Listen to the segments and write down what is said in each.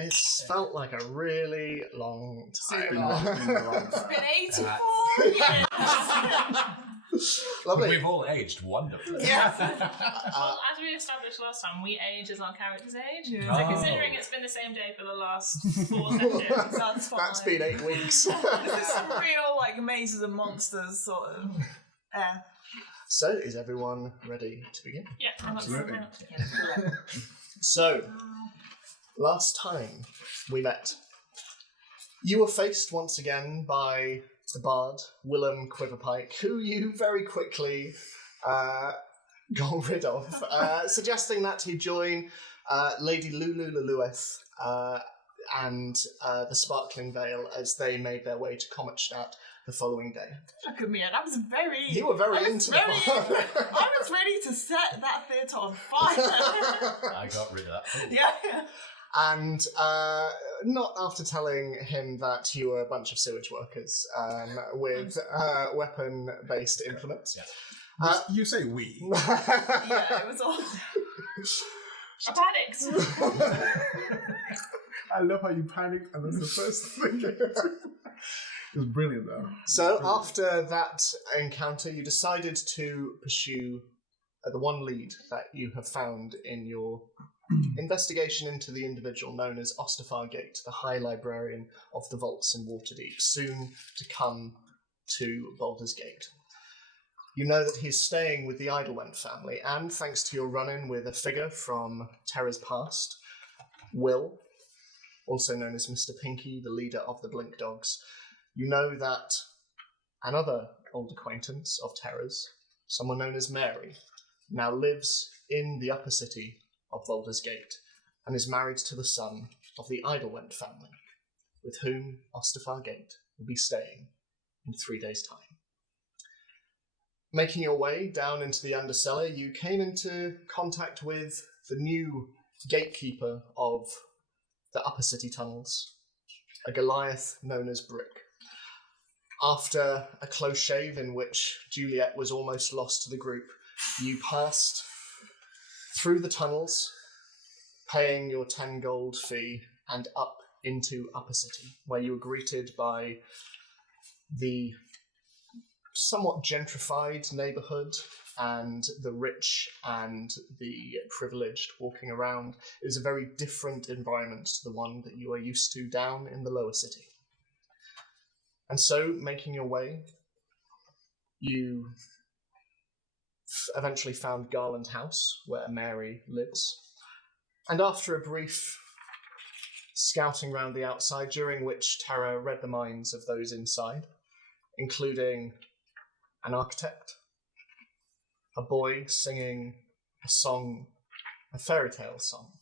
It's felt like a really long time. It's been 84 years. Lovely. We've all aged wonderfully. Yeah. Well, as we established last time, we age as our characters age. Yeah. So Oh. considering it's been the same day for the last 4 sessions, That's fine. That's been 8 weeks. This is some real, like, mazes and monsters sort of air. So, is everyone ready to begin? yeah, Absolutely. So, last time we met, you were faced once again by the bard, Willem Quiverpike, who you very quickly got rid of, suggesting that he join Lady Lulu Lelueth and the Sparkling Vale as they made their way to Commetstadt the following day. Look at me, and I was very... You were very into the I was ready to set that theatre on fire. I got rid of that. Oh. Yeah. And not after telling him that you were a bunch of sewage workers with weapon-based implements. Yeah. You say we. Yeah, it was all... I panicked. I love how you panicked and that's the first thing. It was brilliant though. So after that encounter, you decided to pursue the one lead that you have found in your investigation into the individual known as Ostafarr Gait, the High Librarian of the Vaults in Waterdeep, soon to come to Baldur's Gate. You know that he's staying with the Eidelwhent family, and thanks to your run-in with a figure from Terra's past, Will, also known as Mr. Pinky, the leader of the Blink Dogs, you know that another old acquaintance of Terra's, someone known as Mary, now lives in the upper city of Baldur's Gate and is married to the son of the Eidelwhent family, with whom Ostafarr Gait will be staying in 3 days' time. Making your way down into the undercellar, you came into contact with the new gatekeeper of the upper city tunnels, a Goliath known as Brick. After a close shave in which Juliet was almost lost to the group, you passed through the tunnels, paying your 10 gold fee, and up into Upper City, where you were greeted by the somewhat gentrified neighbourhood and the rich and the privileged walking around. It was a very different environment to the one that you are used to down in the lower city. And so, making your way, you eventually found Garland House, where Mary lives. And after a brief scouting round the outside, during which Tara read the minds of those inside, including an architect, a boy singing a song, a fairy tale song,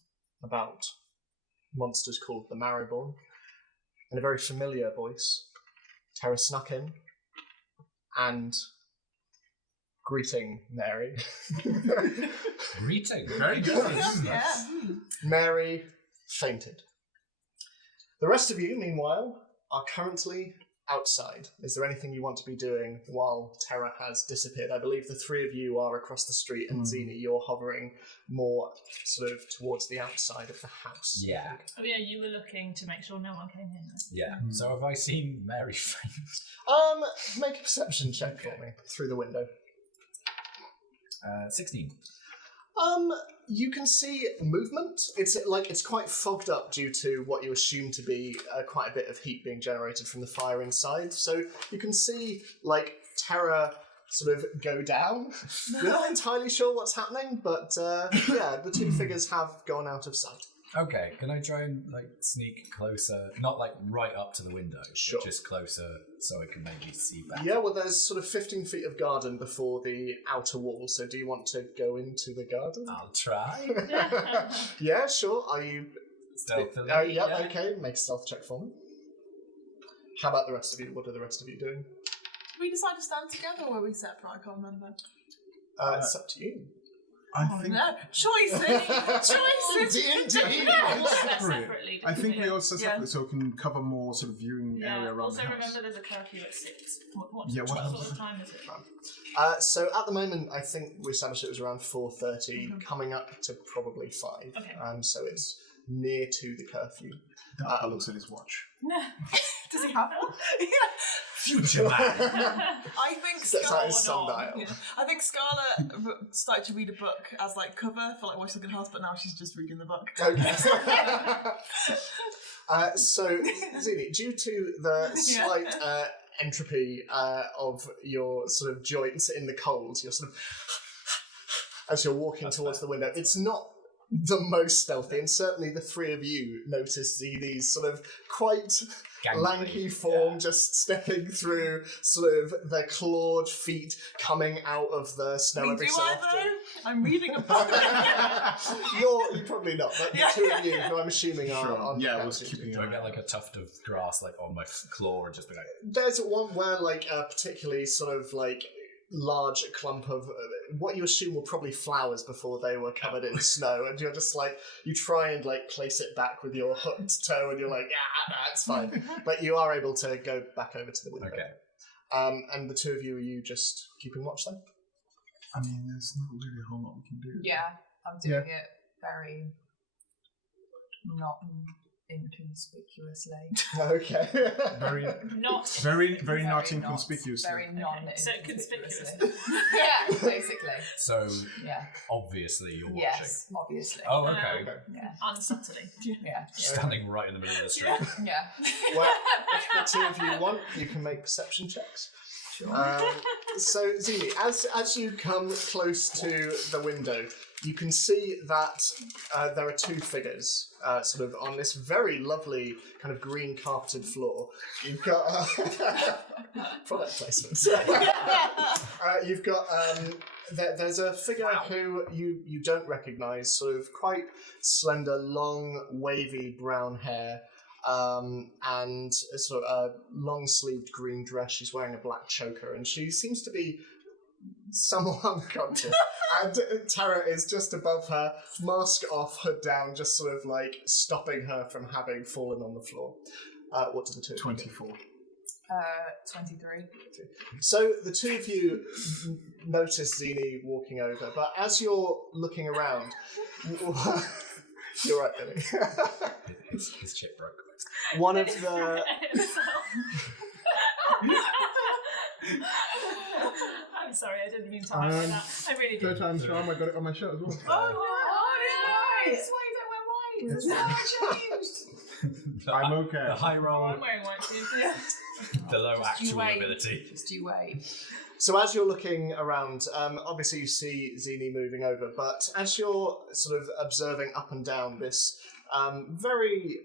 about monsters called the Marrowborn, in a very familiar voice, Tara snuck in and, greeting Mary. Greeting, very good. Yeah. Mary fainted. The rest of you, meanwhile, are currently outside. Is there anything you want to be doing while Terra has disappeared? I believe the three of you are across the street, and Zini, you're hovering more sort of towards the outside of the house. Yeah. Oh yeah, you were looking to make sure no one came in. Yeah. So have I seen Mary faint? Make a perception check for me through the window. 16. You can see movement. It's quite fogged up due to what you assume to be quite a bit of heat being generated from the fire inside. So you can see Terra sort of go down. You're not entirely sure what's happening, but yeah, the two figures have gone out of sight. Okay, can I try and sneak closer? Not right up to the window, Sure. but just closer so I can maybe see back. Yeah, well, there's sort of 15 feet of garden before the outer wall, so do you want to go into the garden? I'll try. Yeah, sure. Are you... Stealthily. Yeah, okay. Make a stealth check for me. How about the rest of you? What are the rest of you doing? Did we decide to stand together or were we separate? I can't remember. It's up to you. I think No. Choices! D&D. Separately. I think we also Yeah. separate so we can cover more sort of viewing area around Also the house. remember there's a curfew at 6. What sort of time is it from? So at the moment, I think we established it was around 4:30, coming up to probably 5. Okay. So it's near to the curfew. Dapper looks at his watch. Does he have one? Future man. I think That's like his Scarlet. sundial. I think Scarlet started to read a book as like cover for like Watch Looking House, but now she's just reading the book. Okay. So, Zini, due to the slight entropy of your sort of joints in the cold, you're sort of as you're walking towards the window. It's not the most stealthy, and certainly the three of you notice Zini's sort of quite lanky form just stepping through sort of the clawed feet coming out of the snow every do so I often. though? I'm reading a book. You're probably not, but the two of you, who I'm assuming are Sure. on Yeah, the I was couch. keeping Do I an eye get out. like a tuft of grass like on my claw and just be like, There's one where like a particularly sort of like large clump of what you assume were probably flowers before they were covered in snow, and you're just like, you try and like place it back with your hooked toe, and you're like, it's fine. But you are able to go back over to the window. okay. And the two of you, are you just keeping watch then? I mean, there's not really a whole lot we can do. Yeah, I'm doing it very not inconspicuously. Okay. Very, Not. very not inconspicuously. Very So non-inconspicuously. conspicuous. Yeah, basically. So Yeah. obviously you're watching. Yes, obviously. Oh, okay. Okay. Yeah. Unsubtly. Yeah. Standing right in the middle of the street. Yeah. Well, if the two of you want, you can make perception checks. So, Zini, as you come close to the window, you can see that there are two figures sort of on this very lovely kind of green carpeted floor. You've got product placement. You've got there's a figure who you don't recognise, sort of quite slender, long, wavy brown hair. And a sort of a long-sleeved green dress. She's wearing a black choker, and she seems to be somewhat unconscious. And Tara is just above her, mask off, hood down, just sort of like stopping her from having fallen on the floor. What do the two of you do? 24. 23. So the two of you notice Zini walking over, but as you're looking around, you're right, Billy. His chip broke. One of the I'm sorry, I didn't mean to highlight that. I really Third did. time charm, I got it on my shirt as well. Oh, that's why you don't wear white. That's why I changed. I'm okay. The high Oh, roll, I'm wearing white too. the low Just you actual wait. ability. Just you wait. So as you're looking around, obviously you see Zini moving over, but as you're sort of observing up and down this very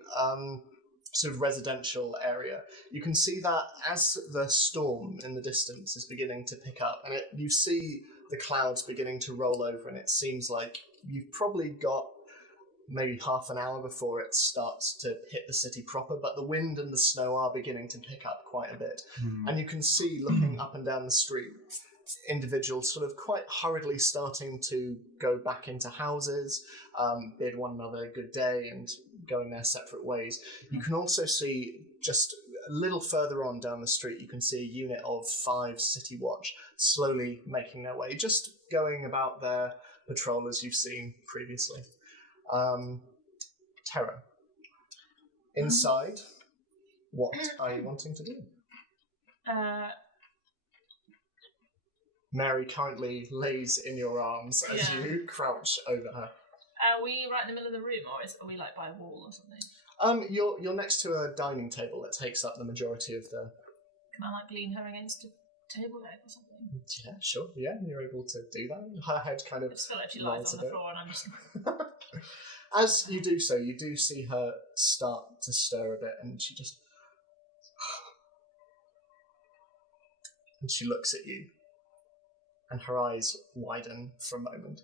sort of residential area, you can see that as the storm in the distance is beginning to pick up, and you see the clouds beginning to roll over, and it seems like you've probably got maybe half an hour before it starts to hit the city proper, but the wind and the snow are beginning to pick up quite a bit. And you can see, looking up and down the street, individuals sort of quite hurriedly starting to go back into houses, bid one another a good day and going their separate ways. You can also see, just a little further on down the street, you can see a unit of 5 City Watch slowly making their way, just going about their patrol as you've seen previously. Terra, inside, what are you wanting to do? Mary currently lays in your arms as Yeah. you crouch over her. Are we right in the middle of the room, or are we like by a wall or something? You're next to a dining table that takes up the majority of the. Can I like lean her against a table leg or something? Yeah, sure. Yeah, you're able to do that. Her head kind I of just feel like she lies lies a on the bit. floor and I'm just. As you do so, you do see her start to stir a bit, and she just. And she looks at you, and her eyes widen for a moment.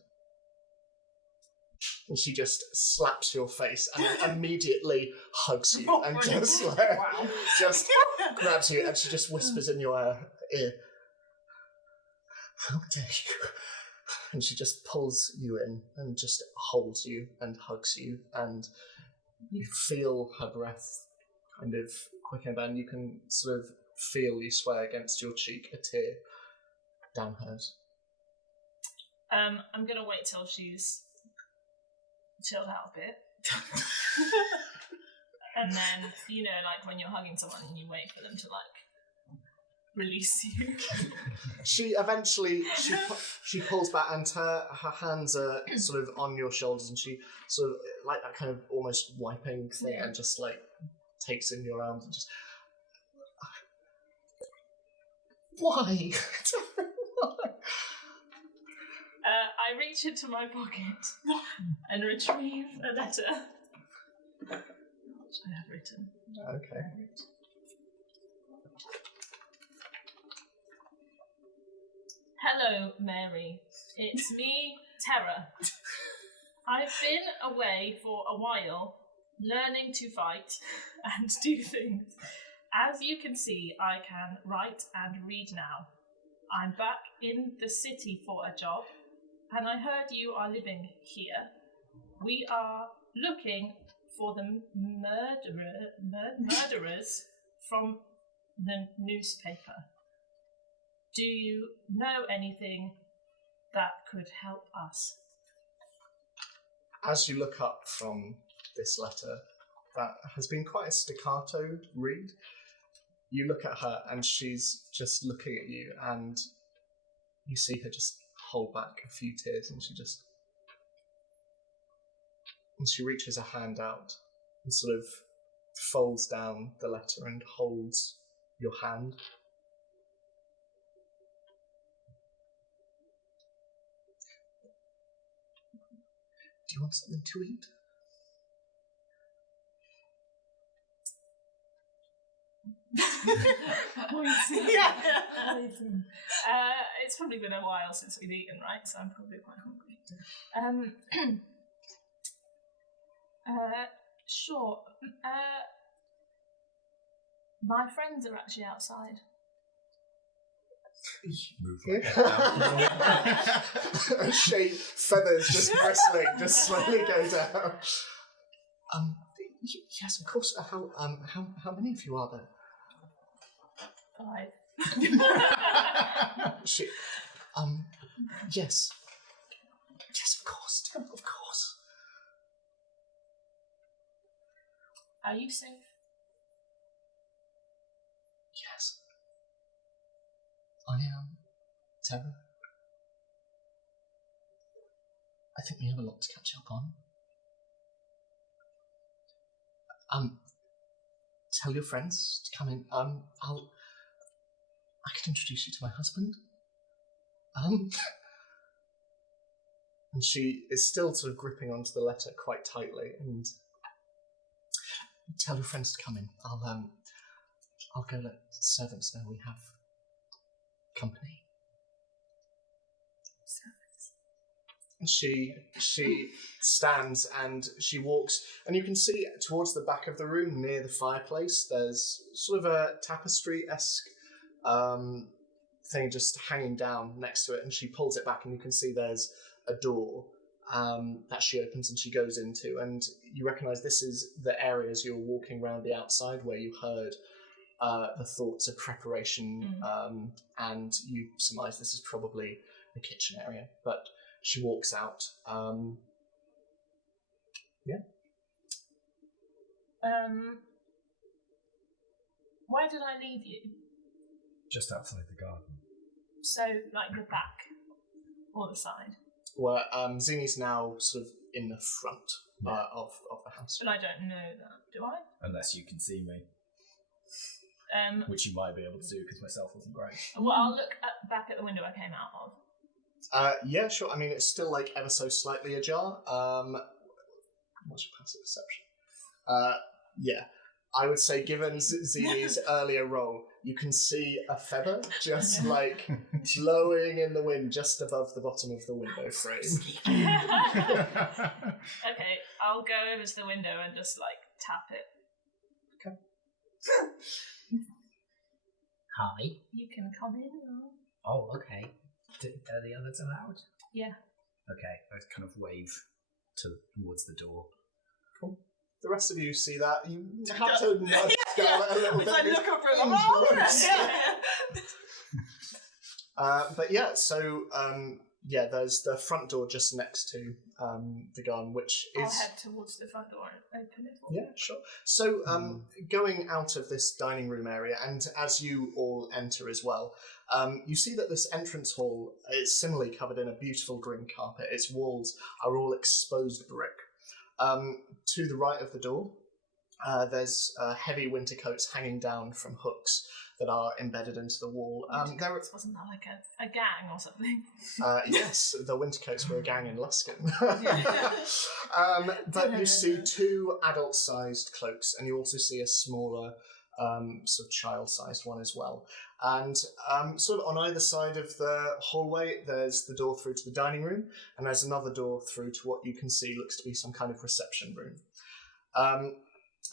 And she just slaps your face and then immediately hugs you and just like, just grabs you, and she just whispers in your ear, "How dare you? And she just pulls you in and just holds you and hugs you, and you feel her breath kind of quicken, and you can sort of feel you sway against your cheek, a tear down hers. I'm gonna wait till she's chilled out a bit. And then, you know, like when you're hugging someone and you wait for them to like release you. She eventually she pulls back, and her hands are sort of on your shoulders, and she sort of like that kind of almost wiping thing, and just like takes in your arms and just. Why? I reach into my pocket and retrieve a letter which I have written. Okay. Hello, Mary. It's me, Terra. I've been away for a while, learning to fight and do things. As you can see, I can write and read now. I'm back in the city for a job, and I heard you are living here. We are looking for the murderers from the newspaper. Do you know anything that could help us? As you look up from this letter, that has been quite a staccato read. You look at her and she's just looking at you, and you see her just hold back a few tears, and she reaches a hand out and sort of folds down the letter and holds your hand. Do you want something to eat? It's probably been a while since we've eaten, right? So I'm probably quite hungry. Sure. My friends are actually outside. Move like that down. A shape, feathers just bristling, just slowly go down. Yes, of course. How many of you are there? 5. She, yes. Yes, of course, of course. Are you safe? Yes. I am. Terra. I think we have a lot to catch up on. Tell your friends to come in. I can introduce you to my husband. And she is still sort of gripping onto the letter quite tightly, and tell your friends to come in. I'll go let servants know we have company. And she stands and she walks, and you can see towards the back of the room near the fireplace there's sort of a tapestry-esque thing just hanging down next to it, and she pulls it back and you can see there's a door that she opens and she goes into, and you recognise this is the area as you're walking around the outside where you heard the thoughts of preparation, and you surmise this is probably the kitchen area, but she walks out. Where did I leave you? Just outside the garden. So, like the back or the side? Well, Zini's now sort of in the front of the house. But I don't know that, do I? Unless you can see me. Which you might be able to do because my stealth wasn't great. Well, I'll look back at the window I came out of. Yeah, sure. I mean, it's still like ever so slightly ajar. What's your passive perception? Yeah, I would say given Zini's earlier roll, you can see a feather just like blowing in the wind just above the bottom of the window frame. Okay, I'll go over to the window and just like tap it. Hi. You can come in. Oh, okay. Are the others allowed? Yeah. Okay, I kind of wave towards the door. Cool. The rest of you see that. You have to nudge Scarlet a little bit. It's like look up for But yeah, so there's the front door just next to the garden, which is. I'll head towards the front door and open it. Yeah, sure. So going out of this dining room area, and as you all enter as well, you see that this entrance hall is similarly covered in a beautiful green carpet. Its walls are all exposed brick. To the right of the door, there's heavy winter coats hanging down from hooks that are embedded into the wall. Wasn't that like a gang or something? Yes, the winter coats were a gang in Luskin. But you see 2 adult-sized cloaks, and you also see a smaller sort of child-sized one as well. And sort of on either side of the hallway, there's the door through to the dining room, and there's another door through to what you can see looks to be some kind of reception room.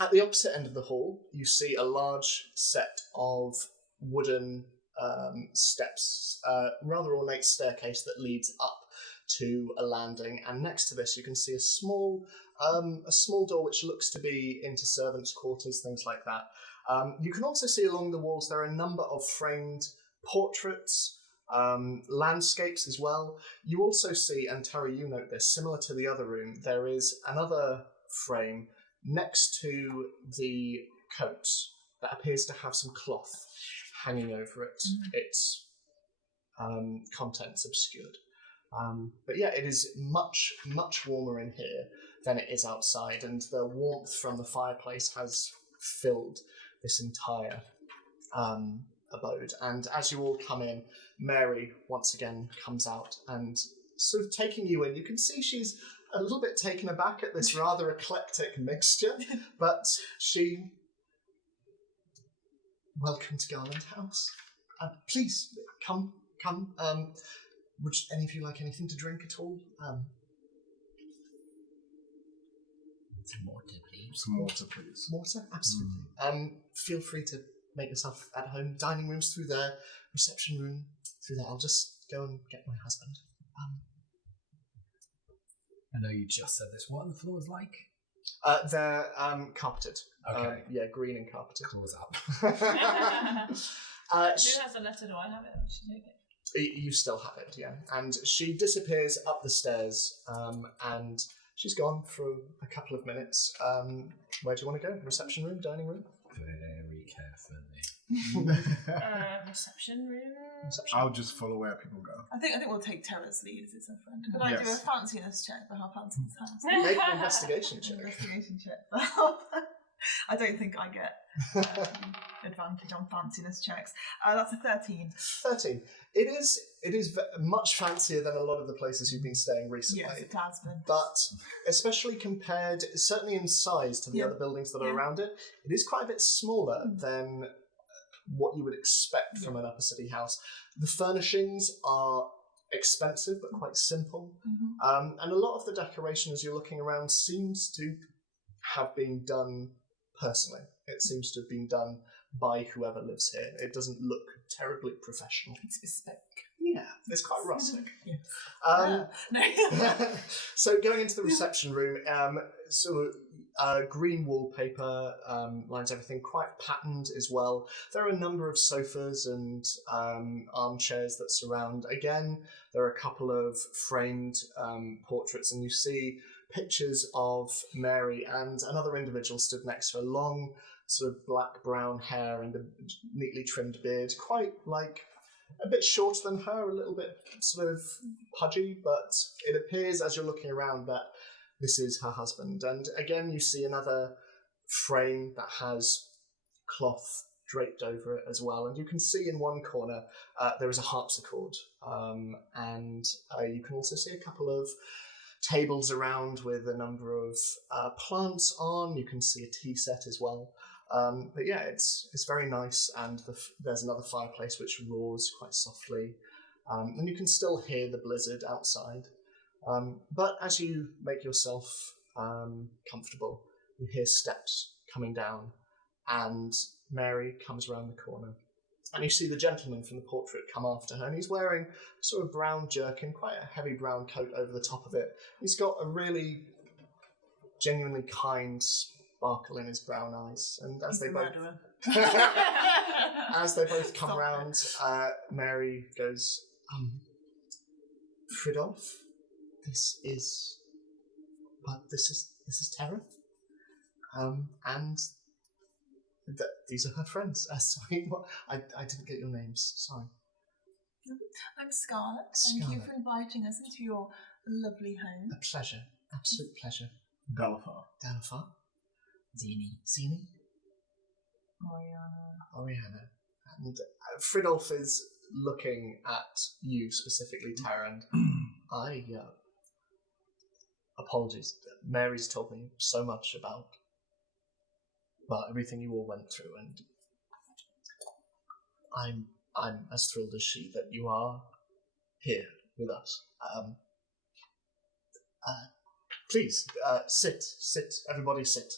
At the opposite end of the hall, you see a large set of wooden steps, rather ornate staircase that leads up to a landing, and next to this you can see a small door which looks to be into servants' quarters, things like that. You can also see along the walls there are a number of framed portraits, landscapes as well. You also see, and Terry, you note this, similar to the other room, there is another frame next to the coats that appears to have some cloth hanging over it. Its contents obscured. But yeah, it is much, much warmer in here than it is outside, and the warmth from the fireplace has filled this entire abode. And as you all come in, Mary once again comes out and sort of taking you in. You can see she's a little bit taken aback at this rather eclectic mixture, but she... Welcome to Garland House. Please, come. Would any of you like anything to drink at all? Some water, please. Some water, please. Water? Absolutely. Feel free to make yourself at home. Dining room's through there, reception room through there. I'll just go and get my husband. I know you just said this. What are the floors like? They're carpeted. Okay. Green and carpeted. Claws up. Who has the letter? Do I have it? I should take it. You still have it, yeah. And she disappears up the stairs, and she's gone for a couple of minutes. Where do you want to go? Reception room? Dining room? Very carefully. Reception room. I'll just follow where people go. I think we'll take Terra's lead as a friend. Could I do a fanciness check for how fancy this house? Make an investigation check. Investigation check. I don't think I get advantage on fanciness checks. That's a 13. 13. It is much fancier than a lot of the places you've been staying recently. Yes, it has been. But especially compared, certainly in size, to the other buildings that are around it, it is quite a bit smaller than what you would expect from an upper city house. The furnishings are expensive but quite simple. And a lot of the decoration as you're looking around seems to have been done personally. It seems to have been done by whoever lives here. It doesn't look terribly professional. It's bespoke. Yeah, it's quite rustic. No. So going into the reception room, green wallpaper lines everything, quite patterned as well. There are a number of sofas and armchairs that surround. Again, there are a couple of framed portraits, and you see pictures of Mary and another individual stood next to her, long sort of black-brown hair and a neatly trimmed beard, quite like a bit shorter than her, a little bit sort of pudgy, but it appears as you're looking around that this is her husband. And again, you see another frame that has cloth draped over it as well. And you can see in one corner there is a harpsichord. And you can also see a couple of tables around with a number of plants on. You can see a tea set as well. But yeah, it's very nice, and there's another fireplace which roars quite softly, and you can still hear the blizzard outside. But as you make yourself comfortable, you hear steps coming down, and Mary comes around the corner, And you see the gentleman from the portrait come after her, and he's wearing sort of brown jerkin, quite a heavy brown coat over the top of it. He's got a really genuinely kind sparkle in his brown eyes, and as they both come Stop round, Mary goes, Fridolf, this is Terra, and these are her friends. Sorry, I didn't get your names. Sorry. I'm Scarlett. Thank you for inviting us into your lovely home. A pleasure, absolute pleasure. Dalafar. Zini. Oriana. And Fridolf is looking at you specifically, Tara, and I, apologies. Mary's told me so much about everything you all went through, and I'm as thrilled as she that you are here with us. Please, sit, everybody sit.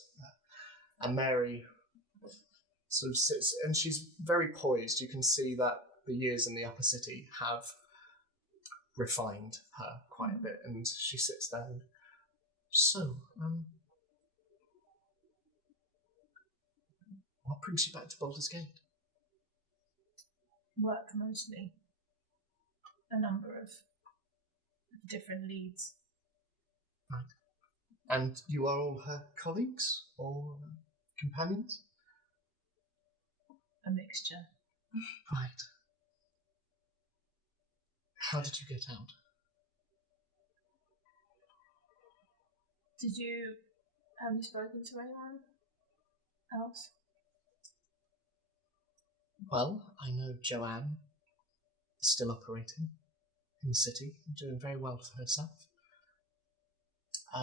And Mary sort of sits, and she's very poised. You can see that the years in the upper city have refined her quite a bit, and she sits there and, so, what brings you back to Baldur's Gate? Work mostly. A number of different leads. Right. And you are all her colleagues or companions? A mixture. Right. How did you get out? Have you spoken to anyone else? Well, I know Joanne is still operating in the city and doing very well for herself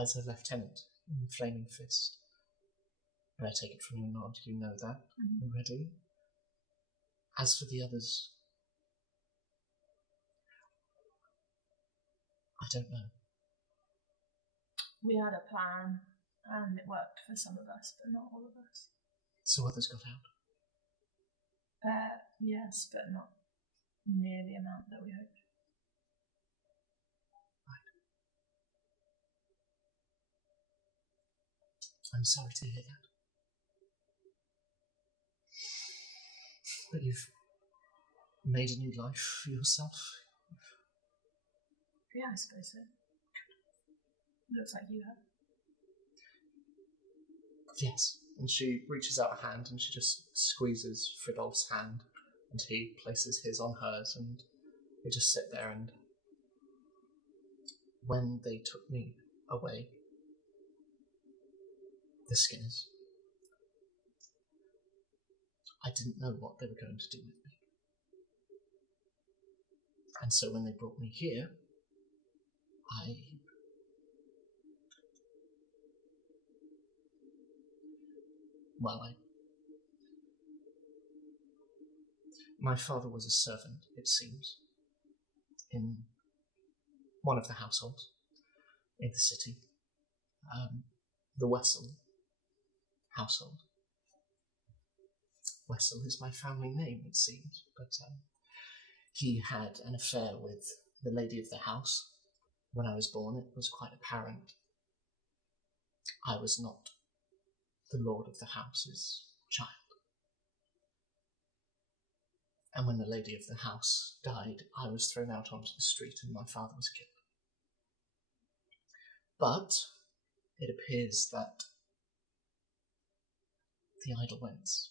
as a lieutenant in the Flaming Fist. And I take it from your nod, you know that already. As for the others, I don't know. We had a plan, and it worked for some of us, but not all of us. So others got out? Yes, but not near the amount that we hoped. Right. I'm sorry to hear that. But you've made a new life for yourself. Yeah, I suppose so. Looks like you have. Yes. And she reaches out a hand and she just squeezes Fridolf's hand, and he places his on hers, and they just sit there. And when they took me away, the Skinners, I didn't know what they were going to do with me. And so when they brought me here, my father was a servant, it seems, in one of the households in the city, the Wessel household. Wessel is my family name, it seems, but he had an affair with the lady of the house. When I was born, it was quite apparent I was not the lord of the house's child. And when the lady of the house died, I was thrown out onto the street and my father was killed. But it appears that the Eidelwhents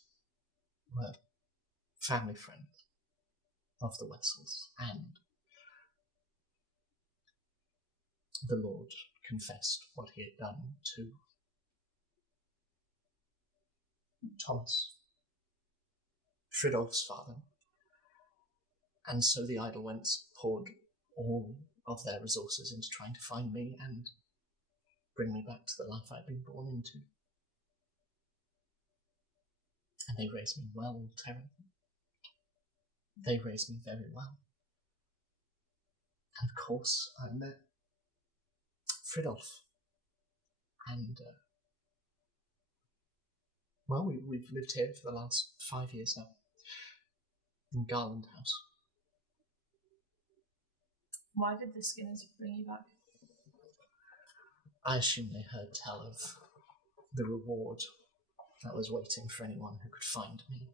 were family friends of the Wessels, and the Lord confessed what he had done to Thomas, Fridolf's father, and so the Eidelwhents poured all of their resources into trying to find me and bring me back to the life I'd been born into. And they raised me well, Terra. They raised me very well. And of course, I met Fridolf. And, we've lived here for the last 5 years now. in Garland House. Why did the Skinners bring you back? I assume they heard tell of the reward that was waiting for anyone who could find me.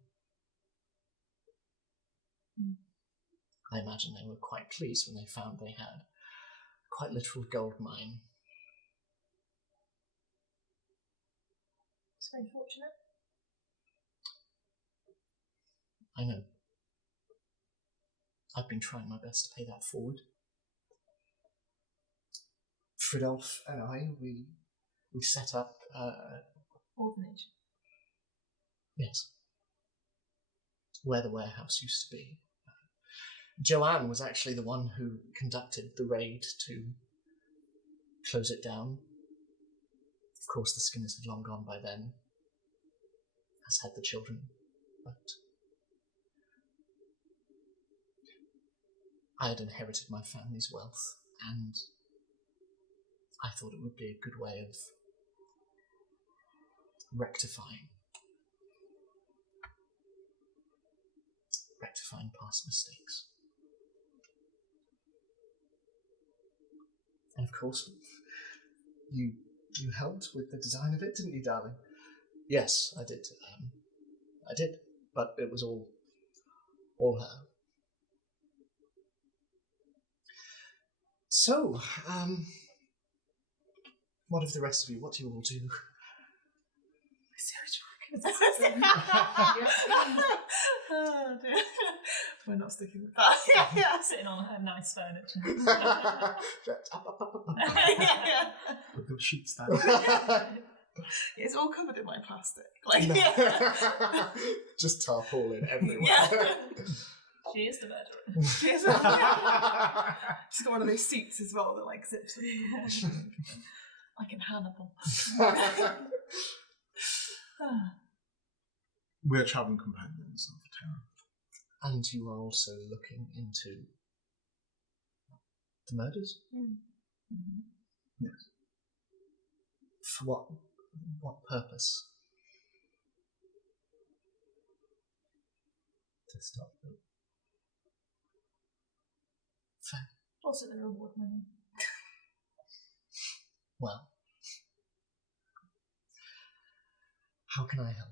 I imagine they were quite pleased when they found they had a quite literal gold mine. It's very fortunate. I know. I've been trying my best to pay that forward. Fridolf and I, we set up... Orphanage. Yes. Where the warehouse used to be. Joanne was actually the one who conducted the raid to close it down. Of course, the Skinners had long gone by then, as had the children, but I had inherited my family's wealth, and I thought it would be a good way of rectifying past mistakes. And of course, you helped with the design of it, didn't you, darling? Yes, I did. I did, but it was all her. So, what of the rest of you? What do you all do? Oh, dear. We're not sticking with that. Yeah, sitting on her nice furniture. With the sheets down. It's all covered in my plastic. Like, Just tarpaulin everywhere. Yeah. She is the murderer. She's got one of those suits as well that like zips like in Hannibal. We're travelling companions of Terra. And you are also looking into the murders? Mm-hmm. Yes. For what purpose? To stop them. Fair. Also the reward money. Well, how can I help?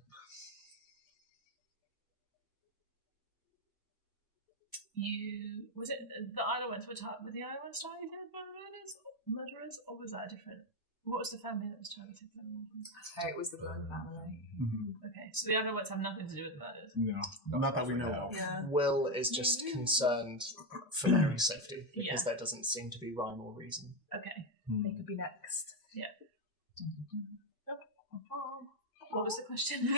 Was it the Eidelwhents were the Eidelwhents targeted by murderers, or was that a different? What was the family that was targeted by murderers? It was the Blood family. Okay, so the Eidelwhents have nothing to do with the murders. No, not that we know of. Yeah. Will is just concerned for Mary's safety because there doesn't seem to be rhyme or reason. Okay. They could be next. Yeah. What was the question?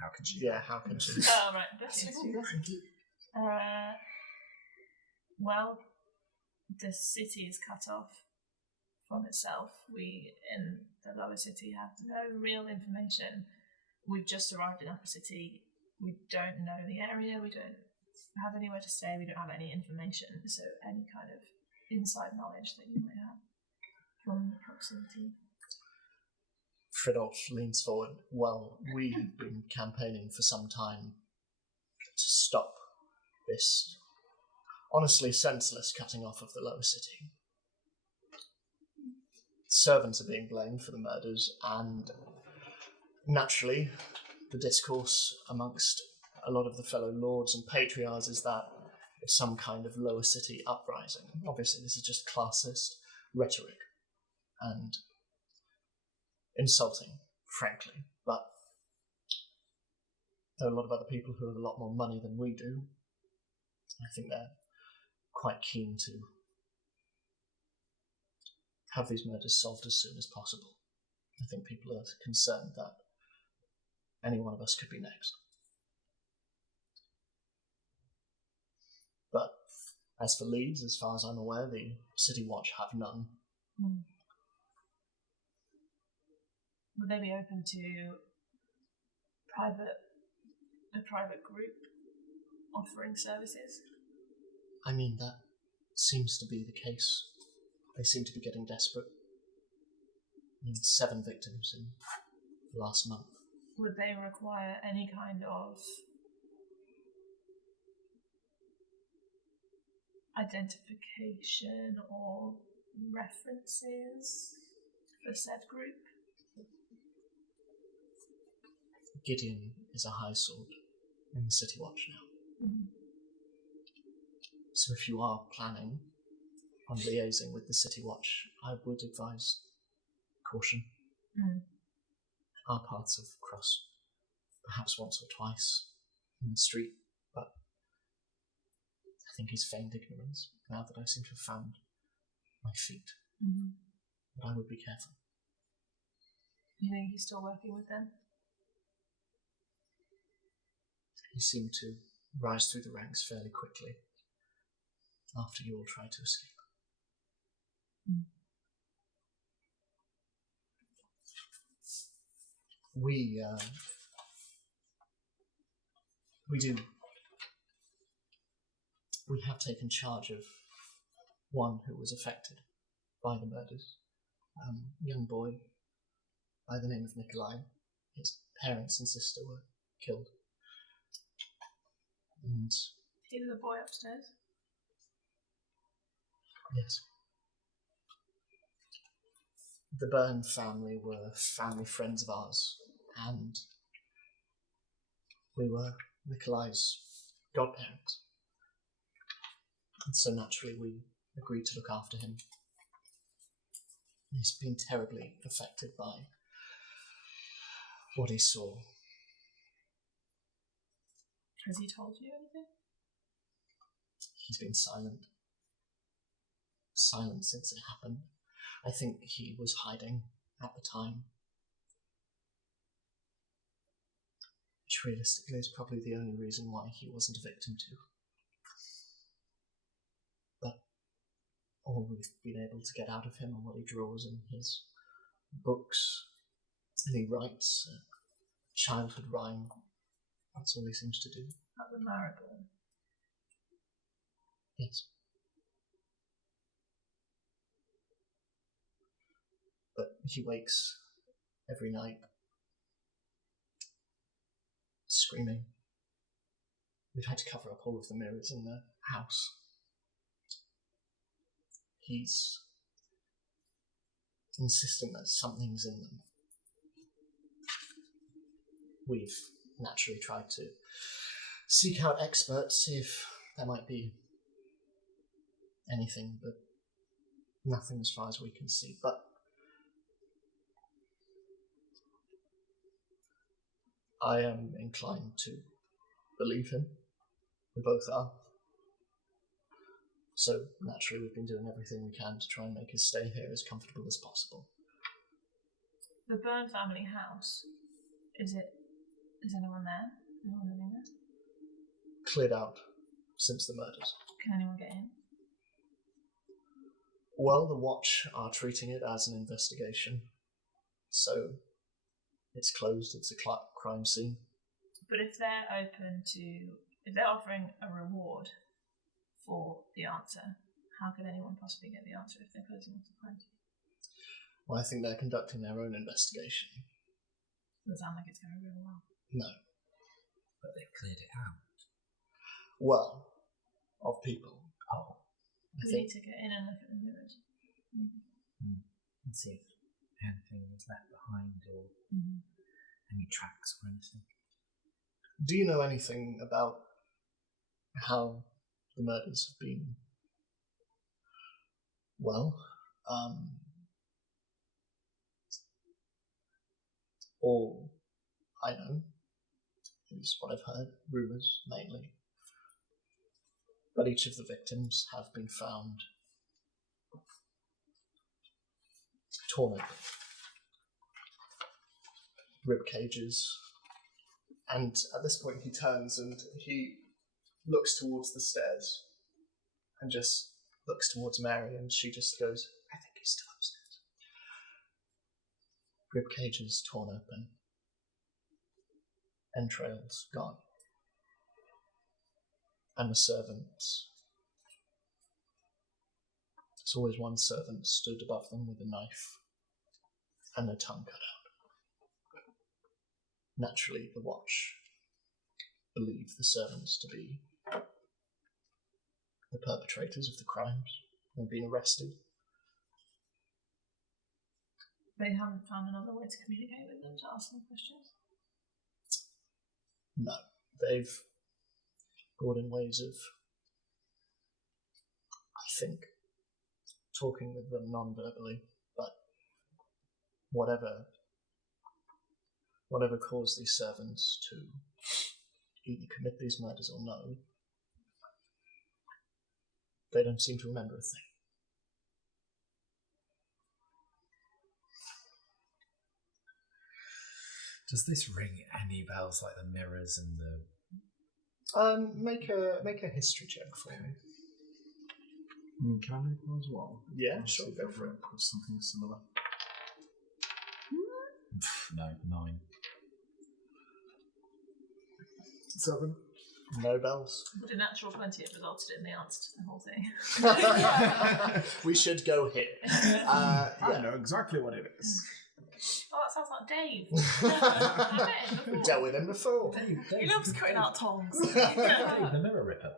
How can she? Yeah, how can she? Oh, right. Bless you. Well, the city is cut off from itself. We, in the lower city, have no real information. We've just arrived in upper city. We don't know the area. We don't have anywhere to stay. We don't have any information. So any kind of inside knowledge that you might have from the proximity. Fridolf leans forward. Well, we have been campaigning for some time to stop this honestly senseless cutting off of the lower city. Servants are being blamed for the murders, and naturally, the discourse amongst a lot of the fellow lords and patriarchs is that it's some kind of lower city uprising. Obviously, this is just classist rhetoric and insulting, frankly, but there are a lot of other people who have a lot more money than we do. I think they're quite keen to have these murders solved as soon as possible. I think people are concerned that any one of us could be next. But as for leads, as far as I'm aware, the City Watch have none. Would they be open to a private group offering services? I mean, that seems to be the case. They seem to be getting desperate. I mean, 7 victims in the last month. Would they require any kind of identification or references for said group? Gideon is a high sword in the City Watch now. Mm. So if you are planning on liaising with the City Watch, I would advise caution. Mm. Our paths have crossed perhaps once or twice in the street, but I think he's feigned ignorance now that I seem to have found my feet. Mm. But I would be careful. You think he's still working with them? He seemed to rise through the ranks fairly quickly after you all tried to escape. Mm. We have taken charge of one who was affected by the murders. A young boy by the name of Nikolai. His parents and sister were killed. And He's the boy upstairs. yes. The Byrne family were family friends of ours, and we were Nikolai's godparents. And so naturally we agreed to look after him. He's been terribly affected by what he saw. Has he told you anything? He's been silent. Silent since it happened. I think he was hiding at the time. Which realistically is probably the only reason why he wasn't a victim to. But all we've been able to get out of him are what he draws in his books. And he writes a childhood rhyme. That's all he seems to do. At the Marigold. Yes. But he wakes every night screaming. We've had to cover up all of the mirrors in the house. He's insisting that something's in them. We've naturally tried to seek out experts, see if there might be anything, but nothing as far as we can see. But I am inclined to believe him. We both are. So naturally we've been doing everything we can to try and make his stay here as comfortable as possible. The Byrne family house, is anyone there? Anyone living there? Cleared out since the murders. Can anyone get in? Well, the Watch are treating it as an investigation. So it's closed, it's a crime scene. But if they're if they're offering a reward for the answer, how could anyone possibly get the answer if they're closing off the crime scene? Well, I think they're conducting their own investigation. Doesn't sound like it's going real well. No. But they've cleared it out. Well, of people. Oh. We need to get in and look at the mirrors. And see if anything is left behind or any tracks or anything. Do you know anything about how the murders have been? Well, all I know is what I've heard, rumours mainly. But each of the victims have been found torn open. Rib cages. And at this point he turns and he looks towards the stairs and just looks towards Mary, and she just goes, I think he's still upstairs. Rib cages torn open. Entrails gone. And the servants. There's always one servant stood above them with a knife and their tongue cut out. Naturally, the watch believe the servants to be the perpetrators of the crimes and been arrested. They haven't found another way to communicate with them to ask them questions? No, they've brought in ways of, I think, talking with them non-verbally, but whatever caused these servants to either commit these murders or no, they don't seem to remember a thing. Does this ring any bells like the mirrors and the... Make a history check for me. Can I make one as well? Yeah, sure, go for it. Or something similar. No, 9. 7. No bells. Would a natural 20 have resulted in the answer to the whole thing? We should go here. I know exactly what it is. Oh, that sounds like Dave. I met him before. We've dealt with him before. He loves cutting out tongs. Dave, the mirror ripper.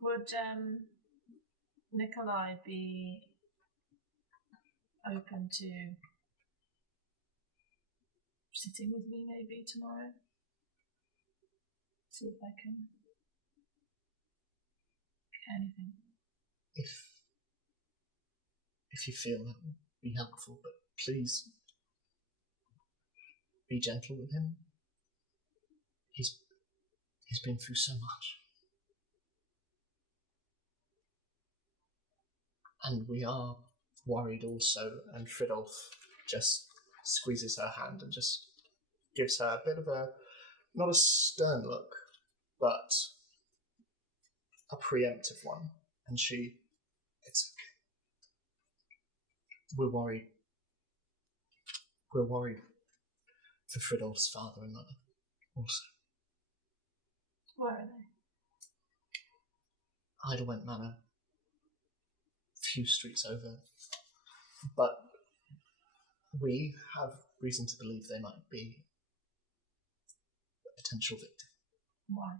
Would Nikolai be open to sitting with me maybe tomorrow? See if I can get anything. If you feel that would be helpful, but please be gentle with him. He's been through so much. And we are worried also, and Fridolf just squeezes her hand and just gives her a bit of a, not a stern look, but a preemptive one. And it's okay. We're worried. We're worried for Fridolf's father and mother also. Where are they? Eidelwhent Manor, few streets over, but we have reason to believe they might be a potential victim. Why?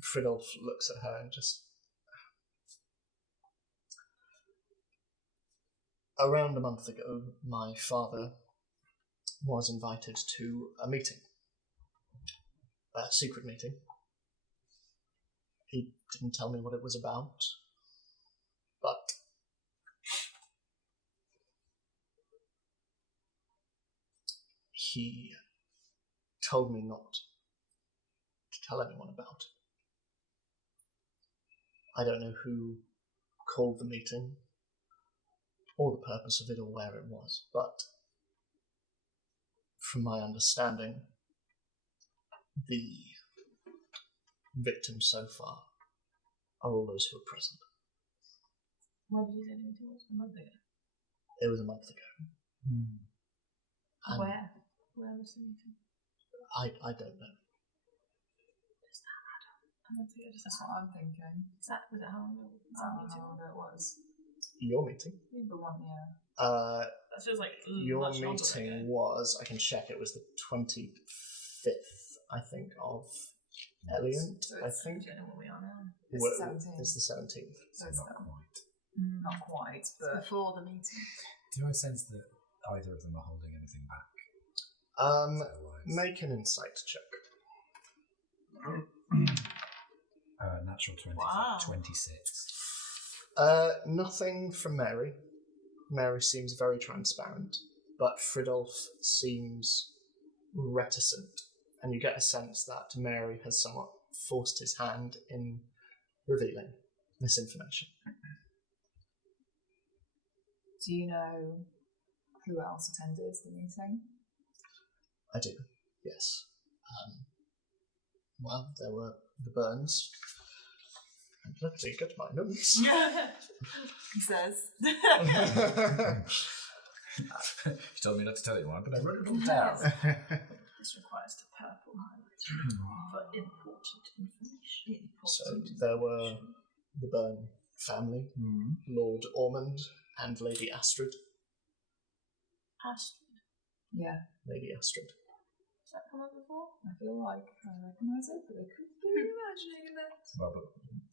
Fridolf looks at her and just... Around a month ago, my father was invited to a meeting, a secret meeting. He didn't tell me what it was about, but he told me not to tell anyone about it. I don't know who called the meeting, or the purpose of it, or where it was, but from my understanding, the victims so far are all those who are present. Why did you say the meeting was a month ago? It was a month ago. And Where? Where was the meeting? I don't know. Does that matter? A month ago, does that That's what I'm thinking. was that how long ago was I that don't meeting? know what it was. Your meeting? The one, yeah. That feels like Your much longer meeting ago. was, I can check, it was the 25th, I think, of Eliant, So I it's- think. I don't know where we are now. It's Well, 17th. It's the 17th. So it's Not quite. not quite, but Before the meeting. Do I sense that either of them are holding anything back? Otherwise, Make an insight check. natural 20, Wow. 26. Nothing from Mary. Mary seems very transparent, but Fridolf seems reticent, and you get a sense that Mary has somewhat forced his hand in revealing this information. do you know who else attended the meeting? I do, yes. Well, there were the Burns. And let me get my notes. He says. She told me not to tell anyone, but I wrote it all down. This requires the purple highlighter for important information. So There were the Byrne family, Lord Ormond and Lady Astrid. Astrid. Yeah, Lady Astrid. Has that come up before? I feel like I recognise it, but I couldn't be imagining that. Well, but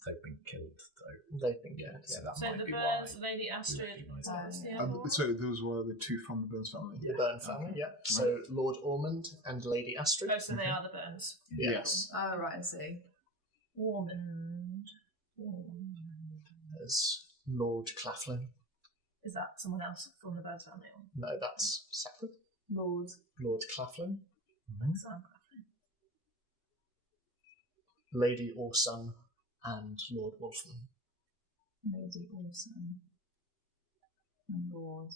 they've been killed, though. They've been killed. So Yeah. that So might the be Burns, why. Lady Astrid. recognise What was that. the other one? So those were the two from the Burns family. The Byrne family, yeah. So Lord Ormond and Lady Astrid. Oh, so they are the Burns. Yes. Oh, right, I see. Ormond. There's Lord Claflin. Is that someone else from the Burns family? Or? No, that's separate. Lord. Lord Claflin. Sam Lady Orson and Lord Wolfman. Lady Orson. And Lord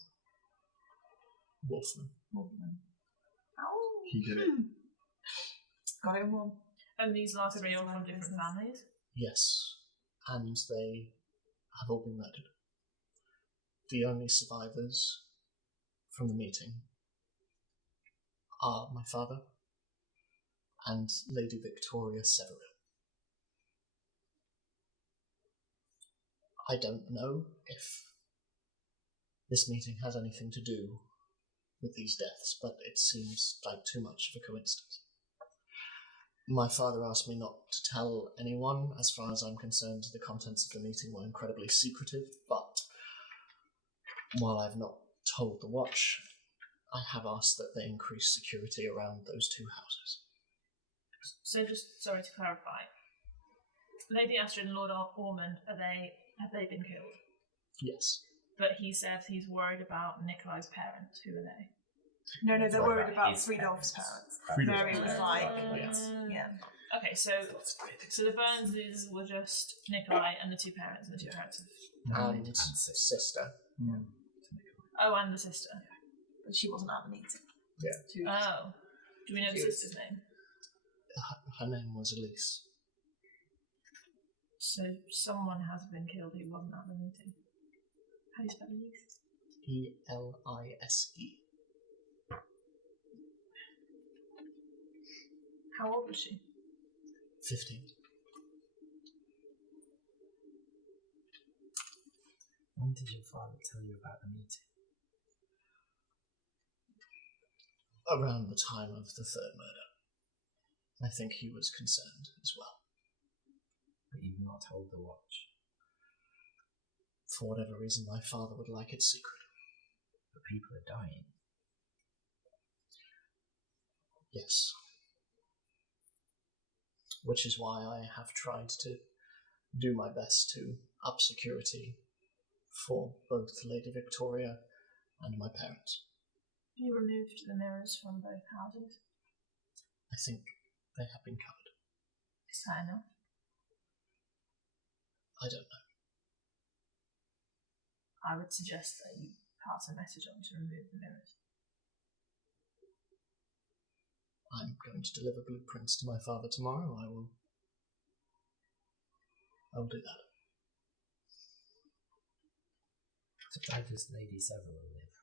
Wolfman. Wolfman. Ow! He did it. Got it all. And these last three are from different families? Yes, and they have all been murdered. The only survivors from the meeting are my father and Lady Victoria Severill. I don't know if this meeting has anything to do with these deaths, but it seems like too much of a coincidence. My father asked me not to tell anyone. As far as I'm concerned, the contents of the meeting were incredibly secretive, but while I've not told the Watch, I have asked that they increase security around those two houses. So just, sorry to clarify, Lady Astrid and Lord Ormond, have they been killed? Yes. But he said he's worried about Nikolai's parents. Who are they? No, they're Worried worried about about his Friedolf's parents. Friedolf's Mary was parents. like, Yes. yeah. Okay, so the Burnses were just Nikolai and the two parents, and the two parents. And sister. sister. Oh, and the sister. But she wasn't at the meeting. Yeah. Oh. Do we know the She was- sister's name? Her name was Elise. So someone has been killed who wasn't at the meeting. How do you spell Elise? Elise. How old was she? 15. When did your father tell you about the meeting? Around the time of the third murder. I think he was concerned as well. But you've not told the Watch. For whatever reason, my father would like it secret. But people are dying. Yes. Which is why I have tried to do my best to up security for both Lady Victoria and my parents. You removed the mirrors from both houses. I think they have been covered. Is that enough? I don't know. I would suggest that you pass a message on to remove the mirrors. I'm going to deliver blueprints to my father tomorrow. I will do that. So where does Lady Severill live?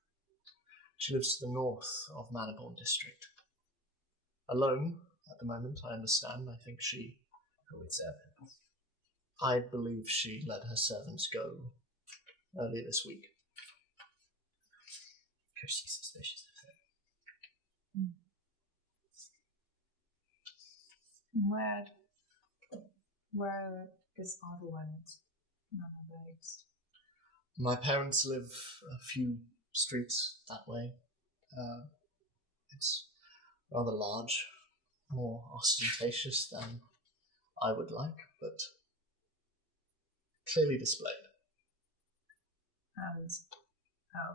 She lives to the north of Mannerborn district. Alone at the moment, I understand. I think she... With servants. I believe she let her servants go earlier this week. Because she's suspicious of it. Where is Eidelwhents based? My parents live a few streets that way. It's rather large, more ostentatious than I would like, but clearly displayed. And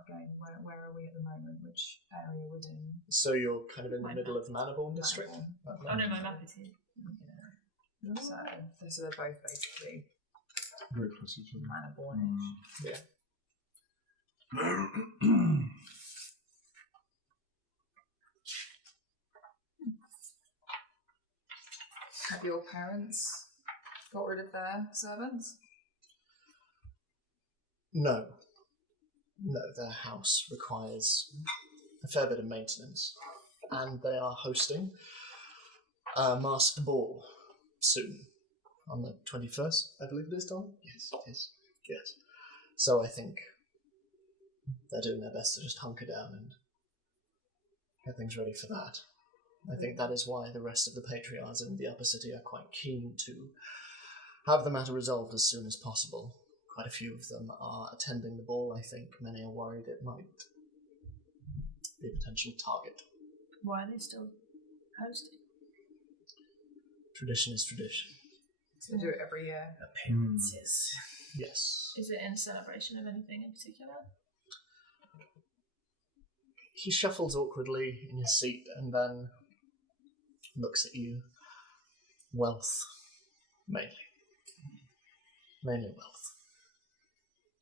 again, where are we at the moment? Which area within? So you're kind of in the My middle map. of Mannerborn district? Mannerborn. Oh no, my map is here. So they're both basically Very close to each other. Mannerborn-ish. Yeah. Have your parents got rid of their servants? No. No, their house requires a fair bit of maintenance. And they are hosting a masked ball soon. on the 21st, I believe it is, Tom? Yes, it is. Yes. So I think they're doing their best to just hunker down and get things ready for that. I think that is why the rest of the patriarchs in the upper city are quite keen to have the matter resolved as soon as possible. Quite a few of them are attending the ball, I think. Many are worried it might be a potential target. Why are they still hosting? Tradition is tradition. So do it every year. Appearances. Yes. Is it in celebration of anything in particular? He shuffles awkwardly in his seat and then looks at you. Wealth, mainly. Mainly wealth.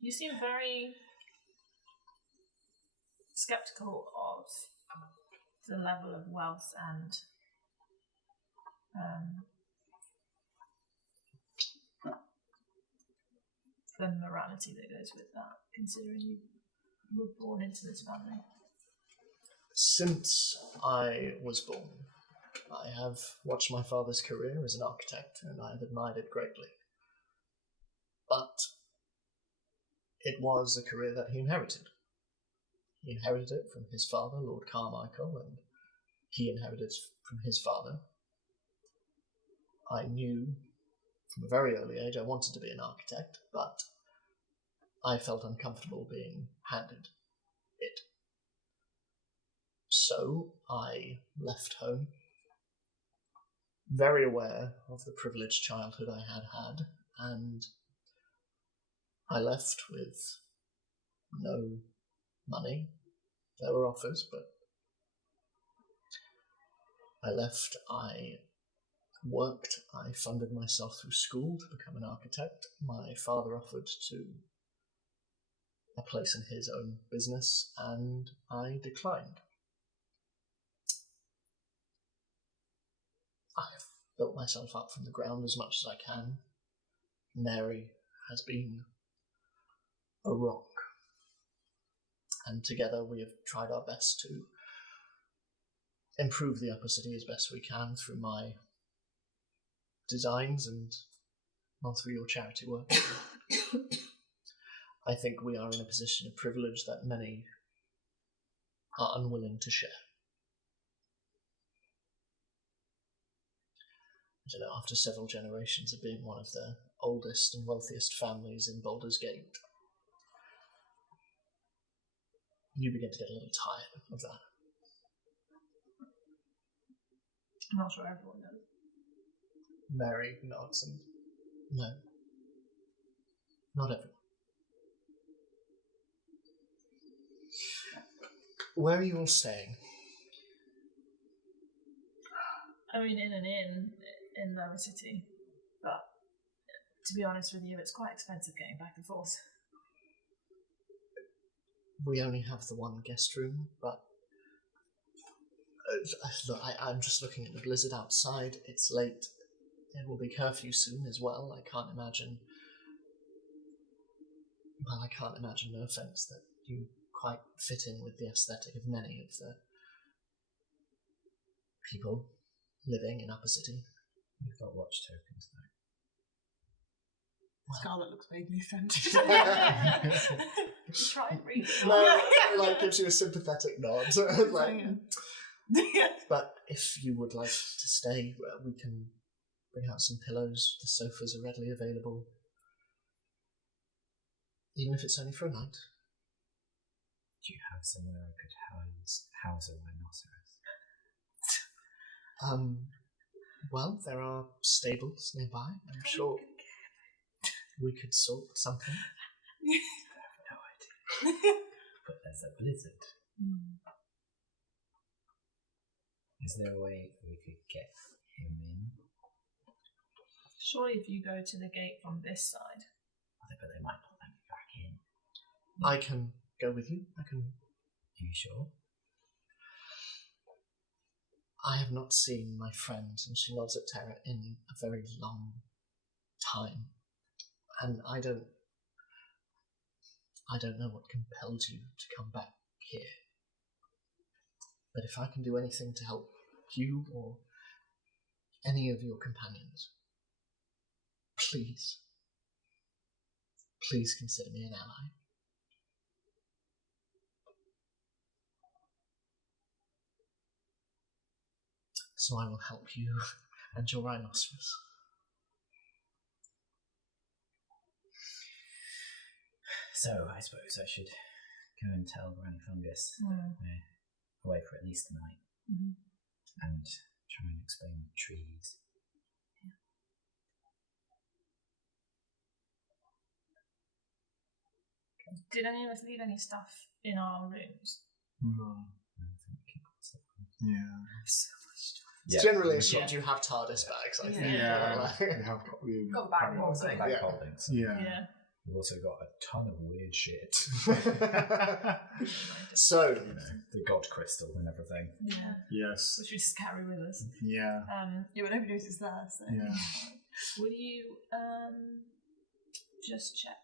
You seem very skeptical of the level of wealth and the morality that goes with that, considering you were born into this family. Since I was born, I have watched my father's career as an architect, and I have admired it greatly. But it was a career that he inherited. He inherited it from his father, Lord Carmichael, and he inherited it from his father. I knew from a very early age I wanted to be an architect, but I felt uncomfortable being handed it. So I left home, very aware of the privileged childhood I had had, and I left with no money. There were offers, but I left. I worked. I funded myself through school to become an architect. My father offered to a place in his own business, and I declined. I've built myself up from the ground as much as I can. Mary has been a rock, and together we have tried our best to improve the upper city as best we can through my designs and through your charity work. I think we are in a position of privilege that many are unwilling to share. I don't know, after several generations of being one of the oldest and wealthiest families in Baldur's Gate, you begin to get a little tired of that. I'm not sure everyone knows. Mary nods and no, not everyone. Where are you all staying? I mean, in an inn in Lower City, but to be honest with you, it's quite expensive getting back and forth. We only have the one guest room, but look, I'm just looking at the blizzard outside. It's late. It will be curfew soon as well. I can't imagine, no offence, that you quite fit in with the aesthetic of many of the people living in Upper City. We've got watch tokens though. Scarlet looks vaguely offended. Try and read it. No, gives you a sympathetic nod. But if you would like to stay, we can bring out some pillows. The sofas are readily available. Even if it's only for a night. Do you have somewhere I could house a rhinoceros? Well, there are stables nearby. I'm sure we could sort something. I have no idea. But there's a blizzard. Is there a way we could get him in? Surely if you go to the gate from this side. But they might not let me back in. I can go with you. Are you sure? I have not seen my friend, and she nods at Terra, in a very long time. And I don't know what compelled you to come back here. But if I can do anything to help you or any of your companions, please consider me an ally. So I will help you and your rhinoceros. So I suppose I should go and tell Granny Fungus we're away for at least the night, and try and explain the trees. Did any of us leave any stuff in our rooms? No. Yeah. So much stuff. It's generally assumed you have TARDIS bags, I think. Yeah. We've Got the bag holding. Bag holdings. Yeah. We've also got a ton of weird shit. So, The god crystal and everything. Yeah. Yes. Which we just carry with us. Yeah. Yeah, well, nobody knows it's there, so. Yeah. Will you just check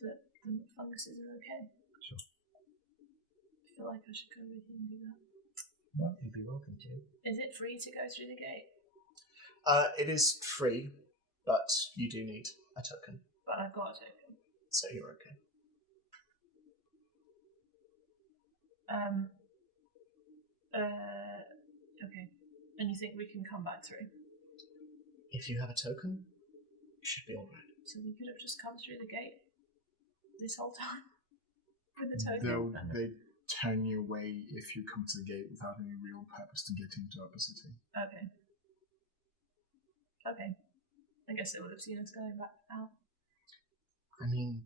that the funguses are okay? Sure. I feel like I should go with you and do that. Well, you'd be welcome to. Is it free to go through the gate? it is free, but you do need a token, But I've got a token. so you're okay. Okay. And you think we can come back through? If you have a token, you should be alright. So we could have just come through the gate this whole time with the token. They turn you away if you come to the gate without any real purpose to get into Upper City. Okay. Okay. I guess they would have seen us going back out. I mean,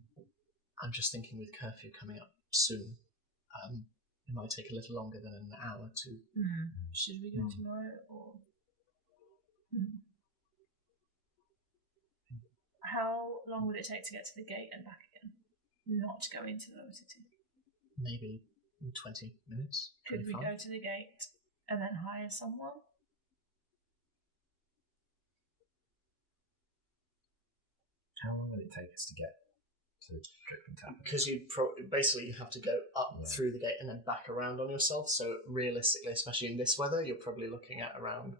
I'm just thinking with curfew coming up soon, it might take a little longer than an hour to... Should we go tomorrow or... How long would it take to get to the gate and back again? Not to go into the city. Maybe 20 minutes? Could we 25? go to the gate and then hire someone? How long will it take us to get to the Dripping Tavern? Because you basically have to go up through the gate and then back around on yourself. So realistically, especially in this weather, you're probably looking at around an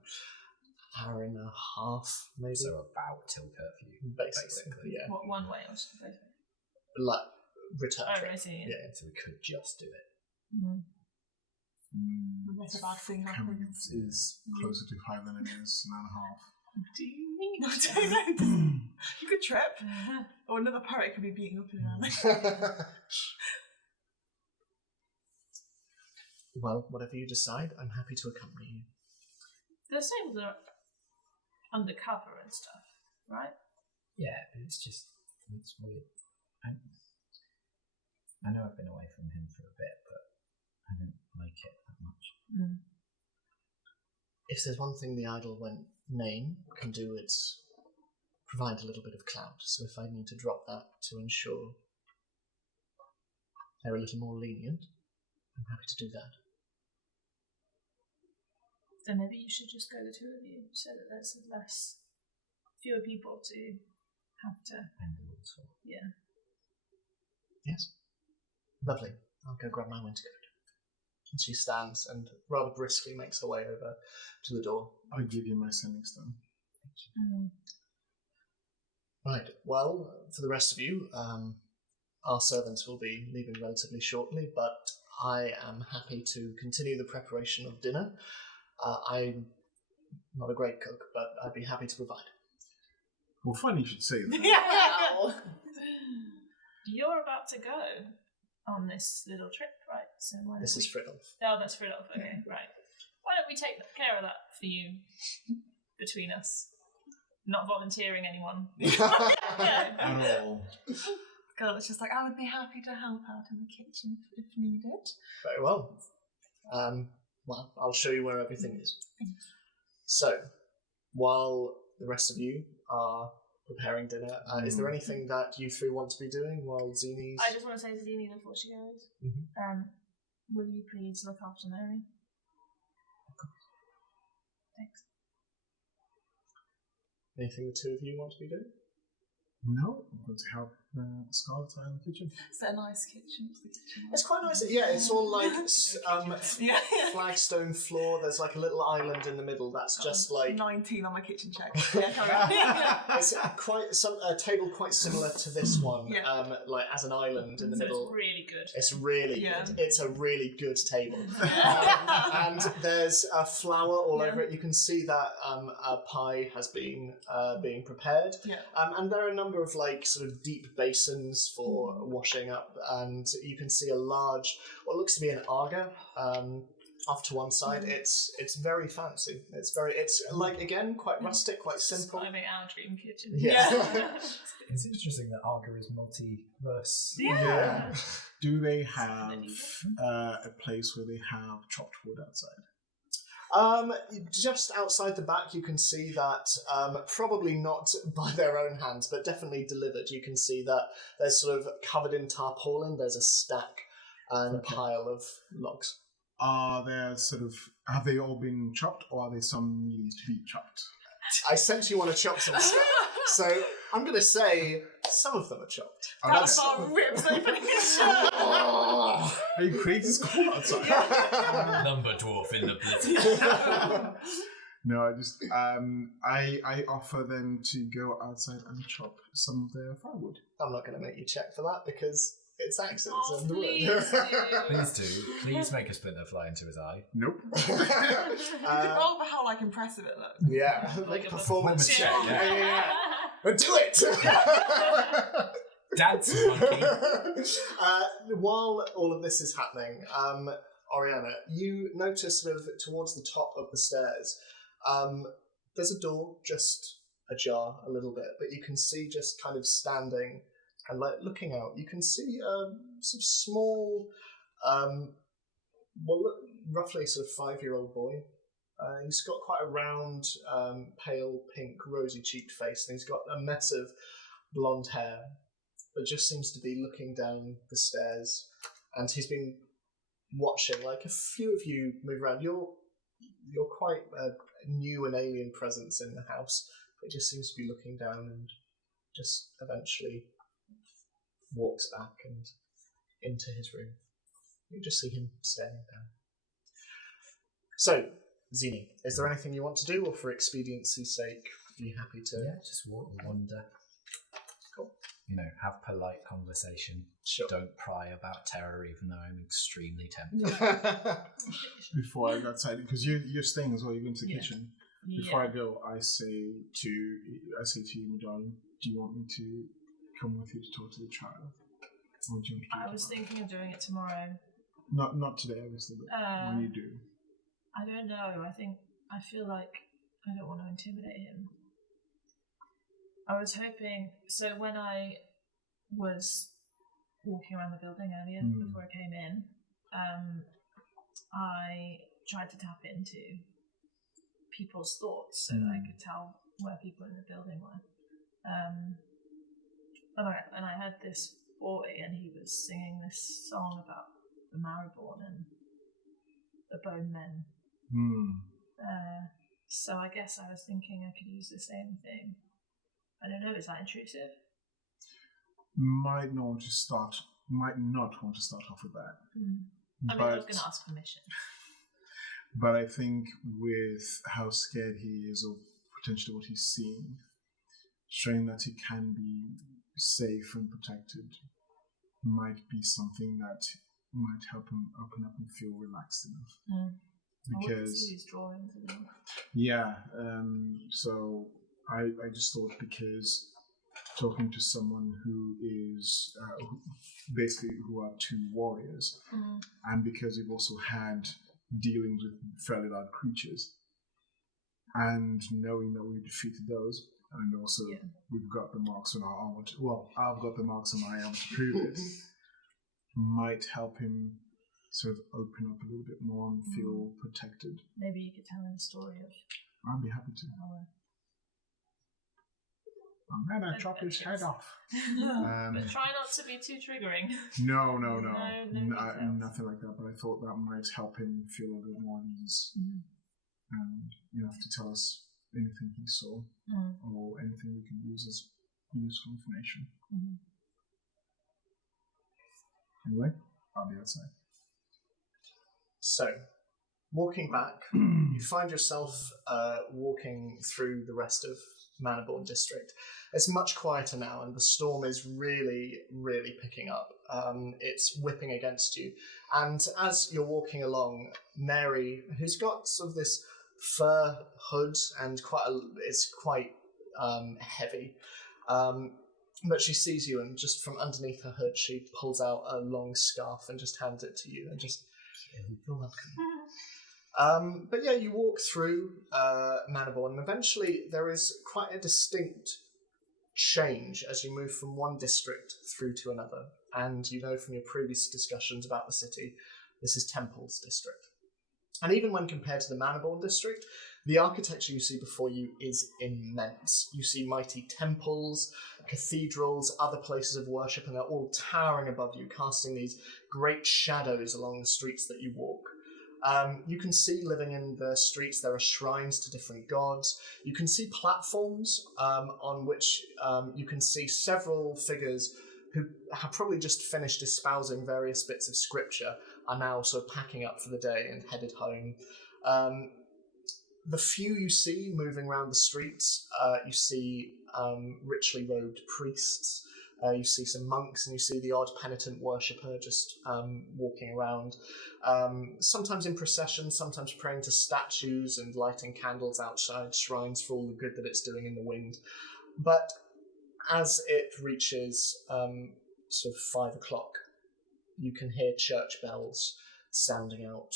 hour and a half, maybe. So about till curfew. Basically. Yeah. What, one way or something? Like return Oh, trip. I see. Yeah. So we could just do it. Unless a bad thing happens. Is closer to 5 than it is an hour and a half. What do you mean? I don't know. You could trip. Or another pirate could be beating up in an alley. Well, whatever you decide, I'm happy to accompany you. The sables are undercover and stuff, right? Yeah, but it's weird. I know I've been away from him for a bit, but I don't like it that much. If there's one thing the Eidelwhent name can do, it's provide a little bit of clout. So if I need to drop that to ensure they're a little more lenient, I'm happy to do that. Then maybe you should just go the two of you, so that there's fewer people to have to. And the rules for. Yeah. Yes. Lovely. I'll go grab my winter coat. And she stands and rather briskly makes her way over to the door. I'll give you my sending stone. Right. Well, for the rest of you, our servants will be leaving relatively shortly, but I am happy to continue the preparation of dinner. I'm not a great cook, but I'd be happy to provide. Well, funny you should say that. Wow. You're about to go on this little trip, right? So why This don't is Friddle. Oh, that's Fridolf. Okay, right. Why don't we take care of that for you between us? Not volunteering anyone. At all. Girl, it's just like, I would be happy to help out in the kitchen if needed. Very well. Well, I'll show you where everything is. So, while the rest of you are preparing dinner, is there anything that you three want to be doing while Zini's... I just want to say to Zini before she goes, will you please look after Mary? Thanks. Anything the two of you want to be doing? No, I'm going to help Scarlet's Eye in the kitchen. Is that a nice kitchen? It's quite nice. Yeah, it's all like Yeah. flagstone floor. There's like a little island in the middle that's just like 19 on my kitchen check. Yeah, carry on. it's quite a table quite similar to this one. Yeah. Like as an island in the So middle. it's really good. It's really Yeah. good. It's a really good table. And there's a flour all over it. You can see that a pie has been being prepared. Yeah. And there are a number of like sort of deep basins for washing up, and you can see a large, what looks to be an aga, off to one side. It's very fancy. It's like again quite rustic, quite simple. Describing our dream kitchen. Yeah. It's interesting that Arga is multiverse. Yeah. Do they have a place where they have chopped wood outside? Just outside the back, you can see that, probably not by their own hands, but definitely delivered. You can see that there's sort of covered in tarpaulin. There's a stack and pile of logs. Are there have they all been chopped, or are there some needing to be chopped? I sense you want to chop some stuff, so I'm going to say some of them are chopped. That's our ribs opening his shirt. Are you creating school outside? Number dwarf in the blizzard. No, I just I offer them to go outside and chop some of their firewood. I'm not going to make you check for that because it's accents Oh, and the please wood. do. Please do. Please make a splinter fly into his eye. Nope. You could roll for how like impressive it looks. Yeah, Like like a performance check. performance check, Yeah. But do it! Dance monkey. While all of this is happening, Oriana, you notice sort of towards the top of the stairs, there's a door just ajar a little bit, but you can see just kind of standing and like looking out, you can see a sort of small, roughly sort of 5-year-old boy. He's got quite a round, pale pink, rosy-cheeked face, and he's got a mess of blonde hair, but just seems to be looking down the stairs. And he's been watching, like a few of you move around. You're quite a new and alien presence in the house. But he just seems to be looking down and just eventually walks back and into his room. You just see him staring down. So, Zini, is there anything you want to do, or for expediency's sake, are you happy to? Yeah, just wander. Cool. You know, have polite conversation. Sure. Don't pry about terror, even though I'm extremely tempted. Before I go outside, because you're staying as well. You're going to the Yeah. kitchen. Before I go, I say to you, my darling, do you want me to come with you to talk to the child? Or do you want to do I it was tomorrow? thinking of doing it tomorrow. Not today, obviously, but when you do. I don't know. I feel like I don't want to intimidate him. I was hoping. So when I was walking around the building earlier before I came in, I tried to tap into people's thoughts so that I could tell where people in the building were. And I had this boy, and he was singing this song about the Marrowborn and the Bone Men. So I guess I was thinking I could use the same thing. I don't know, is that intrusive? Might not want to start off with that. I mean, I was going to ask permission. But I think with how scared he is of potentially what he's seeing, showing that he can be safe and protected might be something that might help him open up and feel relaxed enough. I want to Because see these drawings as well. yeah, so I just thought, because talking to someone who is who are two warriors, and because we've also had dealings with fairly large creatures, and knowing that we've defeated those, and also we've got the marks on our armor. Well, I've got the marks on my armor to prove it. Might help him sort of open up a little bit more and feel protected. Maybe you could tell him the story of I'd be happy to. I'm gonna chop his head off. but try not to be too triggering. No, details. nothing like that. But I thought that might help him feel a little more at ease. And you don't have to tell us anything he saw or anything we can use as useful information. Anyway, I'll be outside. So, walking back, you find yourself walking through the rest of Mannerborn district. It's much quieter now, and the storm is really, really picking up. It's whipping against you. And as you're walking along, Mary, who's got sort of this fur hood and it's quite heavy, but she sees you, and just from underneath her hood, she pulls out a long scarf and just hands it to you, and just, you're welcome. But yeah, you walk through Mannerborn, and eventually there is quite a distinct change as you move from one district through to another. And you know from your previous discussions about the city, this is Temple's district. And even when compared to the Mannerborn district, the architecture you see before you is immense. You see mighty temples, cathedrals, other places of worship, and they're all towering above you, casting these great shadows along the streets that you walk. You can see living in the streets, there are shrines to different gods. You can see platforms on which you can see several figures who have probably just finished espousing various bits of scripture, are now sort of packing up for the day and headed home. The few you see moving around the streets, you see richly robed priests, you see some monks, and you see the odd penitent worshipper just walking around, sometimes in procession, sometimes praying to statues and lighting candles outside shrines for all the good that it's doing in the wind. But as it reaches sort of 5 o'clock, you can hear church bells sounding out,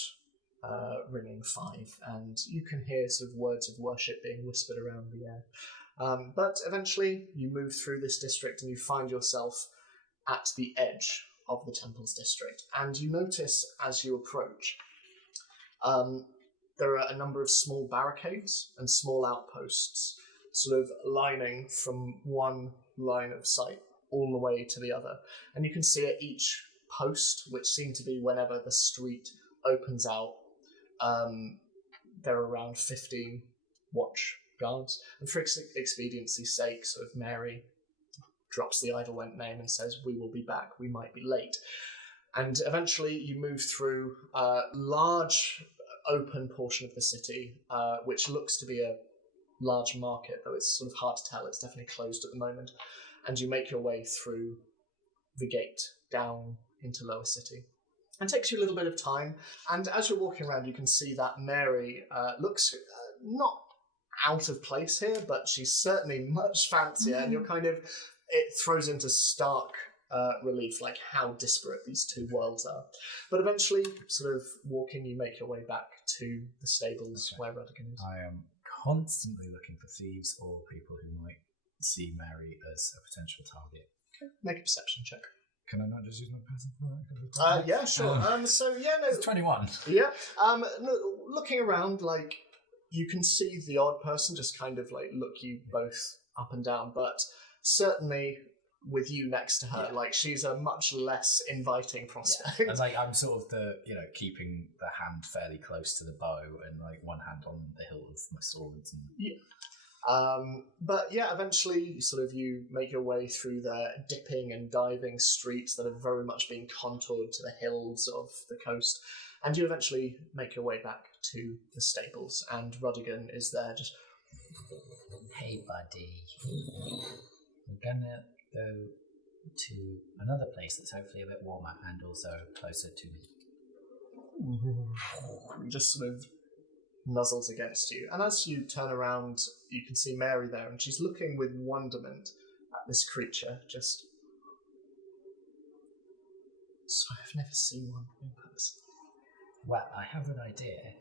ringing 5, and you can hear sort of words of worship being whispered around the air. But eventually you move through this district and you find yourself at the edge of the Temple's district. And you notice as you approach, there are a number of small barricades and small outposts sort of lining from one line of sight all the way to the other. And you can see at each post, which seem to be whenever the street opens out, there are around 15 watch guards. And for expediency's sake, sort of Mary drops the Eidelwhent name and says, "We will be back, we might be late." And eventually you move through a large open portion of the city, which looks to be a large market, though it's sort of hard to tell, it's definitely closed at the moment. And you make your way through the gate down into Lower City. It takes you a little bit of time, and as you're walking around you can see that Mary looks not out of place here, but she's certainly much fancier, and you're kind of, it throws into stark relief like how disparate these two worlds are. But eventually, sort of walking, you make your way back to the stables where Rudigan is. I am constantly looking for thieves or people who might see Mary as a potential target. Okay. Make a perception check. Can I not just use my passive for that? Yeah, sure. So yeah, no. It's 21. Yeah. Looking around, like, you can see the odd person just kind of like look you both up and down, but certainly with you next to her, like, she's a much less inviting prospect. And like, I'm sort of the, keeping the hand fairly close to the bow and like one hand on the hilt of my swords. And but yeah, eventually you make your way through the dipping and diving streets that are very much being contoured to the hills of the coast, and you eventually make your way back to the stables, and Rudigan is there just, "Hey buddy, we're gonna go to another place that's hopefully a bit warmer and also closer to me." He just sort of nuzzles against you, and as you turn around you can see Mary there, and she's looking with wonderment at this creature. Just, sorry, I've never seen one in person. Well, I have an idea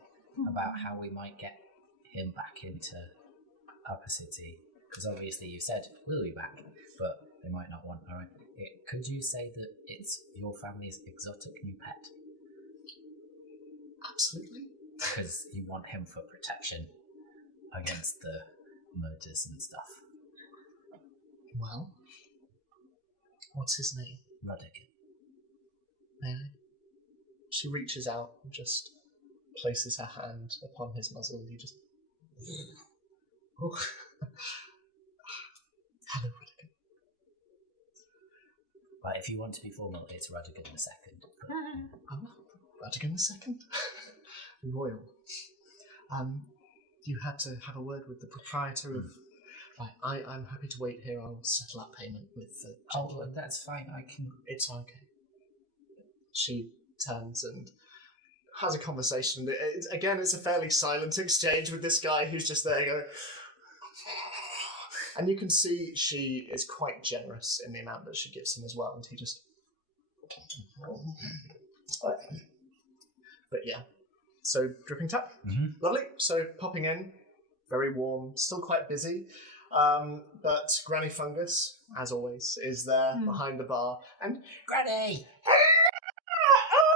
about how we might get him back into Upper City, because obviously you said we'll be back, but they might not want our own. Could you say that it's your family's exotic new pet? Absolutely. Because you want him for protection against the murders and stuff. Well, what's his name? Rudigan. May I? She reaches out and just places her hand upon his muzzle, and he just... Oh. Hello, Rudigan. But if you want to be formal, it's Radigan II. Oh, Radigan II? Royal. You had to have a word with the proprietor of... I'm happy to wait here. I'll settle up payment with the gentleman. Oh, that's fine. I can... It's okay. She turns and has a conversation. It's a fairly silent exchange with this guy who's just there going... And you can see she is quite generous in the amount that she gives him as well, and he just... But yeah. So, dripping tap. Mm-hmm. Lovely. So, popping in, very warm, still quite busy. But Granny Fungus, as always, is there behind the bar. And Granny! Oh,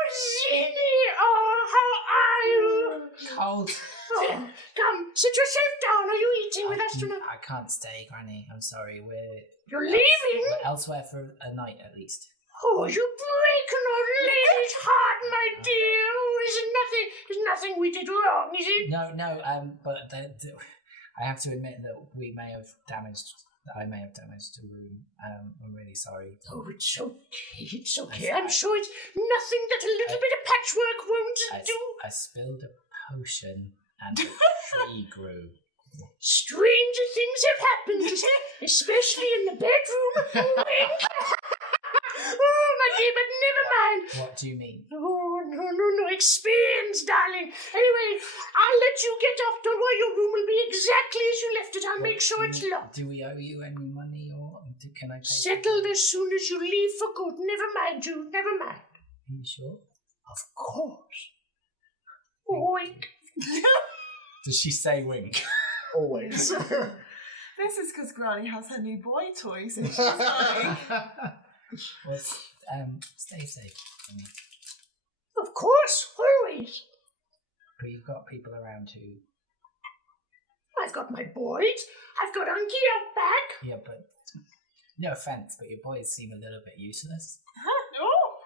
Zinny! Oh, how are you? Cold. Oh, come, sit yourself down. Are you eating with us tonight? I can't stay, Granny. I'm sorry. You're leaving? We're elsewhere for a night at least. Oh, you break an old lady's heart, my dear. Oh, there's nothing we did wrong, is it? No, but I have to admit that I may have damaged the room. I'm really sorry. Oh, it's okay. I'm sure it's nothing that a little bit of patchwork won't do. I spilled a potion and a tree grew. Stranger things have happened, especially in the bedroom. Wink. Oh, my dear, but never mind. What do you mean? Oh, no, experience, darling. Anyway, I'll let you get off. Don't worry, your room will be exactly as you left it. I'll make sure it's locked. Do we owe you any money, or can I pay? Settled as soon as you leave for good. Never mind, Jude, never mind. Are you sure? Of course. Wink. Does she say wink? always. This is because Granny has her new boy toy, so she's like... Well, stay safe. I mean, Of course, always. but you've got people around who... I've got my boys. I've got Unky out back. Yeah, but... No offence, but your boys seem a little bit useless. Oh,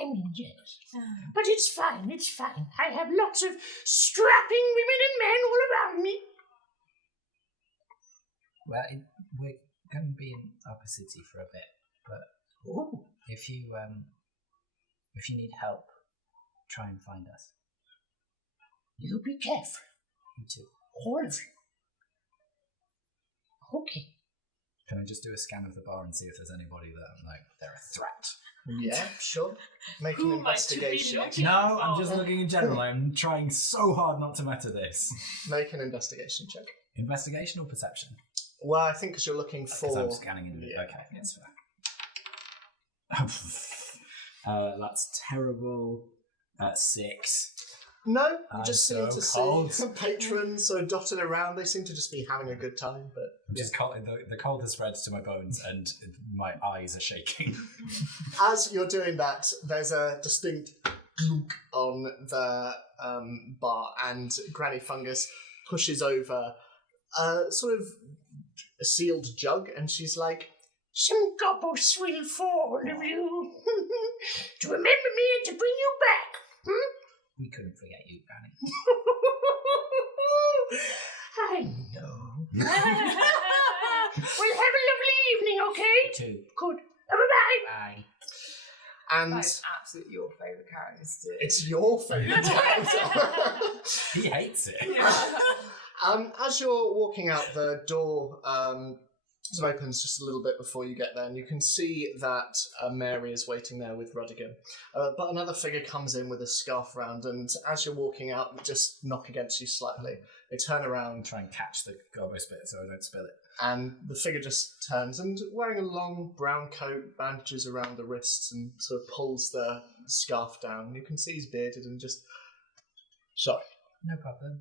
I mean, yes. But it's fine, it's fine. I have lots of strapping women and men all around me. Well, we're going to be in Upper City for a bit, but if you need help, try and find us. You be careful, You too. all of you. Okay. Can I just do a scan of the bar and see if there's anybody that I'm like, they're a threat? Yeah, sure. Make an Who am I to be investigation. looking No, I'm for? just looking in general. I'm trying so hard not to meta this. Make an investigation check. Investigation or perception? Well, I think because you're looking Because for... I'm scanning in. Yeah. Okay, that's fair. That's terrible. 6. No, you I'm just seem so to cold. see patrons sort of dotted around. They seem to just be having a good time, but... Just cold, the cold has spread to my bones and my eyes are shaking. As you're doing that, there's a distinct glunk on the bar, and Granny Fungus pushes over sort of a sealed jug, and she's like, Some gobbles will for all of you. To remember me and to bring you back. We couldn't forget you, Granny. I know. We'll have a lovely evening, okay? You too. Good. Bye-bye. Bye. and That's absolutely your favourite character, Stu. it's your favourite character. He hates it. As you're walking out, the door sort of opens just a little bit before you get there, and you can see that Mary is waiting there with Rudigan. But another figure comes in with a scarf round, and as you're walking out, they just knock against you slightly. They turn around, Try and catch the gobos bit so I don't spill it. and the figure just turns, and wearing a long brown coat, bandages around the wrists, and sort of pulls the scarf down. You can see he's bearded and just... Sorry. No problem.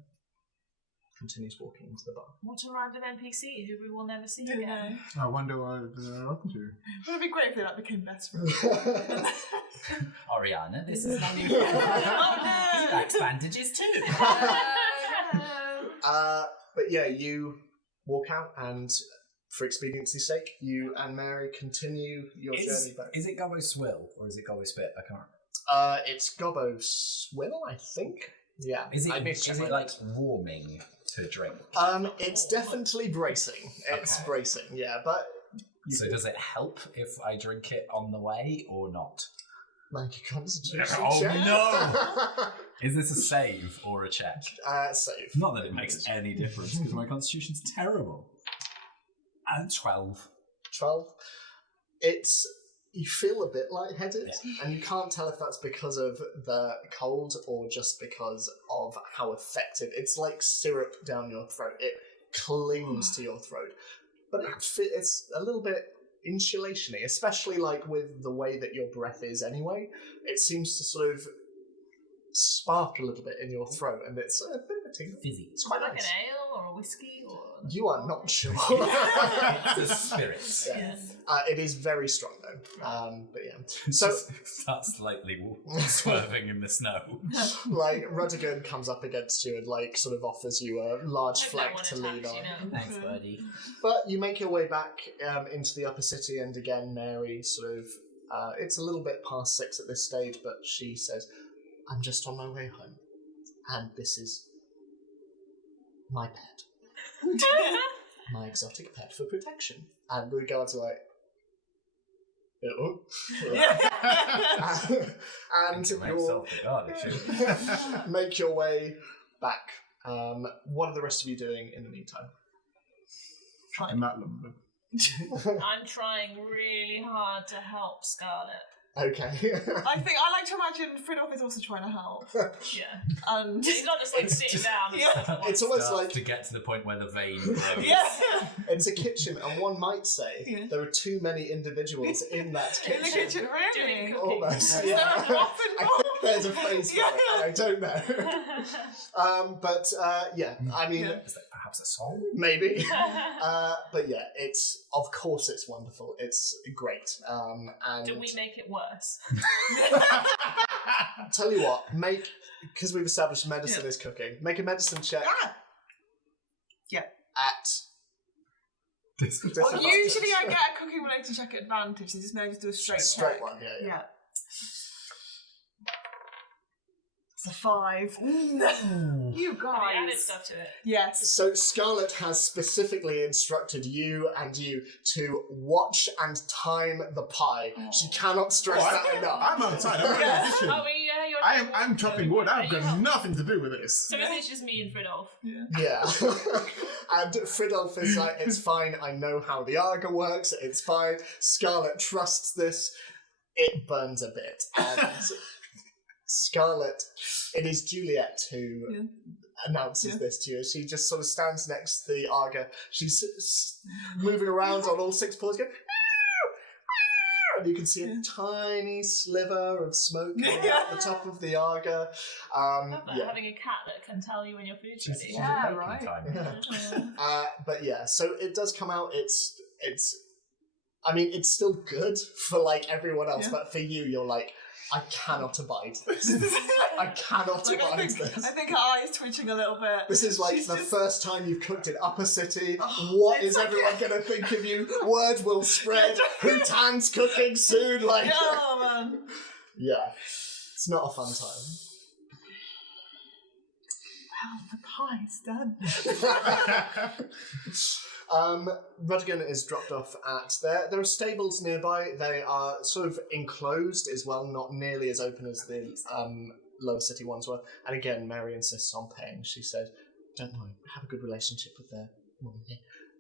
Continues walking into the bar. What a random NPC who we will never see Don't again. know. I wonder what they're up to. It would be great if they like became best friends. Oriana, this is my new friend. Oh, He no. likes bandages too. But yeah, you walk out, and for expediency's sake, you and Mary continue your journey back. Is it Gobbo Swill or is it Gobbo Spit? I can't remember. It's Gobbo Swill, I think. Yeah. Is I need to check it my like notes. warming to drink? It's definitely bracing. It's Okay. bracing, yeah. But So does it help if I drink it on the way or not? Make a constitution Oh, check. no! Is this a save or a check? Save. Not that it makes any difference, because my constitution's terrible. And 12. 12. You feel a bit lightheaded, and you can't tell if that's because of the cold or just because of how effective. It's like syrup down your throat. It clings to your throat. But it's a little bit insulation-y, especially like with the way that your breath is anyway. It seems to sort of spark a little bit in your throat, and it's a bit of a tingle. Fizzy. It's quite like nice. an ale or a whiskey or. You are not sure. It's the spirits. Yeah. Yes. It is very strong though. But yeah. So Starts slightly swerving in the snow. like Rudigan comes up against you and like sort of offers you a large flag to lean on. Thanks, buddy. But you make your way back into the upper city, and again Mary sort of it's a little bit past 6 at this stage, but she says, I'm just on my way home, and this is my pet. My exotic pet for protection. And the guards are like, oh. And you'll make your way back. What are the rest of you doing in the meantime? Trying that lumber. I'm trying really hard to help Scarlet. Okay. I think I like to imagine Fridolf is also trying to help. Yeah. And He's not just like sitting down. Yeah. It's almost like to get to the point where the vein grows. yeah. it's a kitchen, and one might say there are too many individuals in that kitchen. In the kitchen, really? Doing cooking. Almost. Is Yeah. there a broth I think there's a phrase for it. I don't know. But yeah, I mean, Is that perhaps a song? maybe. But yeah, of course it's wonderful. It's great. And Do we make it worse? tell you what, because we've established medicine is cooking. Make a medicine check Yeah. at. Well, usually I get a cooking related check at advantage, so just now just do a straight check. One. Yeah. Yeah. It's a 5. You I added guys. stuff to it. Yes. So Scarlet has specifically instructed you to watch and time the pie. She cannot stress that enough. I'm outside. I'm in the kitchen. Oh, yeah, you're. I'm chopping wood. I've got nothing to do with this. So it's just me and Fridolf. Yeah. And Fridolf is like, it's fine, I know how the Arga works, it's fine. Scarlet trusts this. It burns a bit. And Scarlet, it is Juliet who announces this to you. She just sort of stands next to the Arga. She's moving around on all 6 paws, going, and you can see a tiny sliver of smoke coming out the top of the Arga. Having a cat that can tell you when your food's ready. Yeah, right. But yeah, so it does come out. It's. I mean, it's still good for like everyone else, but for you, you're like, I cannot abide this. I cannot abide this. I think her eye is twitching a little bit. This is like the first time you've cooked in Upper City. What is everyone going to think of you? Word will spread. Hutan's cooking soon. Like, Oh, man. yeah, it's not a fun time. Well, the pie's done. Rudigan is dropped off at there are stables nearby. They are sort of enclosed as well, not nearly as open as the lower city ones were. And again, Mary insists on paying. She said, don't worry, have a good relationship with the woman here.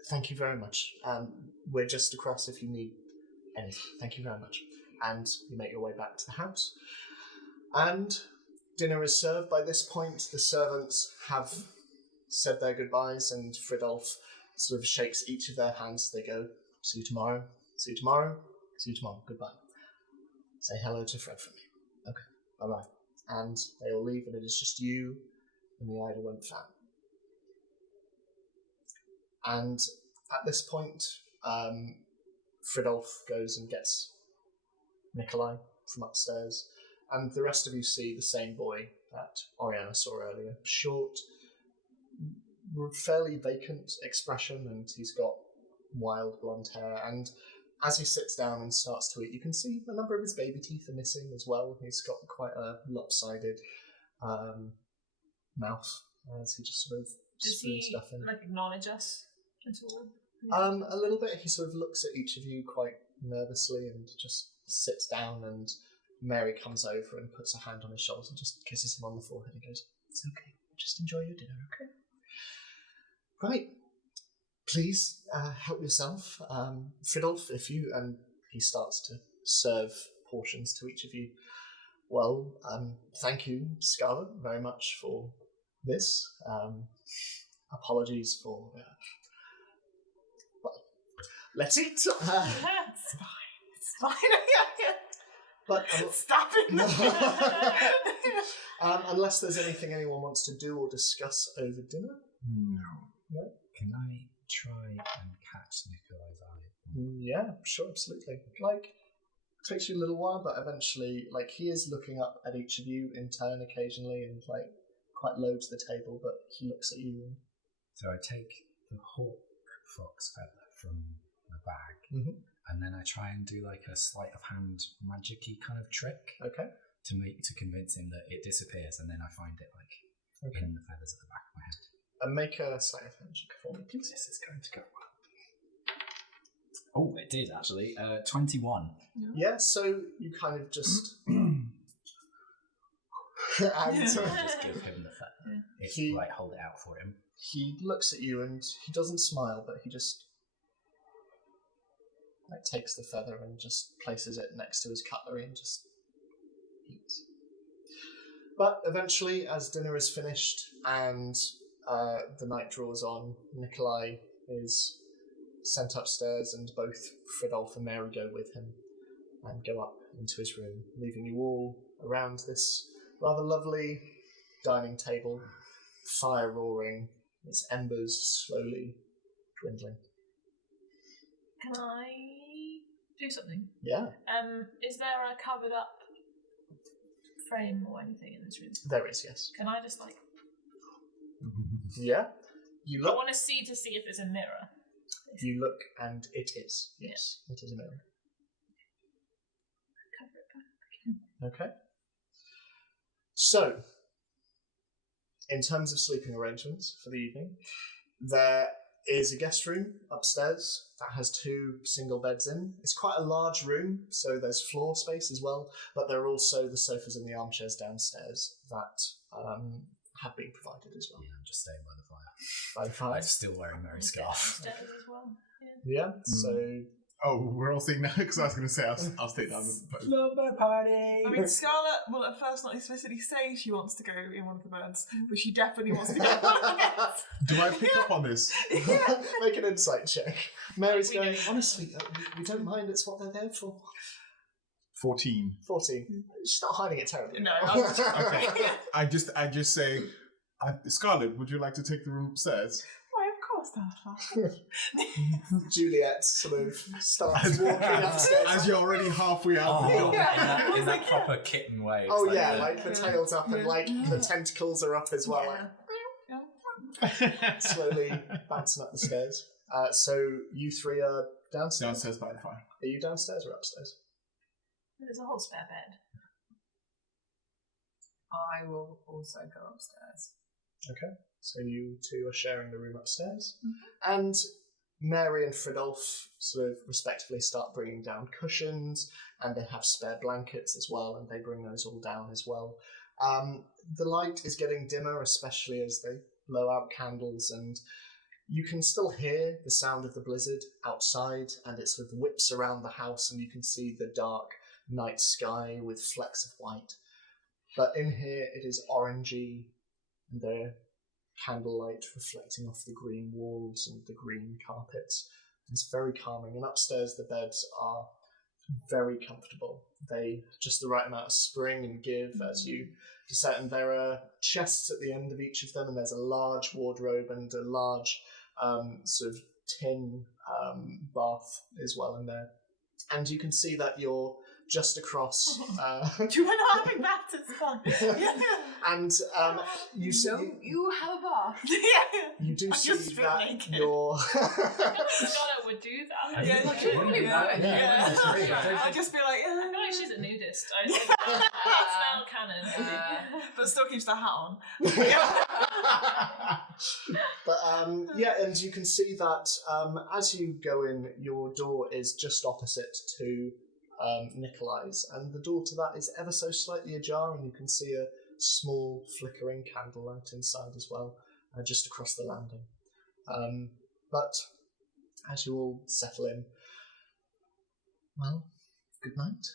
Thank you very much. We're just across if you need anything. Thank you very much. And you make your way back to the house. And dinner is served. By this point, the servants have said their goodbyes, and Fridolf sort of shakes each of their hands. They go, see you tomorrow, see you tomorrow, see you tomorrow, goodbye. Say hello to Fred for me. Okay, bye-bye. And they all leave, and it is just you and the Eidelwhent family. And at this point, Fridolf goes and gets Nikolai from upstairs, and the rest of you see the same boy that Oriana saw earlier. Short, fairly vacant expression, and he's got wild blonde hair. And as he sits down and starts to eat, you can see a number of his baby teeth are missing as well. He's got quite a lopsided mouth as he just sort of Does spoons he stuff in. like acknowledge us at all? A little bit. He sort of looks at each of you quite nervously and just sits down, and Mary comes over and puts her hand on his shoulder and just kisses him on the forehead and goes, "It's okay. Just enjoy your dinner, okay? Right. Please help yourself. Fridolf, if you..." And he starts to serve portions to each of you. "Well, thank you, Scarlet, very much for this. Apologies for... well, let's eat." It's fine. It's fine. But Stop it. unless there's anything anyone wants to do or discuss over dinner. No. Can I try and catch Nikolai's eye? Yeah, sure, absolutely. Like, takes you a little while, but eventually, like, he is looking up at each of you in turn occasionally and, like, quite low to the table, but he looks at you and... So I take the hawk fox feather from my bag, and then I try and do like a sleight of hand magic-y kind of trick. Okay. To convince him that it disappears, and then I find it like in the feathers at the back of my head. And make a sleight of hand check for me, please. This is going to go well. Oh, it did actually. 21. Yeah, so you kind of just... and Just give him the feather. If you like hold it out for him. he looks at you and he doesn't smile, but he just like takes the feather and just places it next to his cutlery and just eats. But eventually, as dinner is finished and the night draws on, Nikolai is sent upstairs, and both Fridolf and Mary go with him and go up into his room, leaving you all around this rather lovely dining table, fire roaring, its embers slowly dwindling. Can I do something? Yeah, Is there a covered up frame or anything in this room? there is, yes. Can I just like... Yeah, you I look. want to see if there's a mirror. You look, and it is. Yes, it is a mirror. Cover it back. Okay. So, in terms of sleeping arrangements for the evening, there is a guest room upstairs that has 2 single beds in. It's quite a large room, so there's floor space as well, but there are also the sofas and the armchairs downstairs that have been provided as well. Yeah, I'm just staying by the fire. By the fire. I'm still wearing Mary's scarf. Downstairs as well. Yeah, so... Oh, we're all seeing that because I was going to say I'll stay down with the boat. Slumber party! I mean, Scarlet will at first not explicitly say she wants to go in one of the beds, but she definitely wants to go in one of the beds. Do I pick up on this? Make an insight check. Mary's going, honestly, we don't mind, it's what they're there for. 14. 14. She's not hiding it terribly. No, well. Okay. I just say, Scarlet, would you like to take the room upstairs? Why, of course, Alpha. Juliet sort of starts walking upstairs. As you're already halfway out the door. In that proper kitten way. It's Oh like yeah, the- like the tail's up and like the tentacles are up as well, like slowly bouncing up the stairs. So you 3 are downstairs. Downstairs by the fire. Are you downstairs or upstairs? There's a whole spare bed. I will also go upstairs. Okay. So you 2 are sharing the room upstairs. And Mary and Fridolf sort of respectively start bringing down cushions, and they have spare blankets as well, and they bring those all down as well. The light is getting dimmer, especially as they blow out candles, and you can still hear the sound of the blizzard outside, and it sort of whips around the house, and you can see the dark night sky with flecks of white. But in here it is orangey, and the candlelight reflecting off the green walls and the green carpets. It's very calming, and upstairs the beds are very comfortable. They just the right amount of spring and give as you descend, and there are chests at the end of each of them, and there's a large wardrobe and a large sort of tin bath as well in there. And you can see that your just across. You are not having baths, it's fun. And you see, You have a bath. you do I see just feel that naked. your Scholar would do that. Yeah, I yeah, feel yeah. I'll just be like, like she's a nudist. I think that's now canon. but still keeps the hat on. But yeah, and you can see that as you go in, your door is just opposite to Nikolai's, and the door to that is ever so slightly ajar, and you can see a small flickering candlelight inside as well, just across the landing. But as you all settle in, well, good night.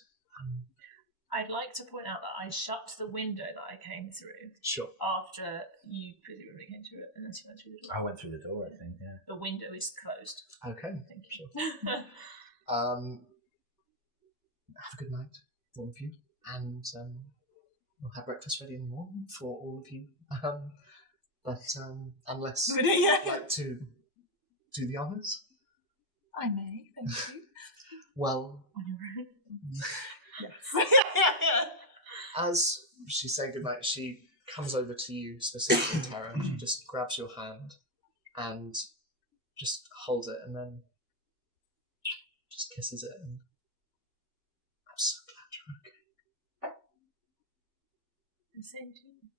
I'd like to point out that I shut the window that I came through Sure. after you presumably came through it, unless you went through the door. I went through the door, I think, yeah. The window is closed. Okay. Thank you. Have a good night, all of you, and we'll have breakfast ready in the morning for all of you. But unless you'd like to do the honours, I may, thank you. well, On your own. Yes. as she saying goodnight, she comes over to you specifically, Tara. She just grabs your hand and just holds it, and then just kisses it. And I'm so glad you're okay. The same to you.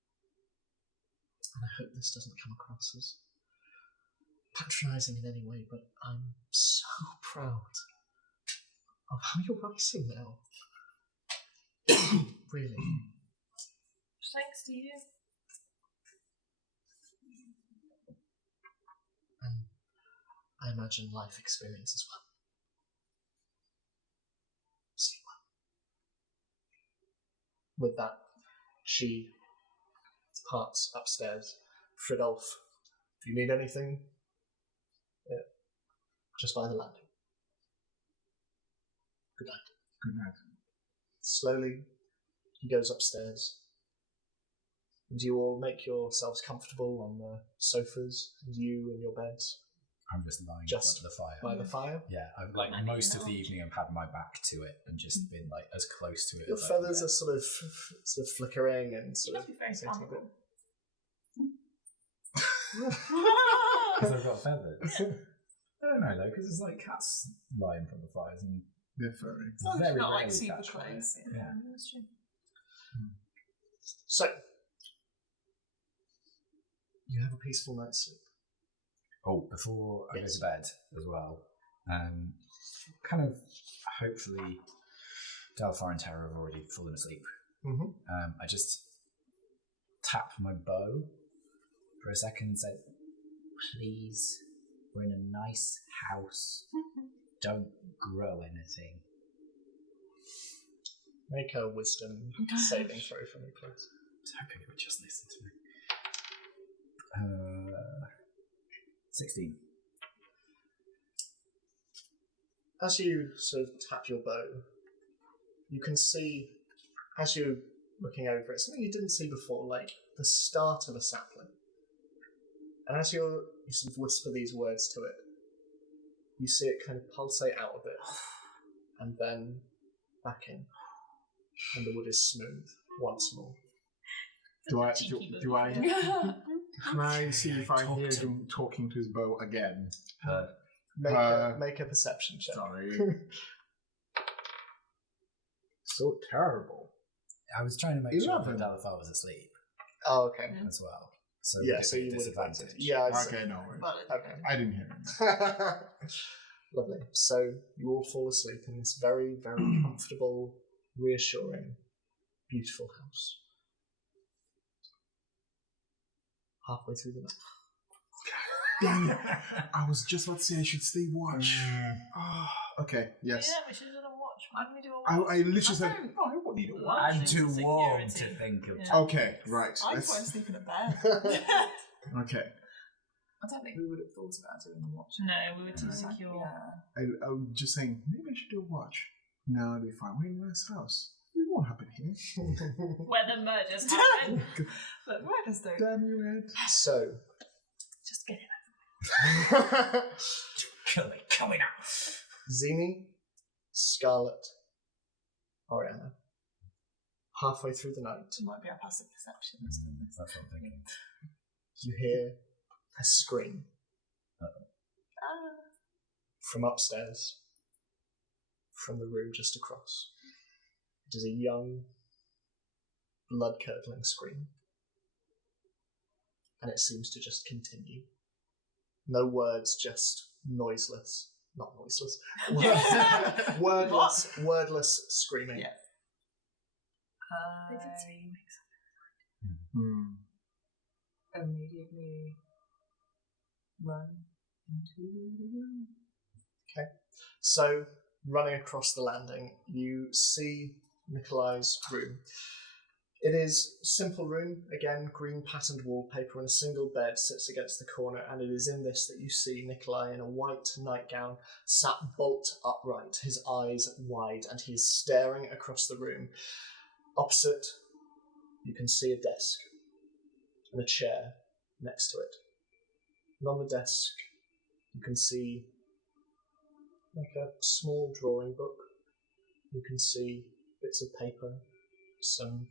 And I hope this doesn't come across as patronising in any way, but I'm so proud of how you're rising now. Really. Thanks to you. And I imagine life experience as well. Sleep well. With that, she departs upstairs. Fridolf, if you need anything, just by the landing. Good night. Good night. Slowly, he goes upstairs. And you all make yourselves comfortable on the sofas, and you in your beds. I'm just lying Just in front of the fire. by the fire. Yeah, I've like most of the evening I've had my back to it and just been like as close to it Your as feathers I are sort of flickering and You sort must of be very rotating a bit. Because I've got feathers. I don't know though, because there's like cats lying in front of the fires and They're furry. As long as very you're not like rarely super catch fire. close. Yeah. That's true. So, you have a peaceful night's sleep. Oh, before I go Yes. to bed as well, kind of hopefully Eidelwhents and Terra have already fallen asleep. Mm-hmm. I just tap my bow for a second and say, please, we're in a nice house. Don't grow anything. Make a wisdom saving throw for me, please. I was hoping it would just listen to me. 16. As you sort of tap your bow, you can see, as you're looking over it, something you didn't see before, like the start of a sapling. And as you sort of whisper these words to it, you see it kind of pulsate out a bit, and then back in, and the wood is smooth once more. Do I? Yeah. Can I see if I hear him talking to his bow again? Make a perception check. Sorry. So terrible. I was trying to make sure 11. that Eidelwhents was asleep Oh, okay. as well. So Yeah, would it so be a you would have disadvantage? wanted. Yeah, I'd say- Okay, no worries. But Okay. I didn't hear him. Lovely. So you all fall asleep in this very, very comfortable, reassuring, beautiful house. Halfway through the night. Damn it. I was just about to say I should stay watch. Okay, yes. Yeah, we should have done a watch. Why don't we do a I watch? literally said, I won't need a watch. I'm too warm to Security. think of. Yeah. Okay, right. I'm let's- going to sleep in a bed. Okay. I don't think we would have thought about doing the watch. No, we were too secure. Yeah. I was just saying, maybe I should do a watch. No, it'll be fine. We're in a nice house. It won't happen here. Where the murders happen. But where does the Damn you, Ed. So, just get it? Kill me now. Zini, Scarlet, Oriana. Halfway through the night, It might be our passive perception. That's what I'm thinking. you hear a scream from upstairs, from the room just across. It is a young, blood-curdling scream. And it seems to just continue. No words, just noiseless. Not noiseless. Wordless screaming. Yeah. They did say you make Immediately run into the room. Okay. So, running across the landing, you see Nikolai's room. It is a simple room, again, green patterned wallpaper, and a single bed sits against the corner, and it is in this that you see Nikolai in a white nightgown, sat bolt upright, his eyes wide, and he is staring across the room. Opposite, you can see a desk and a chair next to it. And on the desk, you can see like a small drawing book. You can see bits of paper, some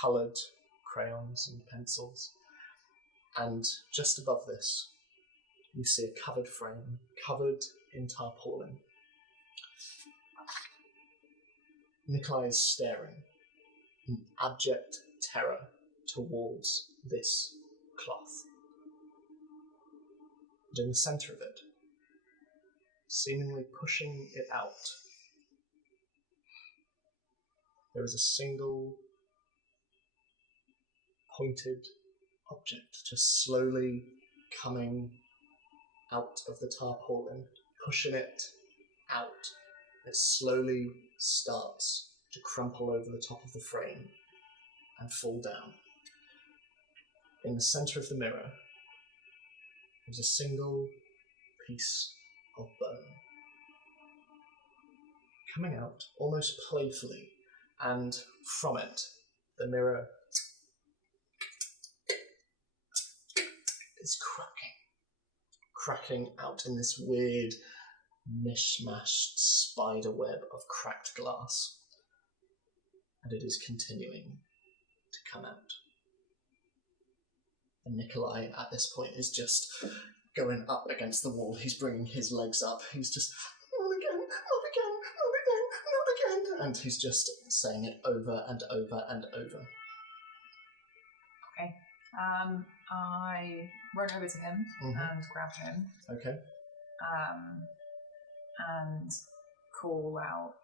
coloured crayons and pencils. And just above this, you see a covered frame, covered in tarpaulin. Nikolai is staring in abject terror towards this cloth. And in the centre of it, seemingly pushing it out, there is a single pointed object just slowly coming out of the tarpaulin, pushing it out. It slowly starts to crumple over the top of the frame and fall down. In the centre of the mirror, there's a single piece of bone coming out almost playfully, and from it, the mirror is cracking out in this weird mishmashed spider web of cracked glass, and it is continuing to come out. And Nikolai at this point is just going up against the wall. He's bringing his legs up. He's just, not again, not again, not again, not again. And he's just saying it over and over and over. Okay. I run over to him and grab him. Okay. And call out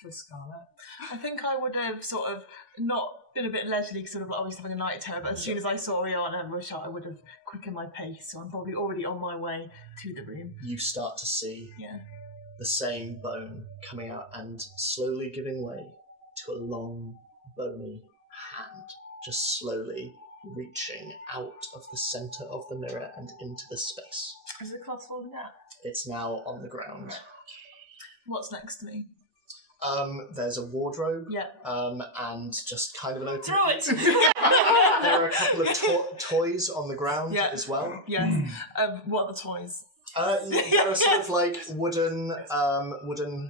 for Scarlet. I think I would have sort of not been a bit leisurely, sort of like always having a night terror, but as soon as I saw Rihanna rush out, I would have quickened my pace, so I'm probably already on my way to the room. You start to see the same bone coming out and slowly giving way to a long, bony hand, just slowly reaching out of the centre of the mirror and into the space. Is the cloth falling out? It's now on the ground. What's next to me? There's a wardrobe, and just kind of an open... Throw it! There are a couple of toys on the ground as well. Yes. What are the toys? There are sort of like wooden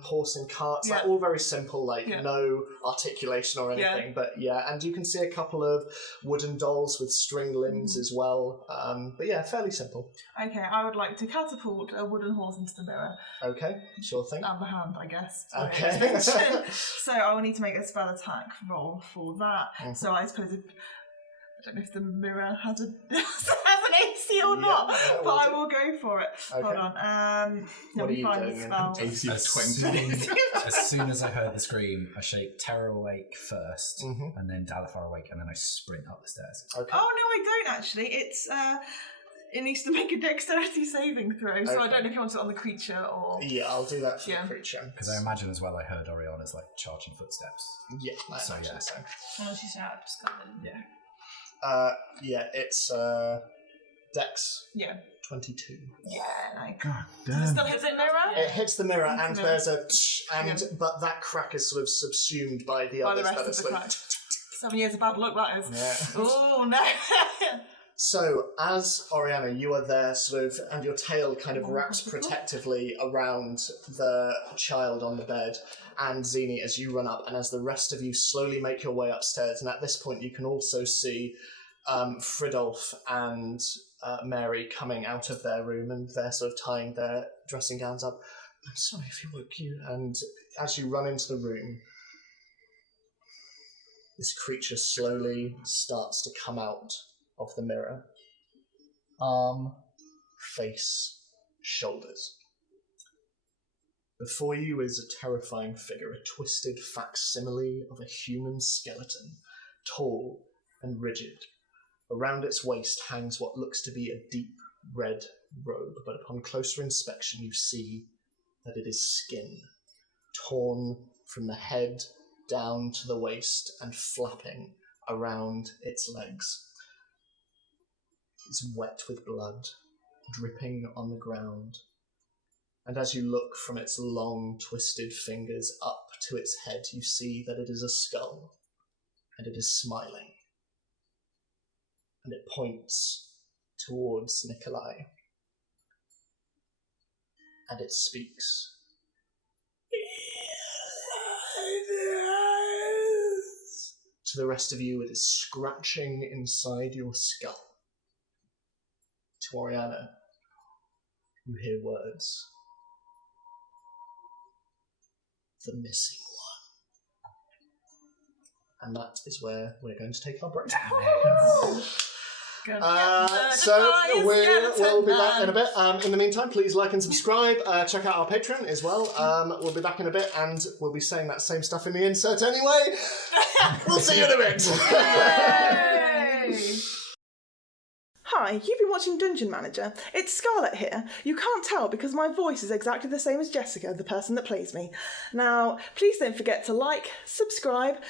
horse and carts, like all very simple, like no articulation or anything, but and you can see a couple of wooden dolls with string limbs as well, but fairly simple. Okay, I would like to catapult a wooden horse into the mirror. Okay, sure thing. And the hand, I guess. Okay. So I will need to make a spell attack roll for that. So I suppose I don't know if the mirror has an AC or not, but I will go for it. Okay. Hold on. What are you doing? AC of 20. As soon as I heard the scream, I shake Terror awake first, and then Dalifar awake, and then I sprint up the stairs. Okay. Oh no, I don't actually. It's it needs to make a dexterity saving throw, so I don't know if you want it on the creature or... Yeah, I'll do that for the creature. Because I imagine as well I heard Oriana's like charging footsteps. Yeah, I imagine so. Oh, she's out. Just got it. Yeah. It's Dex 22. Yeah, like... God Does it damn. still hit the mirror? It hits the mirror, and there's a but that crack is sort of subsumed by the By the others rest that are of the sort crack. 7 years of bad luck, that is. Yeah. Oh no! So, as Oriana, you are there, sort of, and your tail kind of wraps protectively around the child on the bed, and Zini, as you run up, and as the rest of you slowly make your way upstairs, and at this point you can also see Fridolf and Mary coming out of their room, and they're sort of tying their dressing gowns up. I'm sorry if he woke you. And as you run into the room, this creature slowly starts to come out of the mirror. Arm, face, shoulders. Before you is a terrifying figure, a twisted facsimile of a human skeleton, tall and rigid. Around its waist hangs what looks to be a deep red robe, but upon closer inspection you see that it is skin, torn from the head down to the waist and flapping around its legs. It's wet with blood, dripping on the ground, and as you look from its long, twisted fingers up to its head, you see that it is a skull, and it is smiling. And it points towards Nikolai. And it speaks. To the rest of you, it is scratching inside your skull. To Oriana, you hear words. The missing one. And that is where we're going to take our break. So we'll be back in a bit. In the meantime, please like and subscribe. Check out our Patreon as well. We'll be back in a bit, and we'll be saying that same stuff in the insert anyway. We'll see you in a bit. Hi, you've been watching Dungeon Manager. It's Scarlett here. You can't tell because my voice is exactly the same as Jessica, the person that plays me. Now, please don't forget to like, subscribe,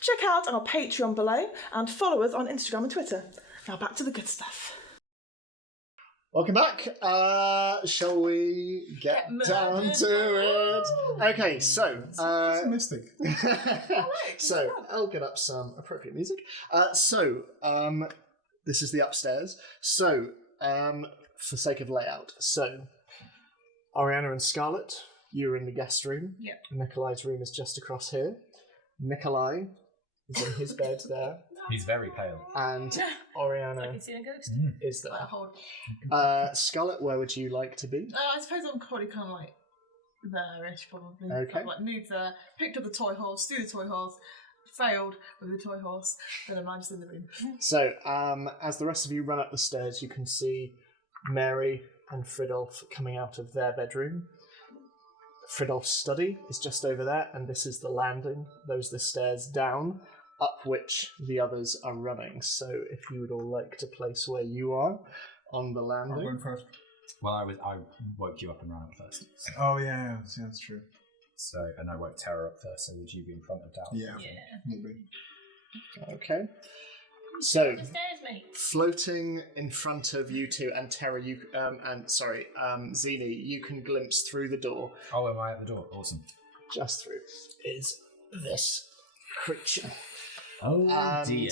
check out our Patreon below, and follow us on Instagram and Twitter. Now back to the good stuff. Welcome back. Shall we get down to it? Okay, so... It's mystic. So, I'll get up some appropriate music. This is the upstairs. So, for sake of layout, Oriana and Scarlett, you're in the guest room. Yep. Nikolai's room is just across here. Nikolai is in his bed there. He's very pale. And Oriana Have you seen a ghost? is there. Scarlett, where would you like to be? I suppose I'm probably kind of like there-ish, probably. Okay. Kind of like moved there, picked up the toy horse, threw the toy horse, failed with the toy horse, then I'm just in the room. So, as the rest of you run up the stairs, you can see Mary and Fridolf coming out of their bedroom. Fridolf's study is just over there, and this is the landing. Those are the stairs down, up which the others are running. So, if you would all like to place where you are on the landing. I'm going first. Well, I woke you up and ran up first. So. Oh, yeah, that's true. So, and I woke Tara up first, so would you be in front of Dal? Yeah. Maybe. Okay. So, The stairs, mate. floating in front of you two and Terra, Zini, you can glimpse through the door, Oh, am I at the door? Awesome. just through, is this creature. Oh, And- dear.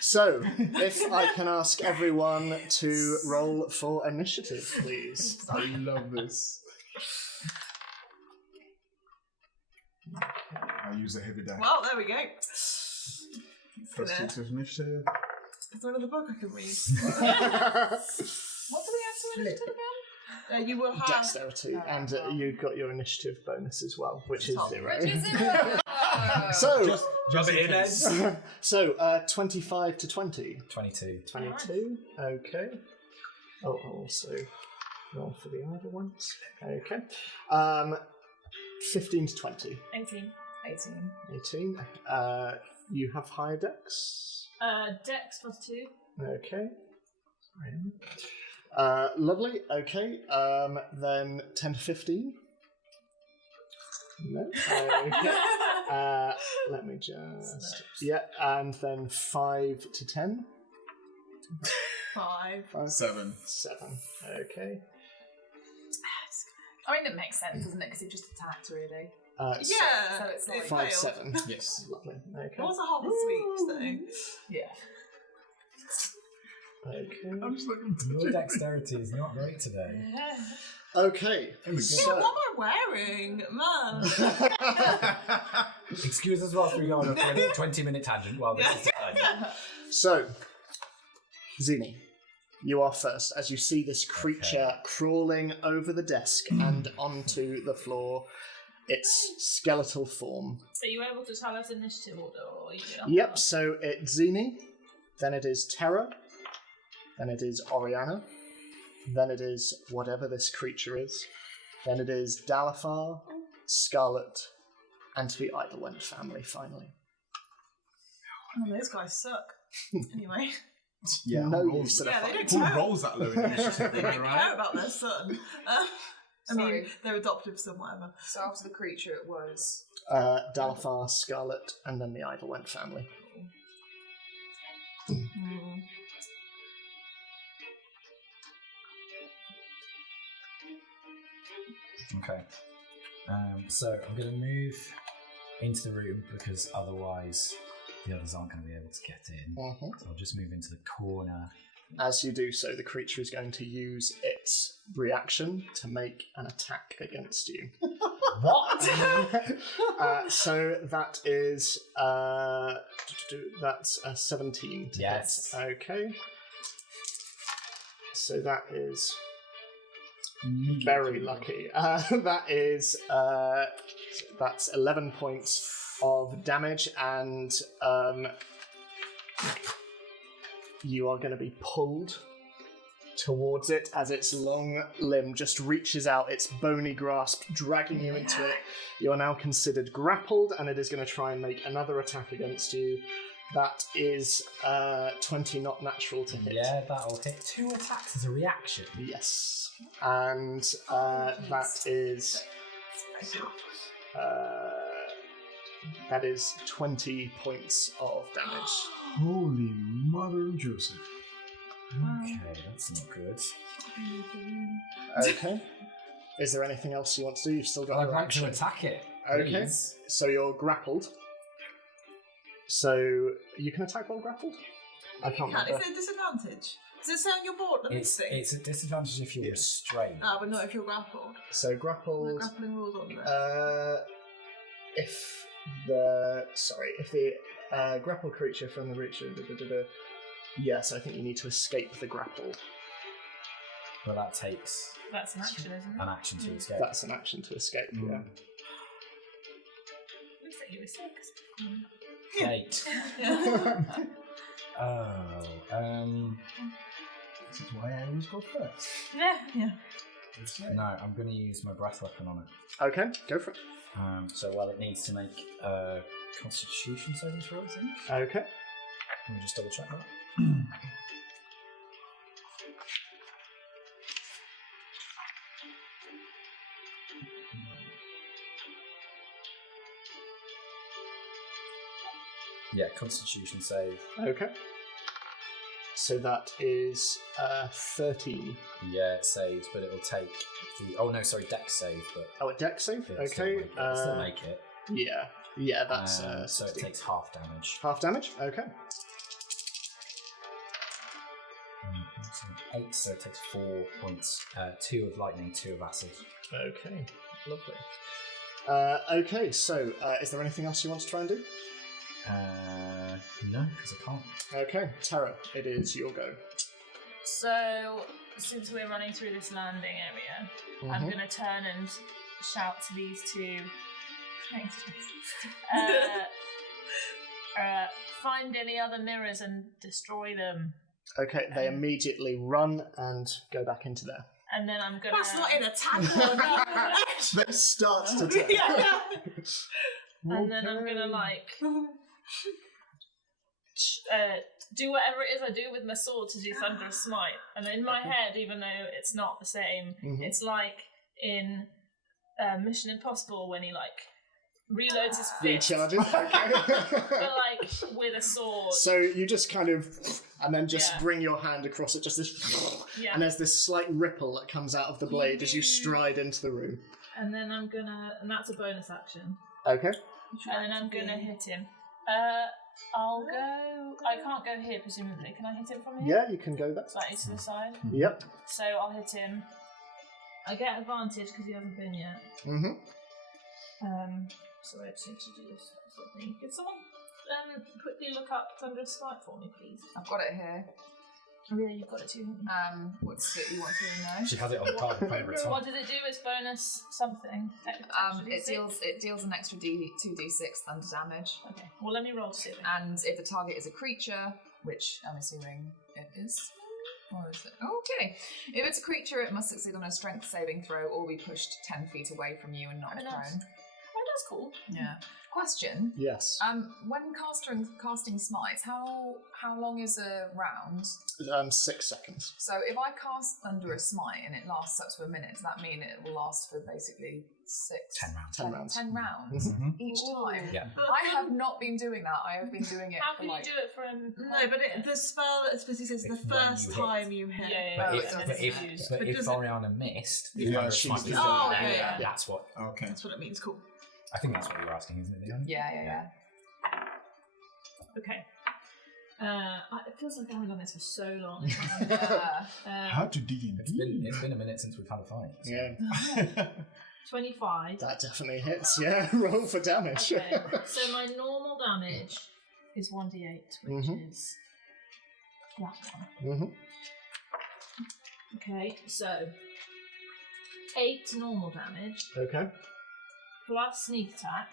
So, if I can ask everyone to roll for initiative, please. I love this. I'll use a heavy die. Well, there we go. First there. feature initiative. Is there another book I can read? What do we have to initiative again? You will have... Dexterity, and you've got your initiative bonus as well, which is Top. 0. Which is zero. So, Just in case. so 25 to 20. 22. 22, okay. Oh, I'll also roll for the Eidelwhents. Okay. 15 to 20. 18. 18. You have higher dex. Dex plus 2. Okay. Lovely. Okay. Then 10 to 15. No. Okay. Let me just. Yeah, and then 5 to 10. 5. 7. 7. Okay. I mean, it makes sense, doesn't it? Because it just attacked, really. Yeah. So it's like 5, failed. 7. Yes. Lovely. Okay. It was a half a sweep, though. Yeah. Okay. I'm just looking to Your dexterity is not great today. Okay. Yeah, what am I wearing? Man. Excuse us whilst we go on a 20-minute tangent while this is decided. So, Zini, you are first as you see this creature crawling over the desk and onto the floor. Its skeletal form. Are you able to tell us initiative order? Or Yep, so it's Zini, then it is Terra, then it is Oriana, then it is whatever this creature is, then it is Dalafar, Scarlet, and the Eidelwhent family, finally. Oh, those guys suck. Anyway. Yeah, no who use to the Yeah, they fight. don't Who care. rolls that low initiative? They don't right? care about their son. I mean, their adoptive son, whatever. So after the creature, it was. Dalafar, Scarlet, and then the Eidelwhent family. Okay. So I'm going to move into the room because otherwise the others aren't going to be able to get in. So I'll just move into the corner. As you do so, the creature is going to use its reaction to make an attack against you. What? So that is that's a 17 to Yes. hit. Okay. So that is very lucky. That is that's 11 points of damage, and you are going to be pulled towards it as its long limb just reaches out, its bony grasp dragging you into it. You are now considered grappled, and it is going to try and make another attack against you. That is 20 not natural to hit. Yeah, that'll hit 2 attacks as a reaction. Yes. And that is 20 points of damage. Holy Mother of Joseph. Okay, that's not good. Okay. Is there anything else you want to do? You've still got I'd your like action. to attack it. Okay. Please. So you're grappled. So you can attack while grappled? I can't Is remember. there a disadvantage? Does it say on your board? Let me see. It's a disadvantage if you're restrained. Ah, but not if you're grappled. So Are the grappled. grappling rules on there? If the grapple creature from the reach. Yes, I think you need to escape the grapple. But that takes That's an action, isn't it? an action to escape. That's an action to escape. Yeah. Looks like you were 6. 8. This is why I always go first. Yeah. No, I'm going to use my breath weapon on it. Okay, go for it. So, it needs to make a Constitution saving throw, I think. Okay. Let me just double check that. Yeah, Constitution save. Okay. So that is 13. Yeah, it saves, but it'll take the. Oh no, sorry, Dex save, but Oh, a dex save? it'll still Okay. make it. It'll still make it. Yeah, that's So it 16. takes half damage. Half damage? Okay. 8, so it takes 4 points. 2 of lightning, 2 of acid. Okay, lovely. Okay, so is there anything else you want to try and do? No, because I can't. Okay, Tara, it is your go. So, since we're running through this landing area, I'm going to turn and shout to these two. Thanks, find any other mirrors and destroy them. Okay, they immediately run and go back into there. And then I'm going to... That's not in attack order. They start to turn. Yeah. And then I'm going to, do whatever it is I do with my sword to do Thunderous Smite. And in my head, even though it's not the same, it's like in Mission Impossible when he, reloads his fist. Recharges, okay. But, with a sword. So you just kind of, and then just bring your hand across it, just this, and there's this slight ripple that comes out of the blade as you stride into the room. And then I'm gonna, and that's a bonus action. Okay. And then I'm gonna hit him. I'll go. I can't go here, presumably. Can I hit him from here? Yeah, you can go there. Slightly to the side. Yep. So I'll hit him. I get advantage because he hasn't been yet. Mm-hmm. So I just need to do this sort of thing. Could someone quickly look up Thunderous Smite for me, please? I've got it here. Oh yeah, you've got it too. What's it you want to know? She has it on the card every time. What does it do? It's bonus something. It deals an extra 2d6 thunder damage. Okay. Well, let me roll to see. And if the target is a creature, which I'm assuming it is, or is it? Okay. If it's a creature, it must succeed on a strength saving throw or be pushed 10 feet away from you and knocked prone. Oh, that's cool. Yeah. Question. Yes. When casting smites, how long is a round? 6 seconds. So if I cast Thunderous Smite and it lasts up to a minute, does that mean it will last for basically 10 rounds. 10 rounds. 10 rounds each time? Yeah. I have not been doing that. I have been doing it How for can like... you do it for him? No, but the spell that specifically says the It's when first you hit. time you hit. Yeah. But if Oriana missed, Yeah, she's she's doing Oh, that. yeah. That's what. Okay. That's what it means. Cool. I think that's what you're asking, isn't it, Leon? Yeah. Okay. It feels like I haven't done this for so long. How to D&D? It's been a minute since we've had a fight. So. Yeah. 25. That definitely hits, yeah. Roll for damage. Okay. So my normal damage is 1d8, which is that one. Mm-hmm. Okay, so 8 normal damage Okay. plus sneak attack,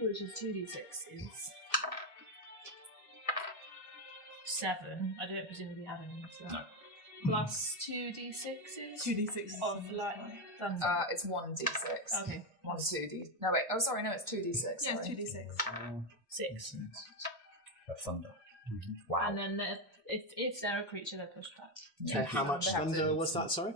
which is 2d6 is 7. I don't presumably have any to that. No. Plus 2d6s 2d6 of like thunder. It's 1d6. Okay. Not 2d. No, wait. Oh, sorry. No, it's 2d6. Yeah, sorry. 2d6. 6. Of thunder. Wow. And then if they're a creature, they're pushed back. Okay, how much They have to- thunder was that, sorry?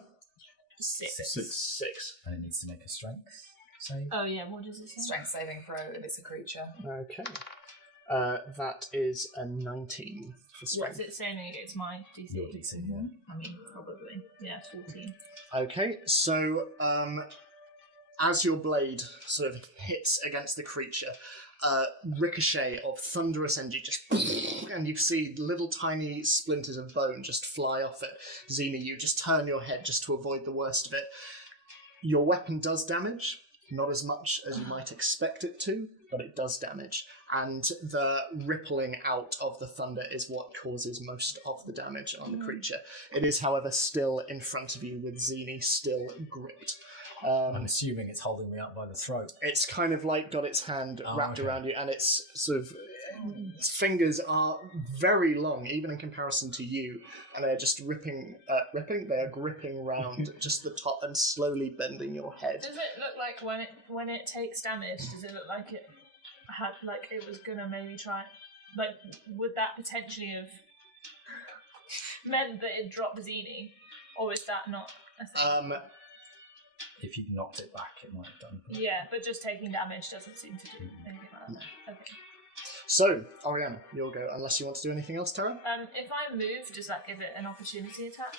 6. 6. And it needs to make a strength save. Oh yeah, what does it say? Strength saving throw if it's a creature. Okay. That is a 19 for strength. What's it saying against my DC? Your DC, yeah. I mean, probably. Yeah, 14. Okay, so as your blade sort of hits against the creature, ricochet of thunderous energy just, and you see little tiny splinters of bone just fly off it. Xena, you just turn your head just to avoid the worst of it. Your weapon does damage, not as much as you might expect it to, but it does damage. And the rippling out of the thunder is what causes most of the damage on the creature. It is, however, still in front of you with Xena still gripped. I'm assuming it's holding me up by the throat. It's kind of like got its hand wrapped okay. around you, and its sort of its fingers are very long, even in comparison to you, and they're just they are gripping round just the top and slowly bending your head. Does it look like when it takes damage? Does it look like it had like it was gonna maybe try? Like, would that potentially have meant that it dropped Zini, or is that not a thing? If you'd knocked it back, it might have done. Yeah, but just taking damage doesn't seem to do anything like that. Okay. So, Oriana, you'll go, unless you want to do anything else, Tara? If I move, does that give it an opportunity attack?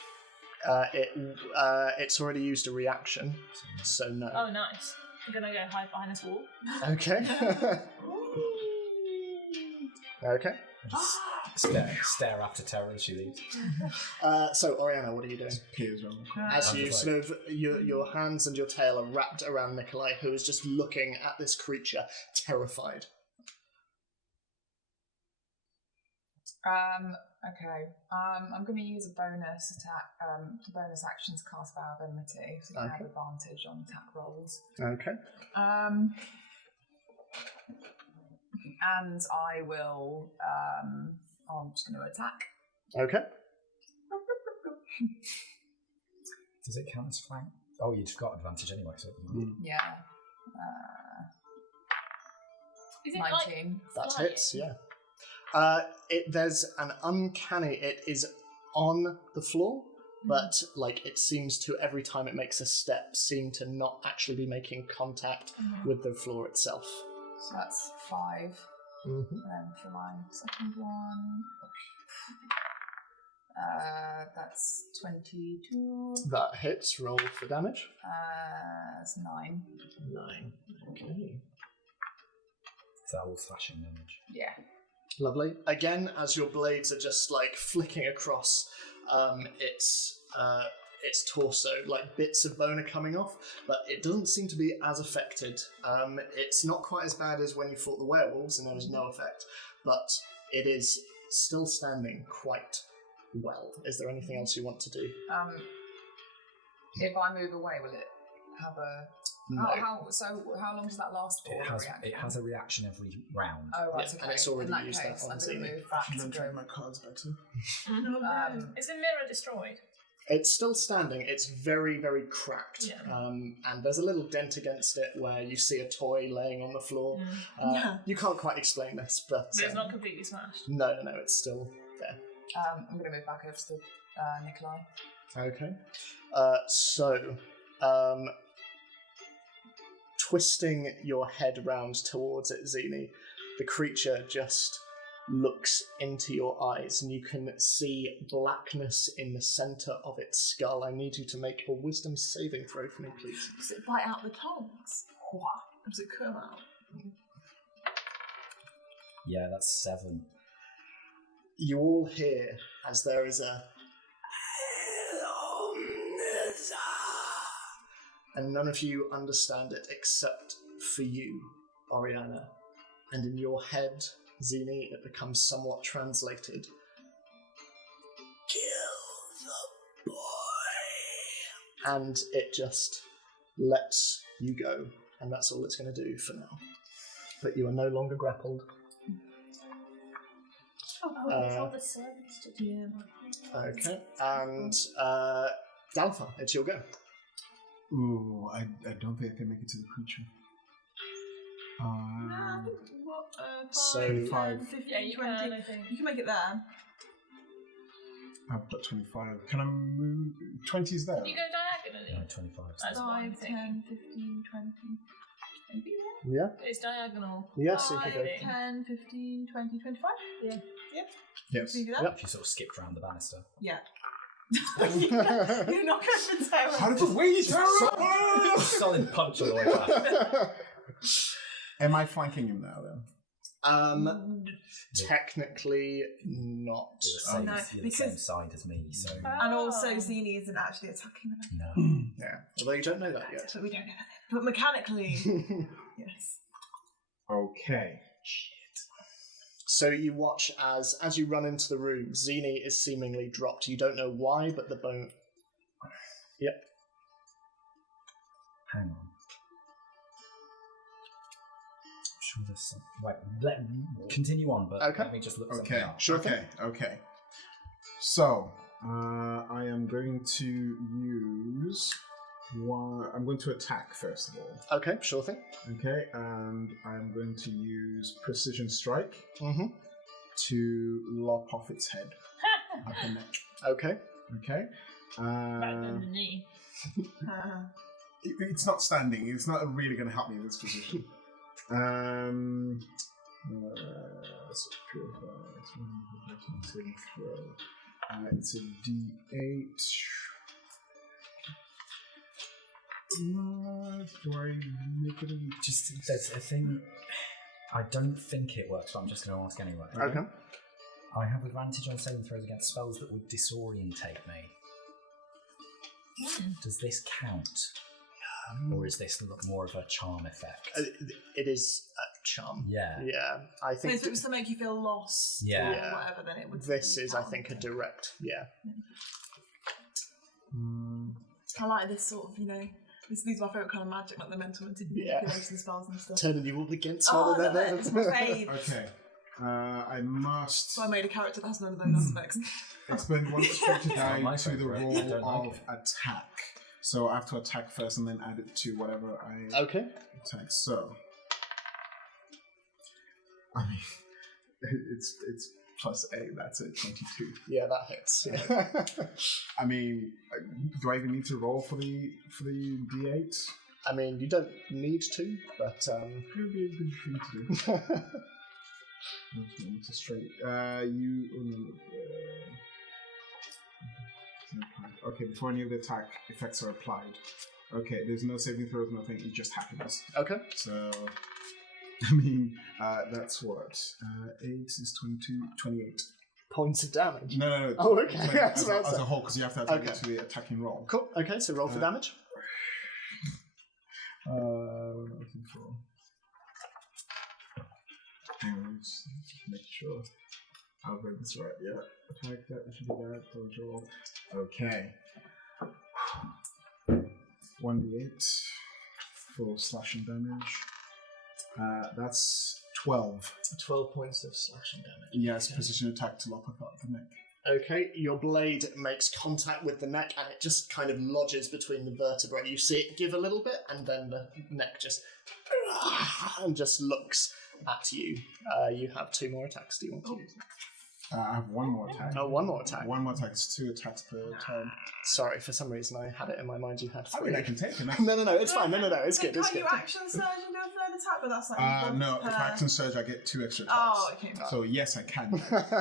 It's already used a reaction, so no. Oh, nice. I'm gonna go hide behind this wall. Okay. Okay. Stare after Terra as she leaves. So, Oriana, what are you doing? Appears on the As you sort of, your hands and your tail are wrapped around Nikolai, who is just looking at this creature, terrified. Okay. I'm going to use a bonus attack, bonus action to cast Viability, so you can have advantage on attack rolls. Okay. And I will. I'm just going to attack. Okay. Does it count as flank? Oh, you've got advantage anyway, so it doesn't matter. Yeah. Is it 19. That flying? hits, yeah. There's an uncanny. It is on the floor, but like it seems to every time it makes a step, seem to not actually be making contact with the floor itself. So that's 5. And then for my second one, that's 22. That hits. Roll for damage. That's 9. 9. Okay. that all slashing damage. Yeah. Lovely. Again, as your blades are just like flicking across its torso, like bits of bone are coming off, but it doesn't seem to be as affected. It's not quite as bad as when you fought the werewolves and there was no effect, but it is still standing quite well. Is there anything else you want to do? If I move away, will it have a... No. How long does that last for? It has a reaction every round. Oh, right, Yeah, okay. and it's already In that used case, that on I'm going Zini. to move back You to don't go... take my cards better. Is the mirror destroyed? It's still standing. It's very, very cracked. Yeah. And there's a little dent against it where you see a toy laying on the floor. You can't quite explain this, but... But it's not completely smashed. No, it's still there. I'm going to move back over to the Nikolai. Okay. So, twisting your head round towards it, Zini, the creature just looks into your eyes and you can see blackness in the centre of its skull. I need you to make a wisdom saving throw for me, please. Does it bite out the tongues? Does it come out? Yeah, that's 7. You all hear as there is a... and none of you understand it except for you, Oriana. And in your head, Zini, it becomes somewhat translated. Kill the boy. And it just lets you go. And that's all it's going to do for now. But you are no longer grappled. It's all the servants to do. Okay. And Dalfa, it's your go. Ooh, I don't think I can make it to the creature. So 5, 10, 15, Yeah, you 20. can, I think. You can make it there. I've got 25. Can I move? 20's there. Can you go diagonally? No, 25. That's what I'm 5, thinking. 10, 15, 20. Maybe Yeah? It's diagonal. Yes, you can go. 10, 15, 20, 25. Yeah. Yes. Can you do that? Yep. She sort of skipped around the banister. Yeah. You're not going to tell How did you wait? Solid punch all the way back. Am I flanking him now then? Technically not. You're the same, no, you're the because- same side as me, so And also, Zini isn't actually attacking them. no. Yeah. Although you don't know that yet. But we don't know that. But mechanically, yes. Okay. So you watch as you run into the room, Zini is seemingly dropped. You don't know why, but the bone... Yep. Hang on. I'm sure there's some... Wait, continue on, but Okay. let me just look something Okay. up. Sure Okay. Okay. So, I am going to use one. I'm going to attack first of all. Okay, sure thing. Okay, and I'm going to use precision strike Mm-hmm. to lop off its head at the neck. Okay. Okay. Right in the knee. It's not standing. It's not really going to help me in this position. So purify. It's a D8. Do I make it? Just, there's a thing... I don't think it works, but I'm just going to ask anyway. Okay. I have advantage on saving throws against spells that would disorientate me. Does this count? Or is this more of a charm effect? It is a charm. Yeah. Yeah. I So think if it was to make you feel lost Yeah. or Yeah. whatever, then it would this be is, I fun. think, a direct... Yeah. I like this sort of, these are my favourite kind of magic, like the mental Yeah. manipulation spells and stuff. Turning you all against Oh, one I love it. another. It's my fave. Okay. I must So I made a character that has none of those aspects. expend one strategy not my die to the favourite. I roll don't like of it. attack. So I have to attack first and then add it to whatever I Okay. attack. So, I mean, it's plus 8. That's it. 22. Yeah, that hits. Yeah. I mean, do I even need to roll for the D8? I mean, you don't need to, but... It would be a good thing to do. It's a straight. Okay, before any of the attack effects are applied. Okay, there's no saving throws, nothing. It just happens. Okay. So I mean, that's what? 8 is 22, 28. Points of damage. No. Oh, okay. Like, That's as a whole, because you have to attack it to the attacking roll. Cool. Okay, so roll for damage. What am I looking for? Hang on, just make sure I've read this right. Yeah. Attack that, if you do that, dodge roll. Okay. 1d8 for slashing damage. That's 12. 12 points of slashing damage. Yes, precision attack to lop up the neck. Okay, your blade makes contact with the neck and it just kind of lodges between the vertebrae. You see it give a little bit and then the neck just and just looks at you. You have 2 more attacks. Do you want to use them? I have 1 more attack. Oh, 1 more attack. 1 more attack is 2 attacks per turn. Sorry, for some reason I had it in my mind you had 3. I mean, I can take it. No, it's fine. No, it's good. It's Can't good. you action surge and do a third attack? But that's like No, per... if I action surge, I get 2 extra attacks. Oh, okay. So yes, I can.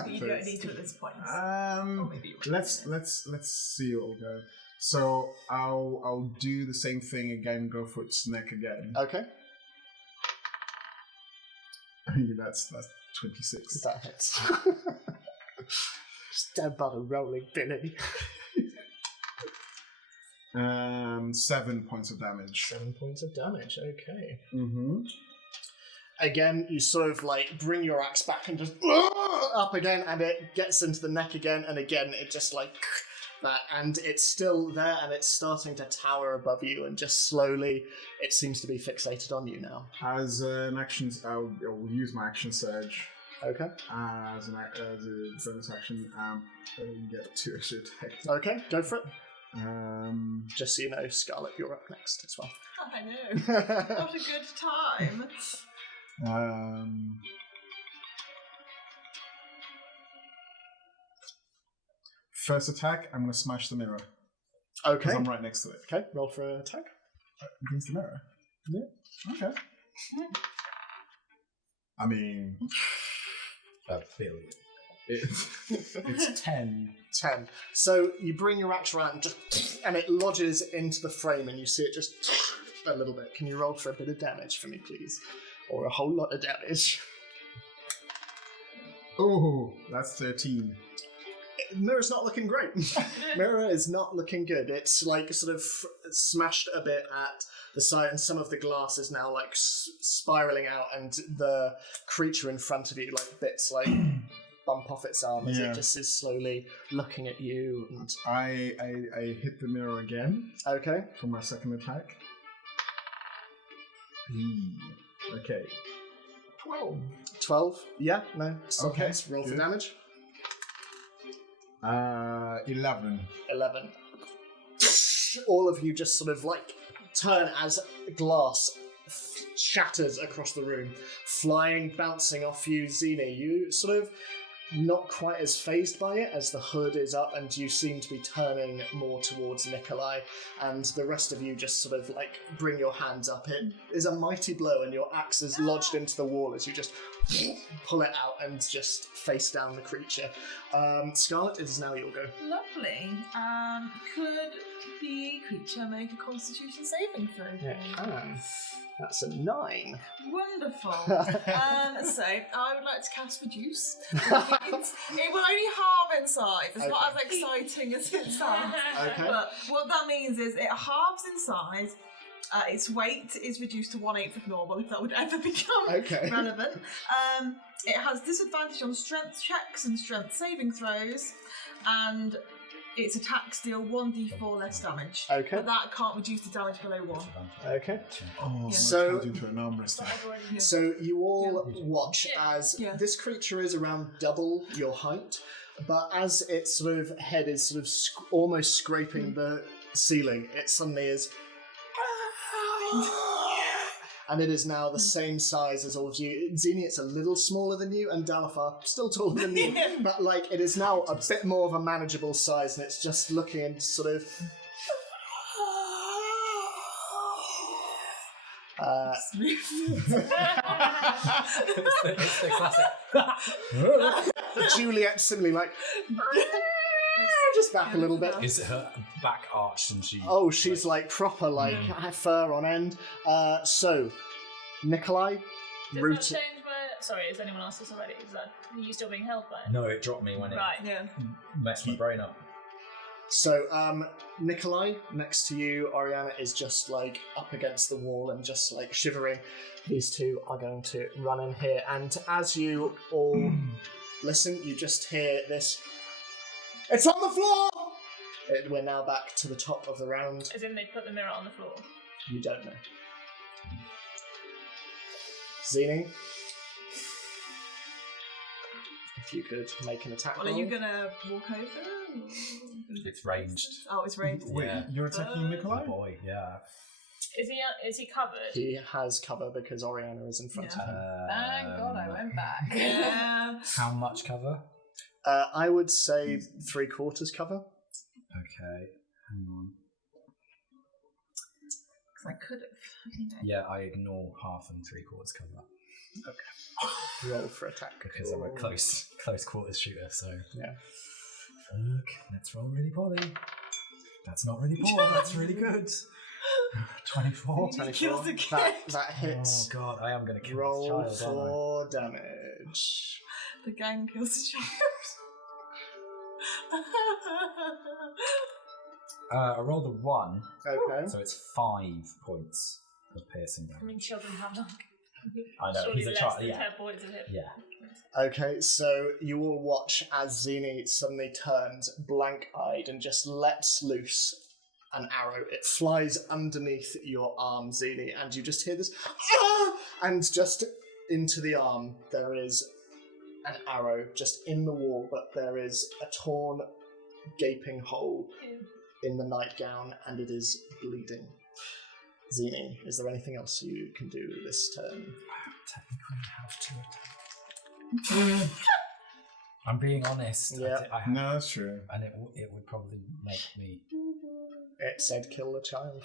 You don't need to at this point. Let's see what we'll go. So I'll do the same thing again. Go for its neck again. Okay. I mean, that's 26. That hits. Stab by the rolling Billy. 7 points of damage. 7 points of damage, okay. Mm-hmm. Again, you sort of like bring your axe back and just up again, and it gets into the neck again, and again it just like that, and it's still there, and it's starting to tower above you, and just slowly it seems to be fixated on you now. As an action, I'll use my action surge. Okay. As a bonus action, you get 2 extra attacks. Okay, go for it. Just so you know, Scarlet, you're up next as well. I know. What a good time. First attack, I'm going to smash the mirror. Okay. Because I'm right next to it. Okay, roll for an attack. Against the mirror? Yeah. Okay. I mean... A billion. It's 10. 10. So you bring your axe around and it lodges into the frame and you see it just a little bit. Can you roll for a bit of damage for me, please? Or a whole lot of damage. Oh, that's 13. Mirror's not looking great. Mirror is not looking good. It's like sort of smashed a bit at the side, and some of the glass is now like spiraling out, and the creature in front of you, like bits like bump off its arm as it just is slowly looking at you. And I hit the mirror again. Okay. For my second attack. Okay. 12. Yeah, no. Still Okay, hits. Roll for good. damage. 11. 11. All of you just sort of like turn as glass shatters across the room, flying, bouncing off you. Xena, you sort of not quite as phased by it as the hood is up, and you seem to be turning more towards Nikolai, and the rest of you just sort of like bring your hands up. It is a mighty blow, and your axe is lodged into the wall as you just pull it out and just face down the creature. Scarlet, it is now your go. Lovely. Could the creature make a Constitution saving throw? That's a 9. Wonderful. So I would like to cast Reduce. It will only halve in size. It's not as exciting as it sounds. Okay. But what that means is it halves in size. Its weight is reduced to 1/8 of normal, if that would ever become relevant. It has disadvantage on strength checks and strength saving throws, and its attacks deal 1d4 less damage. Okay. But that can't reduce the damage below 1. Okay. Oh, So- into an arm wrestler. So you all watch as this creature is around double your height, but as its sort of head is sort of almost scraping the ceiling, it suddenly is... And it is now the same size as all of you. Xenia, it's a little smaller than you, and Dalafar, still taller than you. But like, it is now a bit more of a manageable size, and it's just looking and sort of... It's the classic. Juliet similarly like... just back a little bit. Is her back arched and she... Oh, she's like proper, like fur on end. So, Nikolai, Does root. that change where... Sorry, is anyone else this already? Is that... Are you still being held by it? No, it dropped me when it Right. Yeah. messed my brain up. So, Nikolai, next to you, Oriana is just like up against the wall and just like shivering. These two are going to run in here, and as you all listen, you just hear this. It's on the floor! We're now back to the top of the round. As in they put the mirror on the floor. You don't know. Zini, if you could make an attack Well, roll. are you gonna walk over? It's ranged. Oh, it's ranged. Wait, Yeah. you're attacking Oh Nikolai? boy, yeah. Is he covered? He has cover because Oriana is in front of him. Thank God I went back. Yeah. How much cover? I would say 3/4 cover. Okay, hang on. Because I could have. Yeah, I ignore 1/2 and 3/4 cover Roll for attack. because I'm a close quarters shooter. So Yeah. fuck. Let's roll really poorly. That's not really poor. That's really good. 24. 24. That hits. Oh god, I am going to kill Roll this child, aren't for damage. The gang kills the child. I rolled a 1, Okay. so it's 5 points of piercing I damage. mean, children have like... I know, surely he's a less child, than yeah. 10 points of hit. Yeah. Okay, so you all watch as Zini suddenly turns blank-eyed and just lets loose an arrow. It flies underneath your arm, Zini, and you just hear this, ah! And just into the arm there is an arrow just in the wall, but there is a torn, gaping hole in the nightgown, and it is bleeding. Zini, is there anything else you can do this turn? Technically, I have to attack. I'm being honest. Yeah. I have, No, that's true. and it would probably make me. It said kill the child.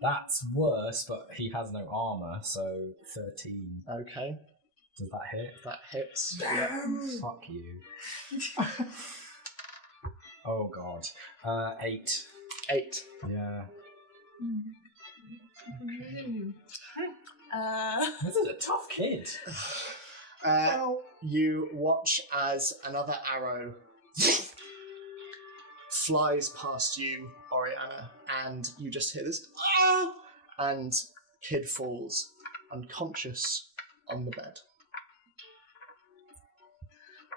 That's worse, but he has no armor, so 13. Okay, Does that hit? that hits. Fuck you. Oh god. 8. 8. Yeah. This is a tough kid. You watch as another arrow flies past you, Oriana, and you just hear this, ah! And kid falls unconscious on the bed.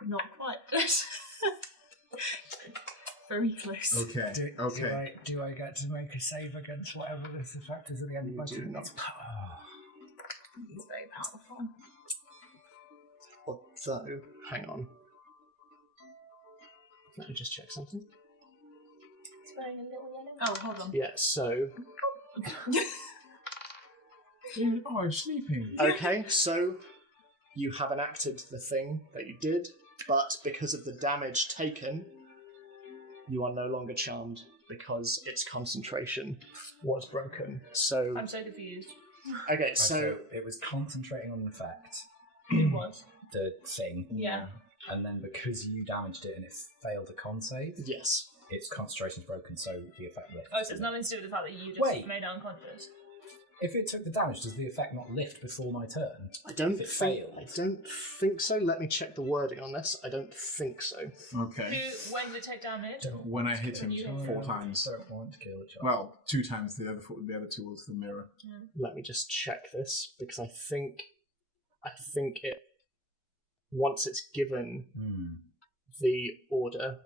Not quite. Very close. Okay. Okay. Do I get to make a save against whatever this effect is at the end of my You do turn? not. He's very powerful. Although, hang on. Let me just check something. It's wearing a little yellow. Oh, hold on. Yeah, so... Oh, I'm sleeping. Okay, so you have enacted the thing that you did, but because of the damage taken, you are no longer charmed because its concentration was broken. So, I'm so confused. okay, So so it was concentrating on the effect, It was. the thing, Yeah. and then because you damaged it and it failed a con save, yes, its concentration's broken, so the effect lifts. Oh, so it's nothing to do with the fact that you just Wait. made it unconscious. If it took the damage, does the effect not lift before my turn? I don't If it think. failed. I don't think so. Let me check the wording on this. I don't think so. Okay. When did it take damage? When I hit him When you hit 4 him. times. Don't want to kill a child. Well, 2 times. The other 2 was the mirror. Let me just check this because I think it once it's given the order.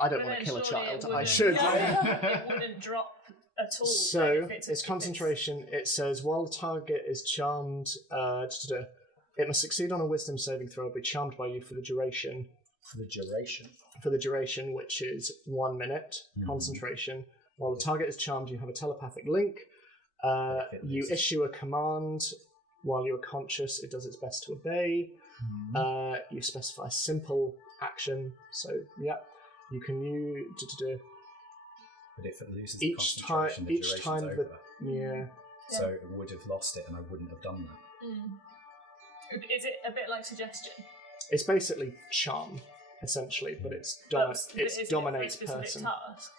I don't But want to then kill a surely child. it I wouldn't- should. It wouldn't drop at all. So if its concentration. It says while the target is charmed, it must succeed on a Wisdom saving throw. Or be charmed by you for the duration. For the duration. For the duration, which is 1 minute concentration. While the target is charmed, you have a telepathic link. If it You loses- issue a command while you are conscious. It does its best to obey. You specify simple action. So yeah, you can use But if it loses each the time. concentration, the Each duration's time over. yeah. So it would have lost it, and I wouldn't have done that. Is it a bit like suggestion? It's basically charm, essentially, but it's But is it's it dominate for a specific person. task?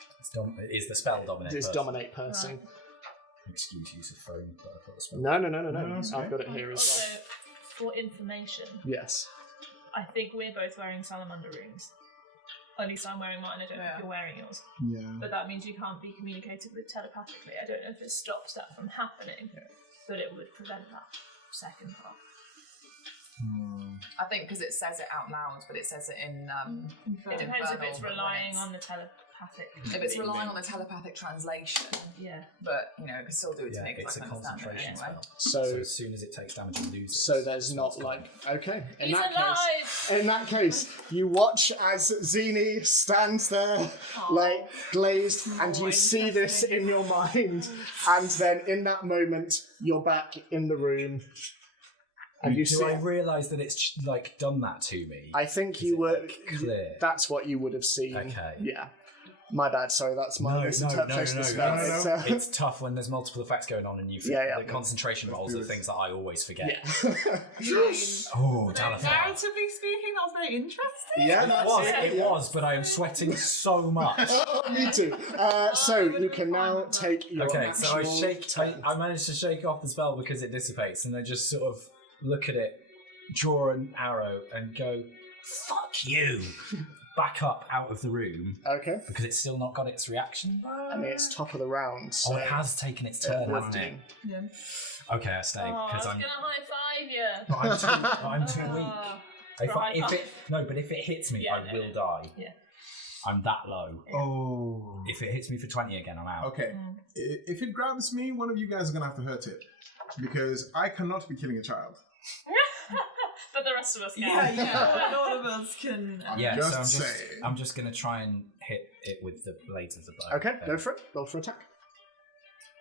Is the spell dominate? It's person? dominate person. Excuse use of phone, but I've got the spell. No. No, it's I've okay. got it here as Also, for information, well. Yes. I think we're both wearing salamander rings. At least I'm wearing mine. I don't know if you're wearing yours. Yeah. But that means you can't be communicated with telepathically. I don't know if it stops that from happening, but it would prevent that second part. I think because it says it out loud, but it says it in. It depends if it's infernal, relying when on the telepathic. If it's relying on the telepathic translation, Yeah. but you know, it can still do it to me It's because a I can understand it concentration anyway. spell. So as soon as it takes damage, it loses. So there's not like okay. He's alive! In that case, you watch as Zini stands there, like glazed, and you see this in your mind. And then in that moment, you're back in the room, and you do see. I realise that it's like done that to me? I think Is you it, were. like, clear? That's what you would have seen. Okay. Yeah. My bad. Sorry, that's my misinterpretation of spell. No. It's tough when there's multiple effects going on and you forget. Yeah. The concentration rolls are things that I always forget. Yeah. Oh, Dalafar. Narratively speaking, that was very interesting. Yeah, It was, but I am sweating so much. Me too. So you can now take your Okay, so I actual I managed to shake off the spell because it dissipates, and I just sort of look at it, draw an arrow, and go, "Fuck you!" Back up out of the room Okay. because it's still not got its reaction. I mean, it's top of the round. So Oh, it has taken its turn, hasn't it? Yeah. Okay, I stay Oh, I because was I'm. gonna high five you. But I'm too weak. Right, If it hits me, Yeah, I will die. Yeah. I'm that low. Oh. If it hits me for 20 again, I'm out. Okay. If it grabs me, one of you guys are going to have to hurt it. Because I cannot be killing a child. But the rest of us can. Yeah. None of us can. Yeah, Just so saying. I'm just going to try and hit it with the blades of the bow. Okay, go for it. Roll for attack.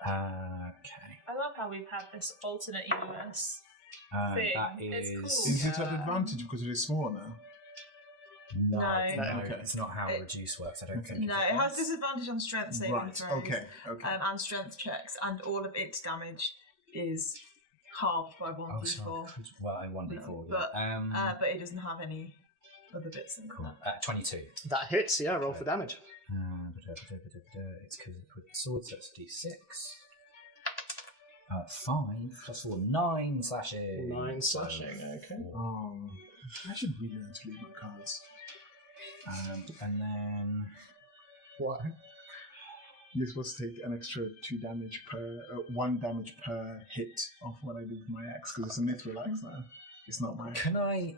Okay. I love how we've had this alternate universe. Thing. That It's is. cool. Is it at advantage because it is smaller now? No, No. Okay. it's not how It- reduce works. I don't think. No, it has disadvantage on strength saving Right. throws. Okay. And strength checks, and all of its damage is halved by 1d4. Oh, sorry. Well, I 1d4. But, yeah. but it doesn't have any other bits in Cool. that. 22. That hits, yeah, roll for damage. It's because it's with the sword, so it's d6. 5 plus 4, 9 slashing. 9 So slashing, okay. 4. I should really learn to leave my cards. And then. What? You're supposed to take an extra 2 damage per, 1 damage per hit of what I do with my axe, because it's a mithril axe now. It's not my. Can I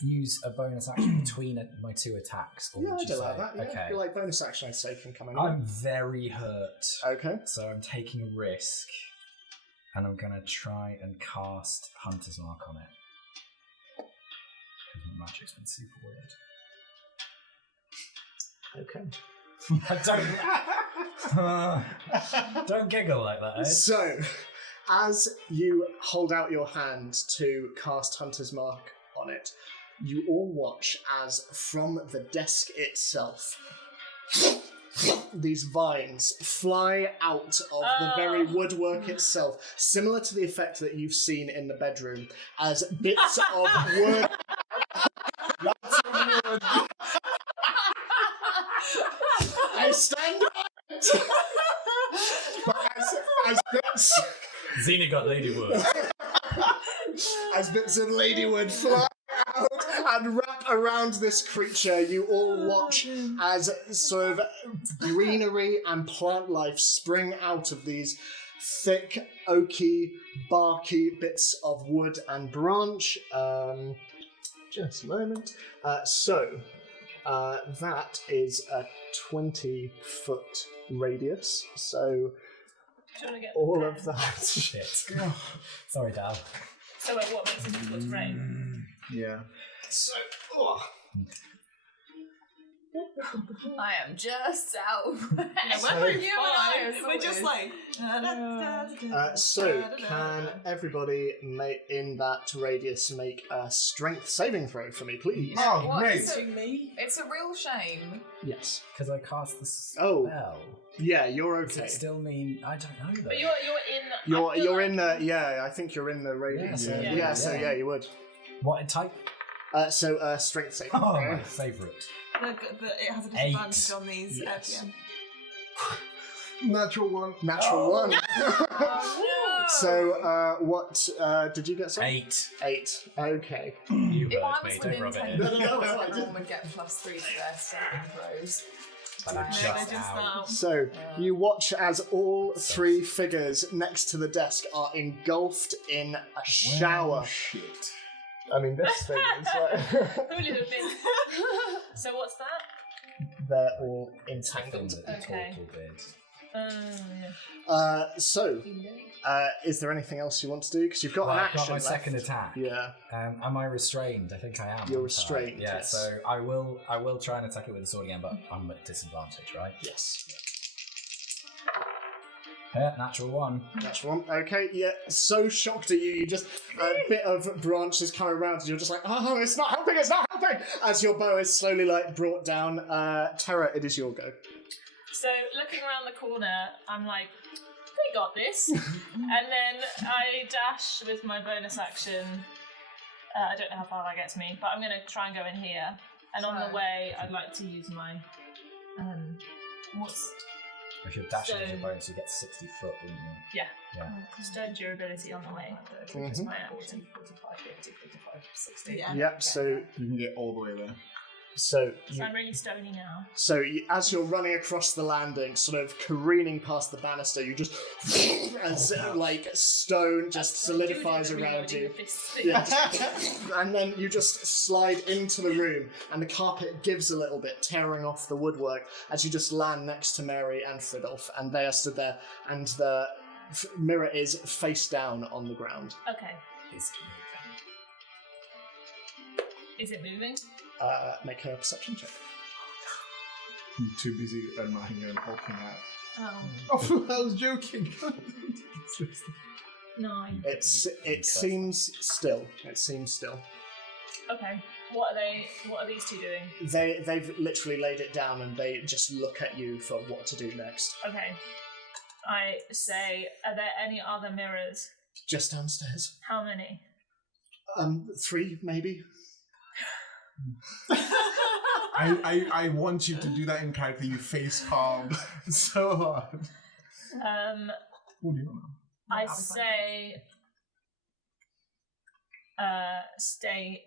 use a bonus action between my 2 attacks? Or Yeah, would I you do say? like that. Yeah, Okay. I feel like bonus action, I'd say, can come in. I'm very hurt. Okay. So I'm taking a risk. And I'm going to try and cast Hunter's Mark on it. Because my magic's been super weird. Okay. Don't giggle like that, Ed. So, as you hold out your hand to cast Hunter's Mark on it, you all watch as from the desk itself, these vines fly out of the very woodwork itself, similar to the effect that you've seen in the bedroom, as bits of wood. I stand by it. But as bits. Xena got Ladywood. As bits of ladywood fly out and wrap around this creature, you all watch as sort of greenery and plant life spring out of these thick, oaky, barky bits of wood and branch. Just a moment. That is a 20-foot radius. So Do you want to get all the of pen? that. Shit. Sorry, Dal. So wait, what makes it difficult to frame? Yeah. So, I am just out. When we're You and I are fine, we're just sorted. like. so can everybody in that radius make a strength saving throw for me, please? Oh, What? great. It's a real shame. Yes. Because I cast the spell. Oh. Yeah, you're Does okay. it still mean... I don't know, though. But you're in. I feel You're like in the I think you're in the radius. Yeah, So yeah. you would. What type? So strength saving Oh, throw. my favourite. But it has a disadvantage on these. Yes. Natural one. Natural one. Oh, no. So, what did you get? Some? 8. 8. Okay. You If I heard was me, don't within rub 10 it feet, in. No, it's fine. everyone would get +3 to their saving throws. But I'm No, just just out. now. So, you watch as all 3 figures next to the desk are engulfed in a shower. Shit. I mean, this thing is A little bit. So what's that? they're all Thing entangled. that the Okay. turtle did. Yeah. So, is there anything else you want to do? Because you've got Well, an I've action got my left. second attack. Yeah. Am I restrained? I think I am. You're aren't I? restrained, Yeah, yes. so I will try and attack it with the sword again, but I'm at disadvantage, right? Yes. Yeah, natural 1. That's one. Okay, yeah. So shocked at you, you just a bit of branches come around, and you're just like, oh, it's not helping, it's not helping. As your bow is slowly brought down, Terra, it is your go. So looking around the corner, I'm like, we got this. And then I dash with my bonus action. I don't know how far that gets me, but I'm going to try and go in here. And on the way, I'd like to use my what's If you're dashing So- with your bonus, you get 60 foot, wouldn't you? yeah, Yeah. stone durability on the way. Just my action. 45, 50, 55, 60. Yeah. Yep. So You can get all the way there. So, So I'm really stony now. as you're running across the landing, sort of careening past the banister, you just as stone just solidifies around you. Yeah. And then you just slide into the room, and the carpet gives a little bit, tearing off the woodwork as you just land next to Mary and Fridolf, and they are stood there, and the mirror is face down on the ground. Okay. Is Is it moving? Make a perception check. I'm too busy admiring and hulking out. Oh, Oh, I was joking. 9. It seems still. It seems still. Okay. What are these two doing? They've literally laid it down, and they just look at you for what to do next. Okay. I say, are there any other mirrors? Just downstairs. How many? 3 maybe. I want you to do that in character. You face palm so hard. What do you want? I say, stay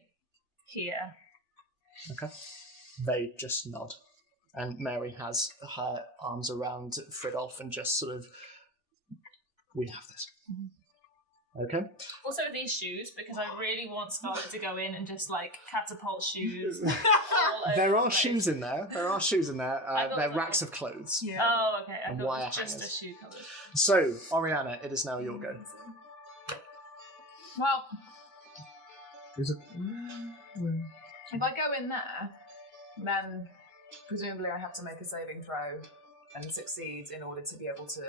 here. Okay. They just nod, and Mary has her arms around Fridolf and just sort of, we have this. Okay. Also these shoes, because I really want Scarlet to go in and just catapult shoes. all over There the are place. shoes in there. There are shoes in there. I thought They're it was racks of clothes. Yeah. Oh, okay. I And thought it wire was just hangers. a shoe cupboard. So, Oriana, it is now your go. Well, Is it? if I go in there, then presumably I have to make a saving throw and succeed in order to be able to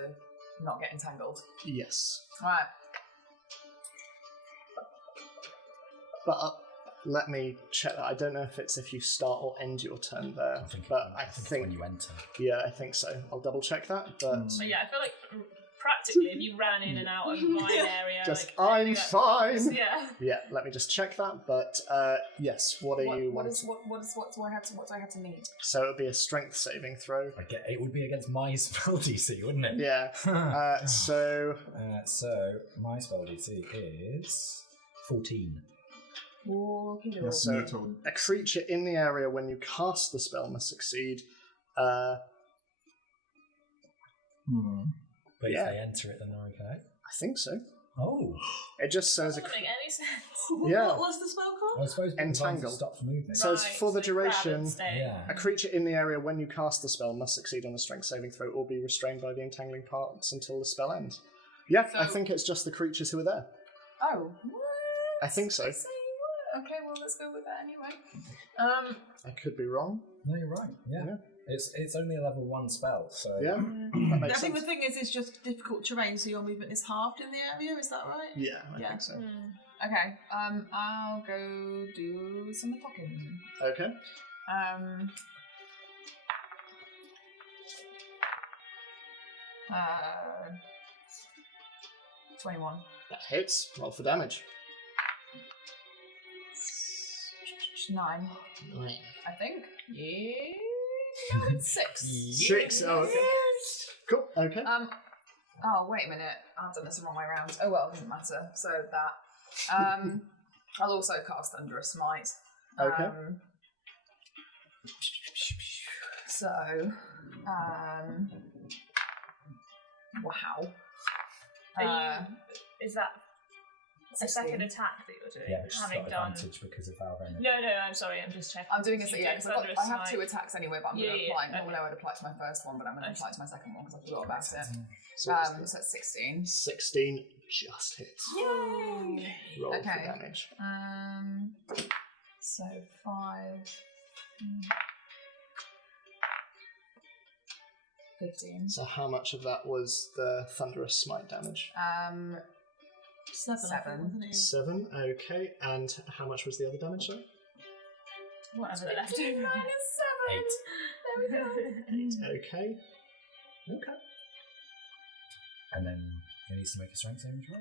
not get entangled. Yes. Right. But let me check that. I don't know if you start or end your turn there, but I it's think when you enter. yeah, I think so. I'll double check that. But But yeah, I feel like practically if you ran in and out of my area, just I I'm think that- fine. Yeah. Yeah, let me just check that. But yes, what are you? What wanting? do I have to meet? So it would be a strength saving throw. It would be against my spell DC, wouldn't it? Yeah. So So my spell DC is 14. Okay. Yes, So- me too. a creature in the area when you cast the spell must succeed. But Yeah. if they enter it, then they're okay. I think so. Oh. It just says a Doesn't make any sense. Yeah. What was the spell called? I suppose Entangle. stops moving. So- says, for the so grab and duration- stay. Yeah. A creature in the area when you cast the spell must succeed on a strength saving throw or be restrained by the entangling parts until the spell ends. Yeah, I So- think it's just the creatures who are there. Oh, what? I think so. I say what? Okay, well let's go with that anyway. I could be wrong. No, you're right. Yeah. Yeah. It's only a level 1 spell, so Yeah, that I makes think sense. the thing is, it's just difficult terrain, so your movement is halved in the area. Is that right? Yeah, I Yeah. think so. Okay, I'll go do some attacking. Okay. 21. That hits. Roll for damage. 9, I think. Yeah. No, it's 6. 6. Oh, okay. Cool. Okay. Oh, wait a minute. I've done this the wrong way around. Oh well, it doesn't matter. So that. I'll also cast Thunderous Smite. Okay. So, wow. Is that a 16. second attack that you're doing? Yeah, she's having got done. advantage because of our enemy. No, I'm sorry. I'm just checking. I'm doing it, You yeah, did because I have Thunderous 2 Smite. attacks anyway, but I'm going to Yeah, apply. yeah, Normally I would apply to my first one, but I'm going to apply to my second one because I forgot about it. So So it's 16. 16 just hits. Yay! Roll for Okay. damage. So 5. 15. So how much of that was the Thunderous Smite damage? 7. 7. 7. Okay. And how much was the other damage, sorry? Whatever the left over. 9 is 7. There we go. 8. Okay. Okay. And then it needs to make a strength saving throw.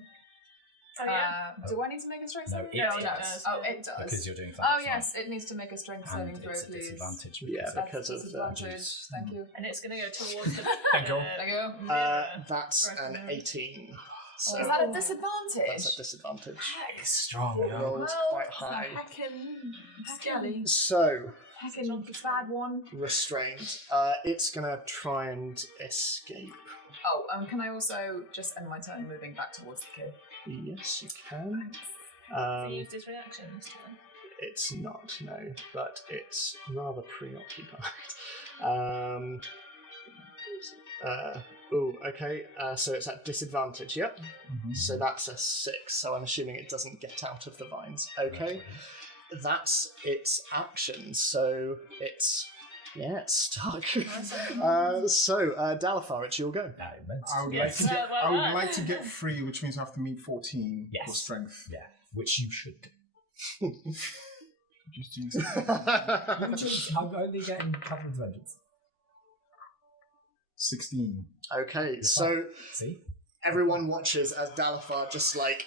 Oh yeah. Do I need to make a strength No, saving it throw? does. Oh, it does. Because you're doing Oh Thunderous yes, it needs to make a strength Smite. saving And throw, it's a please. disadvantage. Yeah, because of- because of the disadvantage. Thank you. And it's going to go towards the. Thank you. There you go. That's an Recommend. 18. So Is that a disadvantage? that's a disadvantage. Strong, yo. Rolled quite high. Skelly. So, Heckin' bad one. restrained. It's gonna try and escape. Oh, can I also just end my turn moving back towards the kid? Yes, you can. He used his reaction this turn. It's not, no, but it's rather preoccupied. Okay. So it's at disadvantage, yep. So that's a 6, so I'm assuming it doesn't get out of the vines. Okay. That's its action, so it's stuck. Dalafar, it's your go. I would Yes. like to get. Well I would done. like to get free, which means I have to meet 14 Yes. for strength. Yeah, which you should. Just use I'm only getting Catherine's Vengeance. 16. Okay, so See? everyone watches as Dalafar just like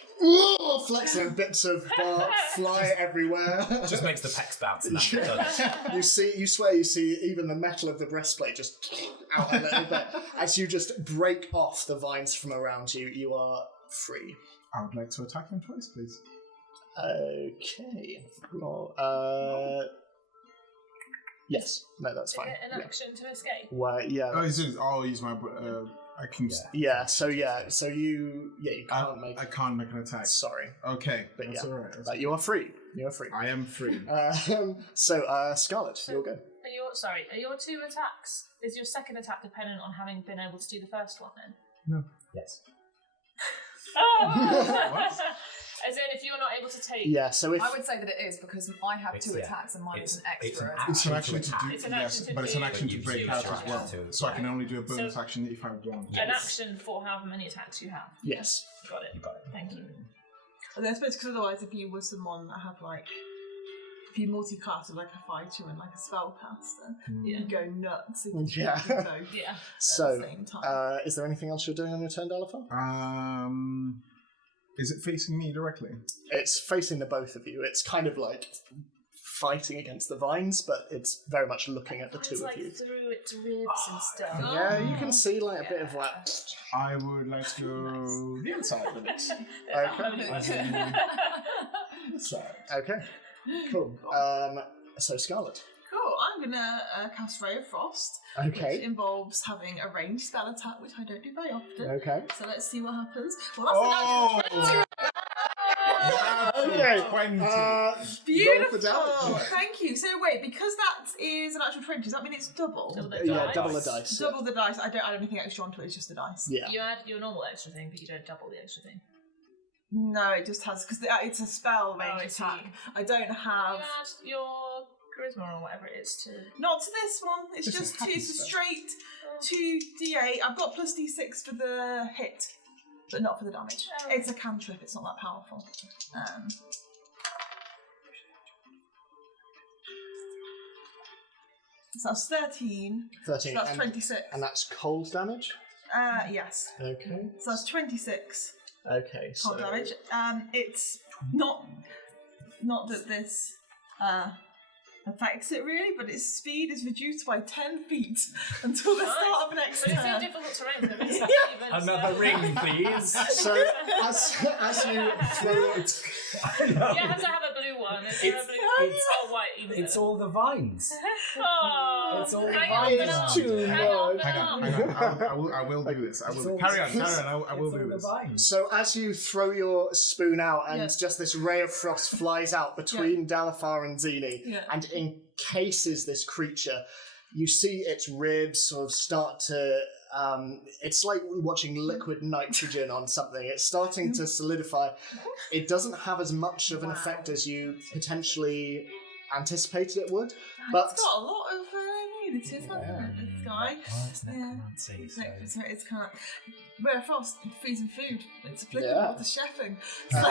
flexing bits of bark fly everywhere. Just makes the pecs bounce and that's it done. You swear you see even the metal of the breastplate just out a little bit. As you just break off the vines from around you, you are free. I would like to attack him twice, please. Okay. Roll. Yes. No, that's Is fine. it an action to escape? Well, yeah. Oh, I'll use my. I can. Yeah. So you can't make. I can't make an attack. Sorry, Okay, But that's yeah. all right. but you are free. You are free. I am free. Scarlet, you'll go. Are your 2 attacks? Is your second attack dependent on having been able to do the first one then? Yes. As in, if you're not able to take. Yeah. So if I would say that it is because I have It's- 2 yeah. attacks and mine is an It's extra an attack. It's an to action to attack. do. It's an Yes, action to but it's an do- action But to you break use out your as well. action to- So I can yeah. only do a bonus So- action if I've won. An action for however many attacks you have. yes, Got it. You got it. Thank you. And I suppose because otherwise, if you were someone that had if you multi-class with a fighter and a spellcaster, Yeah. you'd go nuts if you Yeah. could do both Yeah. at So, the same time. is there anything else you're doing on your turn, Dalafar? Is it facing me directly? It's facing the both of you. It's kind of like fighting against the vines, but it's very much looking at the It's two of like you. through its ribs and stuff. Yeah, you can see a bit of I would like to go the inside of it. Okay, cool. So Scarlet. Cool. I'm gonna cast Ray of Frost, which Okay. involves having a ranged spell attack, which I don't do very often. Okay. So let's see what happens. Well, that's a natural 20. Okay. 20. Beautiful. damage. Thank you. So wait, because that is an actual 20, does that mean it's double? Double the Yeah, dice. double the dice. Double the dice. I don't add anything extra onto it. It's just the dice. Yeah. You add your normal extra thing, but you don't double the extra thing. No, it just has because it's a spell range I see. attack. I don't have. You add your charisma or whatever it is to. Not to this one. It's It's a just happy it's a spell. straight 2d8. I've got plus d6 for the hit, but not for the damage. Oh. It's a cantrip. It's not that powerful. So that's 13. 13. So that's 26. And that's cold damage? Yes. Okay. So that's 26 Okay. So cold damage. It's not that this affects it really, but its speed is reduced by 10 feet until the start of next But it's in turn. difficult terrain, so it's Another ring, please. So as you throw it, You have to have a blue one. Is there a blue one? Oh, white. Even It's all the vines. Oh, It's all hang the on, vines. Banana. Too Hang on, much. Banana. I will do this. I It's will all- carry on. I will It's do all this. the vines. so as you throw your spoon out, and Yeah. just this ray of frost flies out between Dalafar and Zini, Yeah. and encases this creature, you see its ribs sort of start to. It's like watching liquid nitrogen on something. It's starting to solidify. It doesn't have as much of an effect as you potentially anticipated it would, but It's got a lot of immunity, hasn't it, this guy? Well, it's Yeah. necromancy, so... It's kind of rare frost, freezing food. It's applicable Yeah. to chefing. So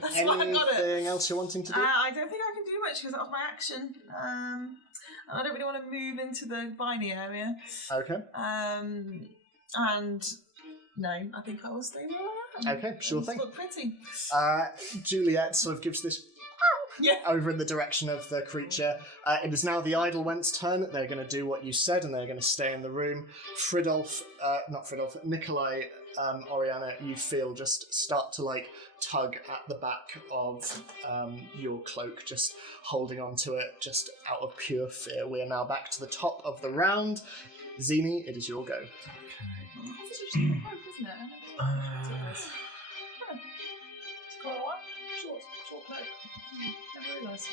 that's why I got it. anything else you're wanting to do? I don't think I can do much because that was my action. And I don't really want to move into the viney area. Okay. And no, I think I will stay where I am. Okay, sure It's thing. look pretty. Juliet sort of gives this Yeah. over in the direction of the creature. It is now the Eidelwhents' turn. They're going to do what you said, and they're going to stay in the room. Nikolai, Oriana, you feel just start to like tug at the back of your cloak, just holding on to it, just out of pure fear. We are now back to the top of the round. Zini, it is your go. It's just a cloak, isn't it? It's got what? Short cloak. Never realised.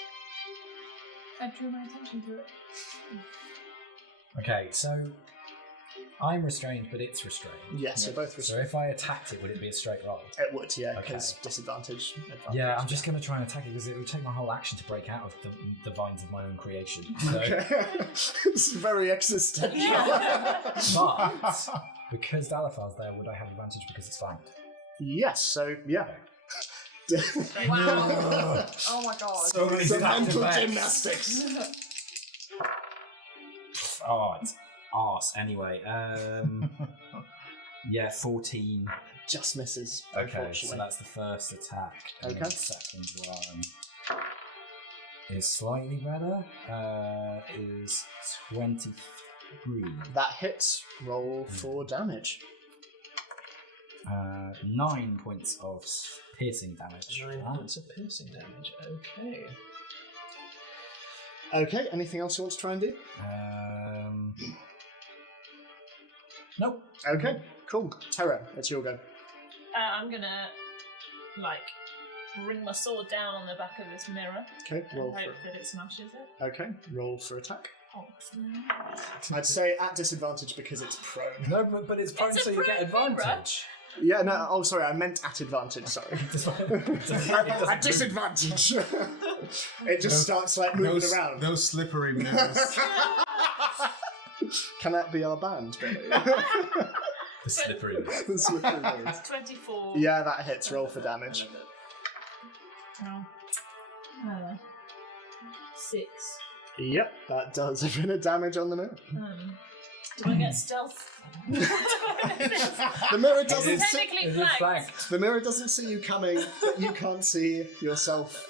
I drew my attention to it. Okay, so I'm restrained, but it's restrained. Yes, you're both So restrained. if I attacked it, would it be a straight roll? It would, yeah, Okay. because disadvantage. Yeah, I'm just going to try and attack it because it would take my whole action to break out of the vines of my own creation. So, Okay. It's very existential. but because Dalafar's there, would I have advantage because it's flanked? Yes, so yeah. Wow. Oh my god. So many The back to mental back. gymnastics. Oh, it's arse. Anyway, yeah, 14. Just misses. Okay, so Unfortunately. that's the first attack. And Okay. the second one is slightly better. Is 23. That hits. Roll for damage. 9 points of piercing damage. 9 points of piercing damage. Okay. Okay. Anything else you want to try and do? Nope. Okay. Cool. Terra, it's your go. I'm gonna, bring my sword down on the back of this mirror Okay. and Roll hope for. that it smashes it. Okay. Roll for attack. Oh, I'd say at disadvantage because it's prone. No, but it's prone, It's a so you get prone mirror. advantage. Yeah. No. Oh, sorry. I meant at advantage. Sorry. At disadvantage. It just starts like moving around. Those slippery mirrors. Can that be our band, Billy? The slippery. The slippery mirrors. 24. Yeah, that hits. Roll for damage. Oh. 6. Yep, that does a bit of damage on the mirror. Do I get stealth? The mirror doesn't see. Technically It is flanked. flanked. The mirror doesn't see you coming, but you can't see yourself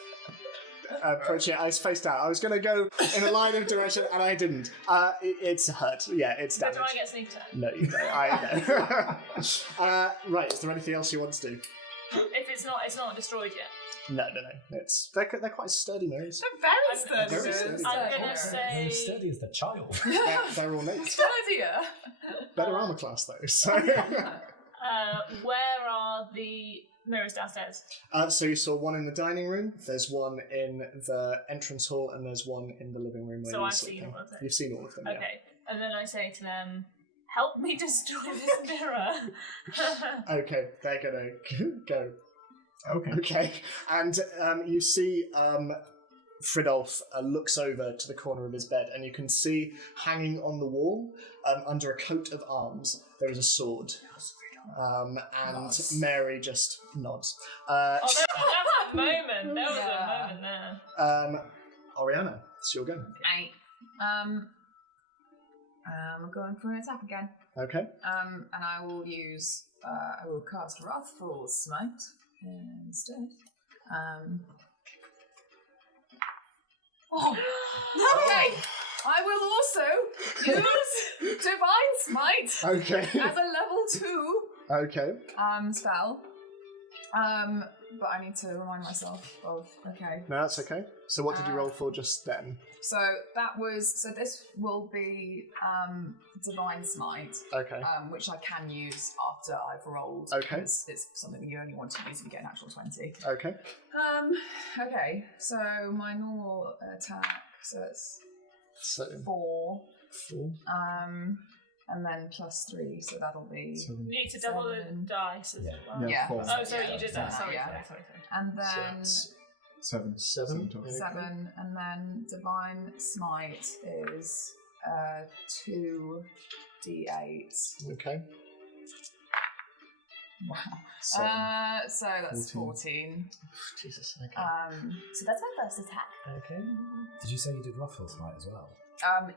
approaching it. I was face down. I was going to go in a line of direction, and I didn't. It's hurt. Yeah, it's But damage. do I get sneak attack? No, you don't. I know. Right. Is there anything else you want to do? If it's not destroyed yet. No. They're quite sturdy mirrors. Very sturdy. Very sturdy. I'm gonna They're say. As sturdy as the child. They're ornate. Good idea. Better armor class though. So. Where are the mirrors downstairs? So you saw one in the dining room. There's one in the entrance hall, and there's one in the living room where So you were I've sleeping. seen all of them. You've seen all of them. Yeah. Okay. And then I say to them, help me destroy this mirror. Okay, they're gonna go. Okay. Okay, and you see Fridolf looks over to the corner of his bed, and you can see hanging on the wall, under a coat of arms, there is a sword. And Mary just nods. That's a moment. There was a moment there. Oriana, it's your go. Right. I'm going for an attack again. Okay. And I will use. I will cast Wrathful Smite instead. Okay. I will also use Divine Smite Okay. as a level 2 Okay. spell. But I need to remind myself of. Okay. No, that's okay. So what did you roll for just then? So this will be Divine Smite. Okay. Which I can use after I've rolled. Okay. Because it's something you only want to use if you get an actual 20. Okay. Okay. So my normal attack, so it's So 4. 4. And then +3, so that'll be. You need to double the dice as well. Yeah. 4. Oh, sorry, you did that. Sorry. And then 7. 7. total. 7, and then Divine Smite is 2d8. Okay. Wow. 7. So that's 14. Jesus. Okay. So that's my first attack. Okay. Did you say you did Ruffle Smite as well? I'll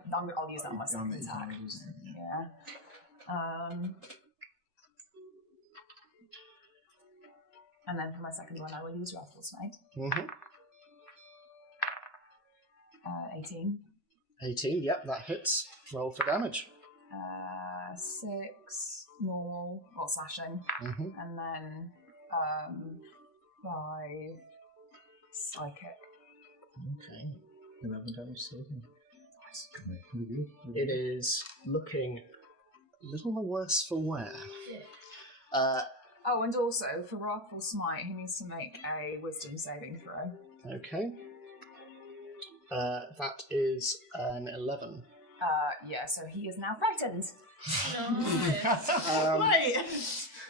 use that on my second attack. Yeah. And then for my second one, I will use Ruffle Smite. Mm-hmm. 18. 18. Yep, that hits. Roll for damage. 6 normal, or slashing, Mm-hmm. and then 5 psychic. Okay. 11 damage total. Nice. Pretty good. It is looking a little the worse for wear. Oh, and also for Wrathful Smite, he needs to make a Wisdom saving throw. Okay. That is an 11. Yeah, so he is now frightened. Wait.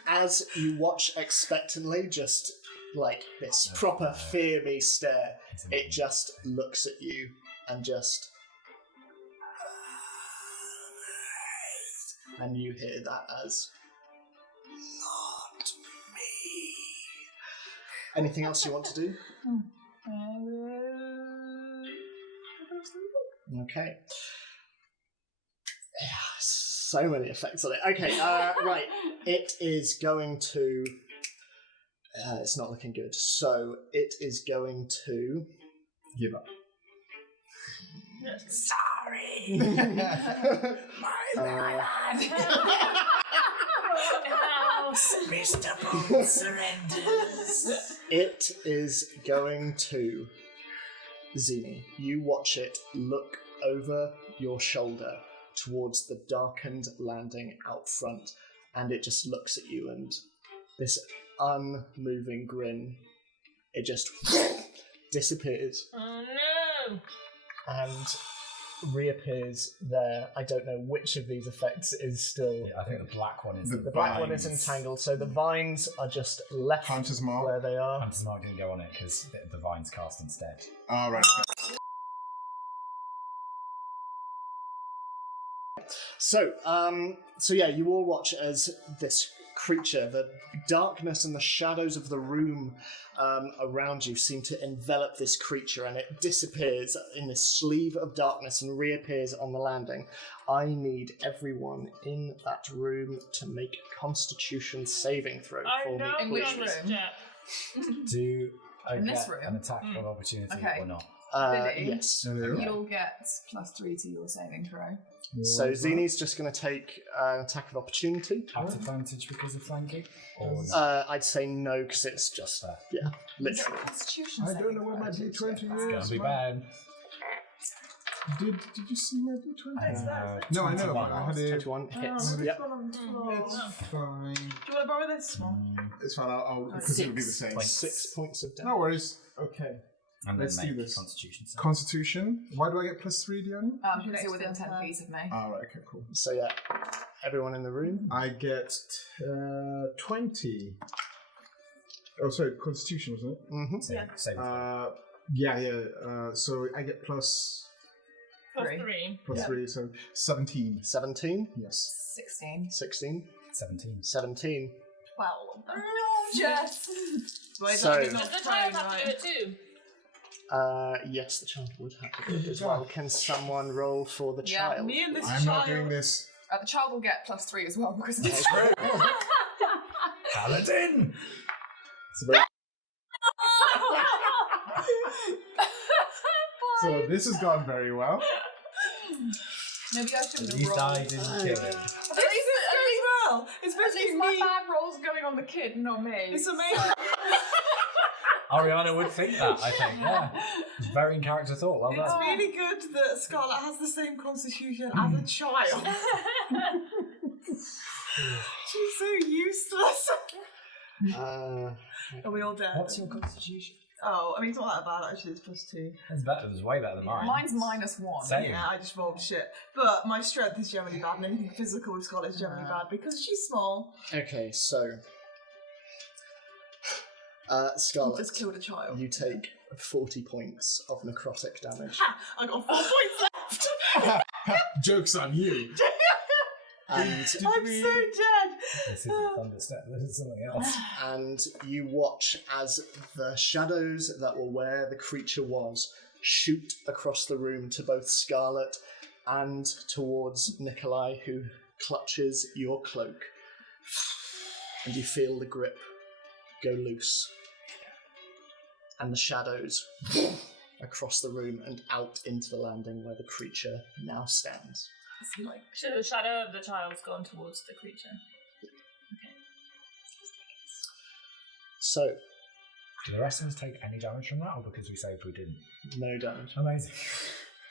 As you watch expectantly, just like this proper fear me stare, it just looks at you and just. And you hear that as. Not me. Anything else you want to do? Okay. Yeah, so many effects on it. Okay, right. It is going to. It's not looking good. So it is going to. Give up. Sorry. My bad. Mr. Bolt surrenders. It is going to. Zini, you watch it look over your shoulder towards the darkened landing out front, and it just looks at you, and this unmoving grin, it just disappears. Oh no! And reappears there. I don't know which of these effects is still. Yeah, I think the black one is The black one is entangled, so the vines are just left Hunter's Mark. where they are. Hunter's Mark didn't go on it because the vine's cast instead. Ah, right. So yeah, you all watch as this creature, the darkness and the shadows of the room around you seem to envelop this creature, and it disappears in this sleeve of darkness and reappears on the landing. I need everyone in that room to make a Constitution saving throw for me, In please. which room? Do I In this get room? an attack of opportunity Okay. or not? Billy? Yes. You'll get +3 to your saving throw. So Zini's just going to take an attack of opportunity. At advantage because of flanking? Or not? I'd say no, because it's just yeah, literally. Constitution I saving don't know where my throw. D20 It's gonna is. be bad. Did you see my D20? there. No, I know, but I had it. 21 hits. Oh, Yep. It's fine. Do you want to borrow this one? It's fine. I'll because it'll be the same. 6 points of damage. No worries. Okay. And Let's then do make this. Constitution save. Constitution. Why do I get +3, Dione? Because you're within 10 feet of me. Ah, right. Okay, cool. So yeah, everyone in the room. I get 20. Oh, sorry. Constitution, wasn't it? Mm-hmm. Saving throw. Yeah. So I get plus +3. Yeah. 3, so 17. 17, Yes. 16. 16, 17. 17. 12. No, Jess! So- Does the child have to do it too? Yes, the child would have to do it as well. Can someone roll for the Yeah, child? Me and this I'm child. not doing this. The child will get +3 as well because of this. Paladin! It's about, So this has gone very well. Maybe I shouldn't At have least rolled. I didn't kill him. At least it's going well. It's At least basically my me. bad roll's going on the kid, not me. It's amazing. Ariana would think that, I think, yeah. It's very in character thought, well It's done. really good that Scarlet has the same constitution as a child. She's so useless. Are we all dead? What's your constitution? Oh, I mean, it's not that bad actually. It's +2. It's better, it's way better than mine. Mine's -1. Same. Yeah, I just rolled shit. But my strength is generally bad, and anything physical with Scarlet is generally bad because she's small. Okay, so I Scarlet, just killed a child. you take 40 points of necrotic damage. Ha! I got 4 points left. Joke's on you. And I'm so dead. This isn't Thunderstep, this is something else. and you watch as the shadows that were where the creature was shoot across the room to both Scarlet and towards Nikolai, who clutches your cloak. And you feel the grip go loose. And the shadows across the room and out into the landing where the creature now stands. Should the shadow of the child's gone towards the creature? So, Do the rest of us take any damage from that, or because we saved we didn't? no damage. Amazing.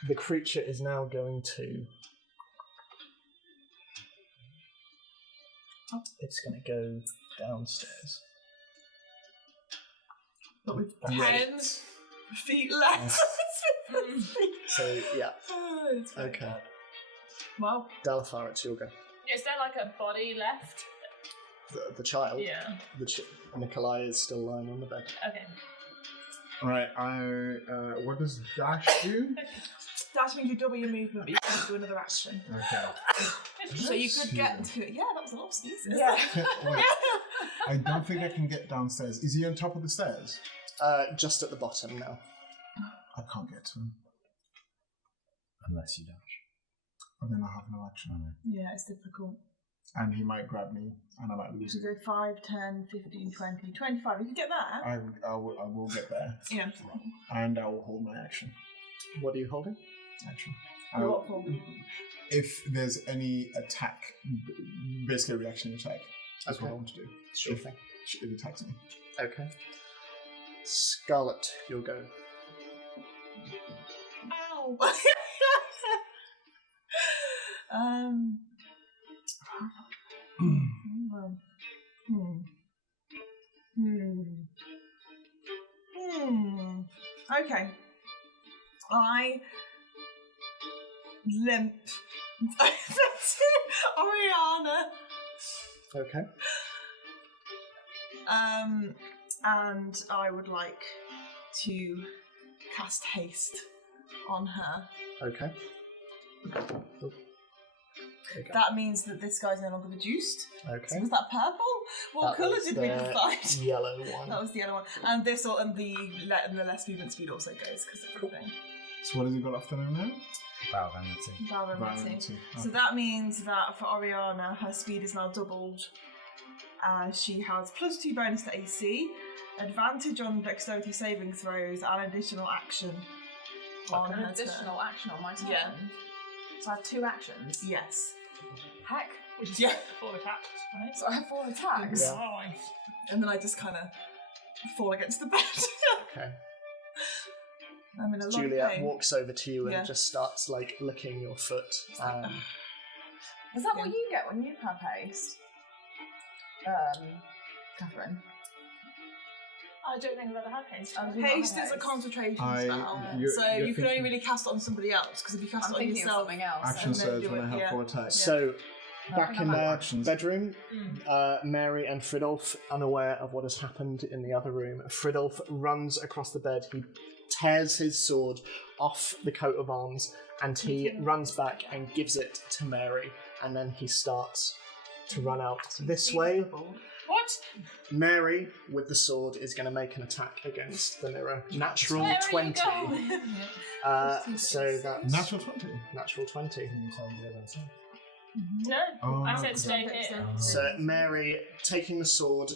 The creature is now going to... It's going to go downstairs. But with 10 feet left. So, yeah. It's very Okay. bad. Well, Dalafar, it's your go. Is there like a body left? The child, Yeah. Nikolai is still lying on the bed. Okay. Right, what does dash do? dash means you double your movement, but you can't do another action. Okay. So you could get to it. Yeah, that was a lot of sneezes. Yeah. Wait, I don't think I can get downstairs. Is he on top of the stairs? Just at the bottom now. I can't get to him. Unless you dash. And then I have no action on it. Yeah, it's difficult. And he might grab me, and I might lose So him. go 5, 10, 15, 20, 25. You can get that. I will get there. Yeah. And I will hold my action. What are you holding? Action. What for? If there's any attack, basically a reactionary attack, that's what I Okay. want to do. Sure if, thing. if it attacks me. Okay. Scarlet, you'll go. Ow! Okay. I limp to Oriana. Okay. And I would like to cast haste on her. Okay. That means that this guy's no longer reduced. Okay. Was that purple? What That colour was did we the decide? Yellow one. That was the yellow one. And this all, and the less movement speed also goes because of the thing. So what has he got after him now? Bow vanity. Environmental. So that means that for Oriana, her speed is now doubled. She has +2 bonus to AC, advantage on dexterity saving throws, and additional action on An her additional action on my turn. Yeah. So I have 2 actions. turn. Yes. Heck. Which is Yeah. like the 4 attacks, right? So I have 4 attacks. Yeah. Right. And then I just kind of fall against the bed. Okay. I'm in a lot of Juliet pain. walks over to you and Yeah. just starts like licking your foot. Is that what you get when you have haste? Catherine. I don't think I've ever had haste. Haste is a concentration spell, you're so you can thinking- only really cast it on somebody else, because if you cast I'm it on thinking of yourself, something else. Action and then surge do when it, I have yeah. 4 attacks. So, back think in I'm their actions. bedroom, Mary and Fridolf, unaware of what has happened in the other room, Fridolf runs across the bed. He tears his sword off the coat of arms and he runs back and gives it to Mary. And then he starts to run out this way. What? Mary, with the sword, is going to make an attack against the mirror. Natural There 20. you go. So that's Natural 20. natural 20. Can you tell me the other side? No, Oh, I said stay here. So Mary, taking the sword,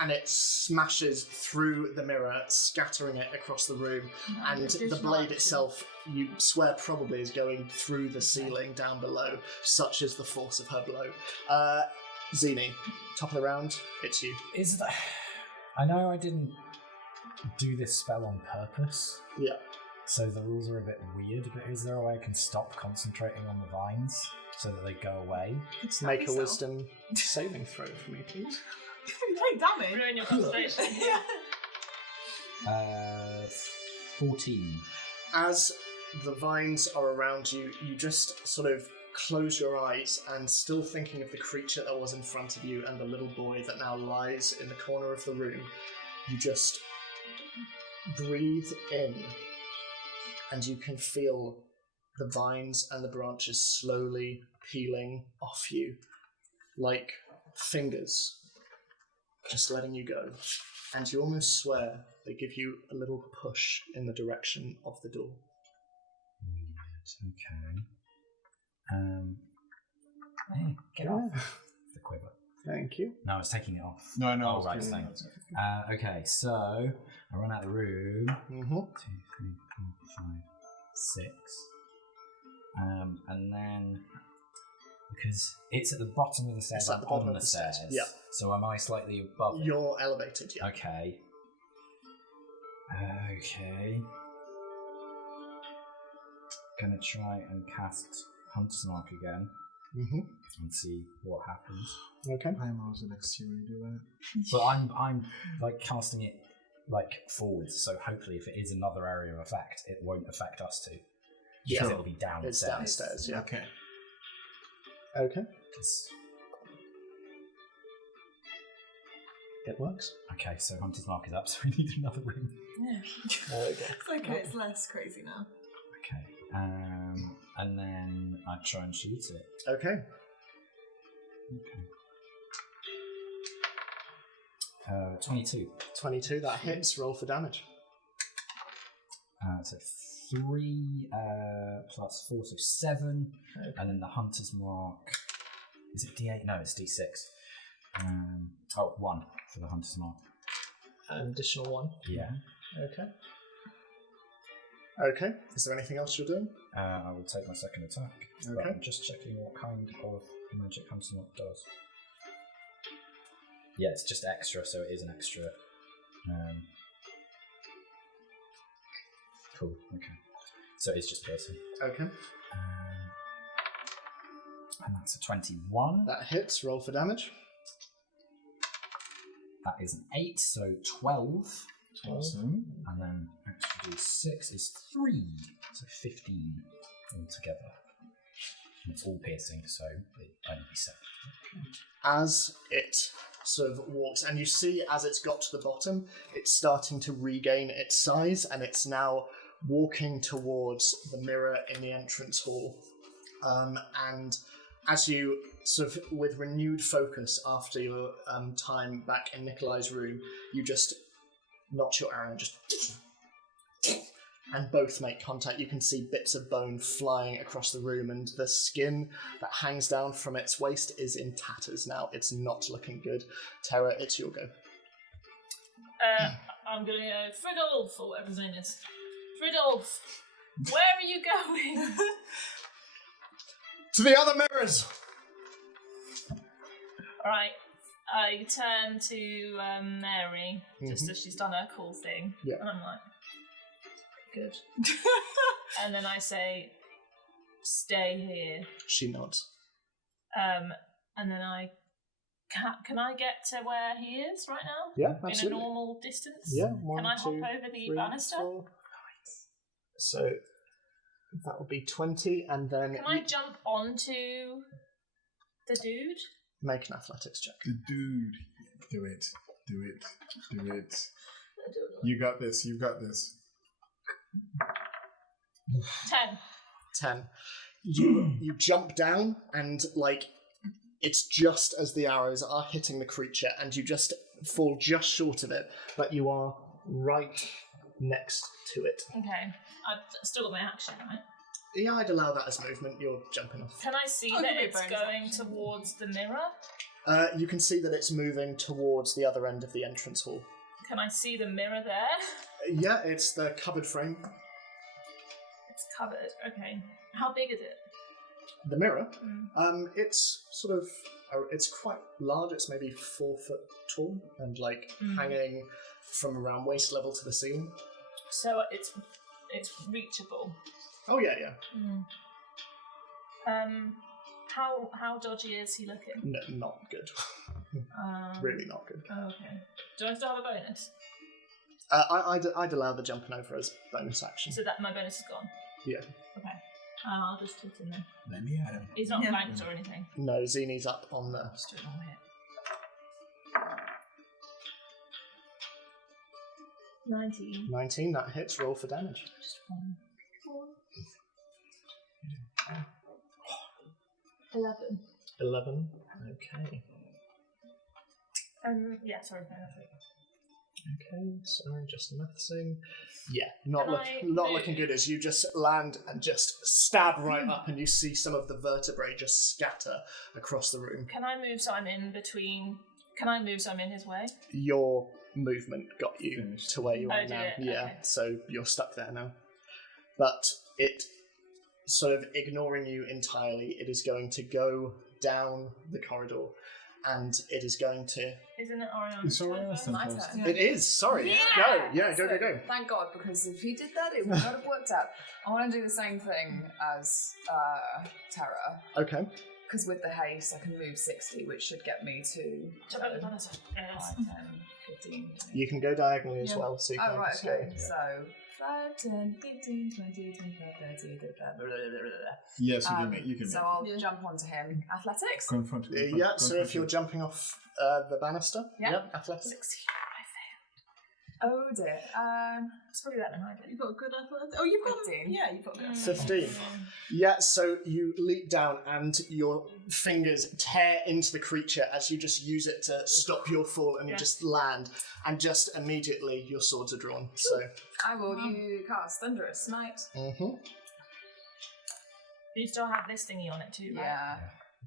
and it smashes through the mirror, scattering it across the room, and the blade itself, you swear, probably is going through the ceiling down below. Such is the force of her blow. Zini, top of the round, it's you. Is that... I know I didn't do this spell on purpose. Yeah. So the rules are a bit weird, but is there a way I can stop concentrating on the vines so that they go away? Make a wisdom saving throw for me, please. You take damage. Ruin your concentration. 14. As the vines are around you, you just sort of close your eyes and, still thinking of the creature that was in front of you and the little boy that now lies in the corner of the room, you just breathe in and you can feel the vines and the branches slowly peeling off you like fingers, just letting you go. And you almost swear they give you a little push in the direction of the door. Okay. Hey, get off the quiver. Thank you. No, I was taking it off. No, no. Oh, right, thanks. Okay, so I run out of the room. 2, 3, 4, 5, 6. And then, because it's at the bottom of the stairs, It's at I'm the bottom on of the the stairs. stairs. Yeah. So am I slightly above it? You're elevated, yeah. Okay. Okay. Gonna try and cast Hunter's Mark again and see what happens. Okay. I'm also next to you when you do that. But I'm like casting it like forwards, so hopefully if it is another area of effect, it won't affect us two. Because it'll be downstairs. It's downstairs, yeah. Okay. Okay. It works. Okay, so Hunter's Mark is up, so we need another room. Yeah. There we go. It's okay, it's less crazy now. Okay. And then I try and shoot it. Okay. 22. 22, that hits. Roll for damage. So 3 plus 4, so 7. Okay. And then the Hunter's Mark. Is it D8? No, it's D6. 1 for the Hunter's Mark. An additional 1? Yeah. Okay. Okay. Is there anything else you're doing? I will take my second attack. Okay. But I'm just checking what kind of magic Hunter's Mark does. Yeah, it's just extra, so it is an extra. Cool, okay. So it's just piercing. Okay. And that's a 21. That hits. Roll for damage. That is an 8, so 12. Awesome. And then extra d6 is 3, so 15 altogether. And it's all piercing, so it only be 7. As it sort of walks, and you see as it's got to the bottom, it's starting to regain its size, and it's now walking towards the mirror in the entrance hall. And as you sort of, with renewed focus after your time back in Nikolai's room, you just notch your arrow and just... and both make contact. You can see bits of bone flying across the room, and the skin that hangs down from its waist is in tatters now. It's not looking good. Terra, it's your go. I'm gonna go Fridolf, or whatever his name is. Fridolf, where are you going? To the other mirrors! Alright, I turn to Mary, just as she's done her cool thing. Yeah. And I'm like, good. And then I say, stay here. She nods. And then can I get to where he is right now? Yeah, absolutely. In a normal distance? Yeah, Can I hop over the banister? 4. So that would be 20, and then Can I jump onto the dude? make an athletics check. The dude. Do it. Do it. Do it. You got this. You got this. 10. 10. You jump down, and like it's just as the arrows are hitting the creature, and you just fall just short of it, but you are right next to it. Okay. I've still got my action, right? Yeah, I'd allow that as movement. You're jumping off. Can I see I'll that give you a it's bonus going action. towards the mirror? You can see that it's moving towards the other end of the entrance hall. Can I see the mirror there? Yeah, it's the cupboard frame. It's covered. Okay. How big is it? The mirror. It's sort of. It's quite large. It's maybe 4 foot tall and hanging from around waist level to the ceiling. So it's reachable. Oh yeah, yeah. How dodgy is he looking? No, not good. Really not good. Oh, okay. Do I still have a bonus? I'd allow the jumping over as bonus action. So that my bonus is gone. Yeah. Okay. I'll just hit him then. Let me at him. He's not flanked or anything. No, Zini's up on the. Just do a normal hit. 19. 19. That hits. Roll for damage. Just 1. 11. 11. Okay. Yeah, sorry, no, that's it. Okay, sorry, just nothing. Yeah, not Can I not move? looking good as you just land and just stab right up, and you see some of the vertebrae just scatter across the room. Can I move so I'm in between? Can I move so I'm in his way? Your movement got you Finished. to where you Oh, are did now. it? Yeah, Okay. so you're stuck there now. But it sort of ignoring you entirely, it is going to go down the corridor, and it is going to. Isn't it Orion? It's Orion's turn My first. turn. It is. Sorry. Yeah! Go. Thank God, because if he did that, it would not have worked out. I want to do the same thing as Terra, Okay. because with the haste, I can move 60, which should get me to 5, 10, 15. 20. You can go diagonally as Yeah. well, so you can Oh, right, just okay. go. So 5, 10, 15, 20, 25, 30, 35, blah, blah, blah, blah, blah. Yes, you can make. You can So make. I'll jump onto him. Athletics? Go in front. Go in front, Yeah, go in so front if you're of jumping off the banister, Yeah. yep, athletics. 16. Oh dear. It's probably better than I did. You've got a good athletics. Oh, you've got 15. Yeah, you've got good. 15. Yeah, so you leap down and your fingers tear into the creature as you just use it to stop your fall, and you just land, and just immediately your swords are drawn. So, I will cast Thunderous Smite. You still have this thingy on it too, right? Yeah.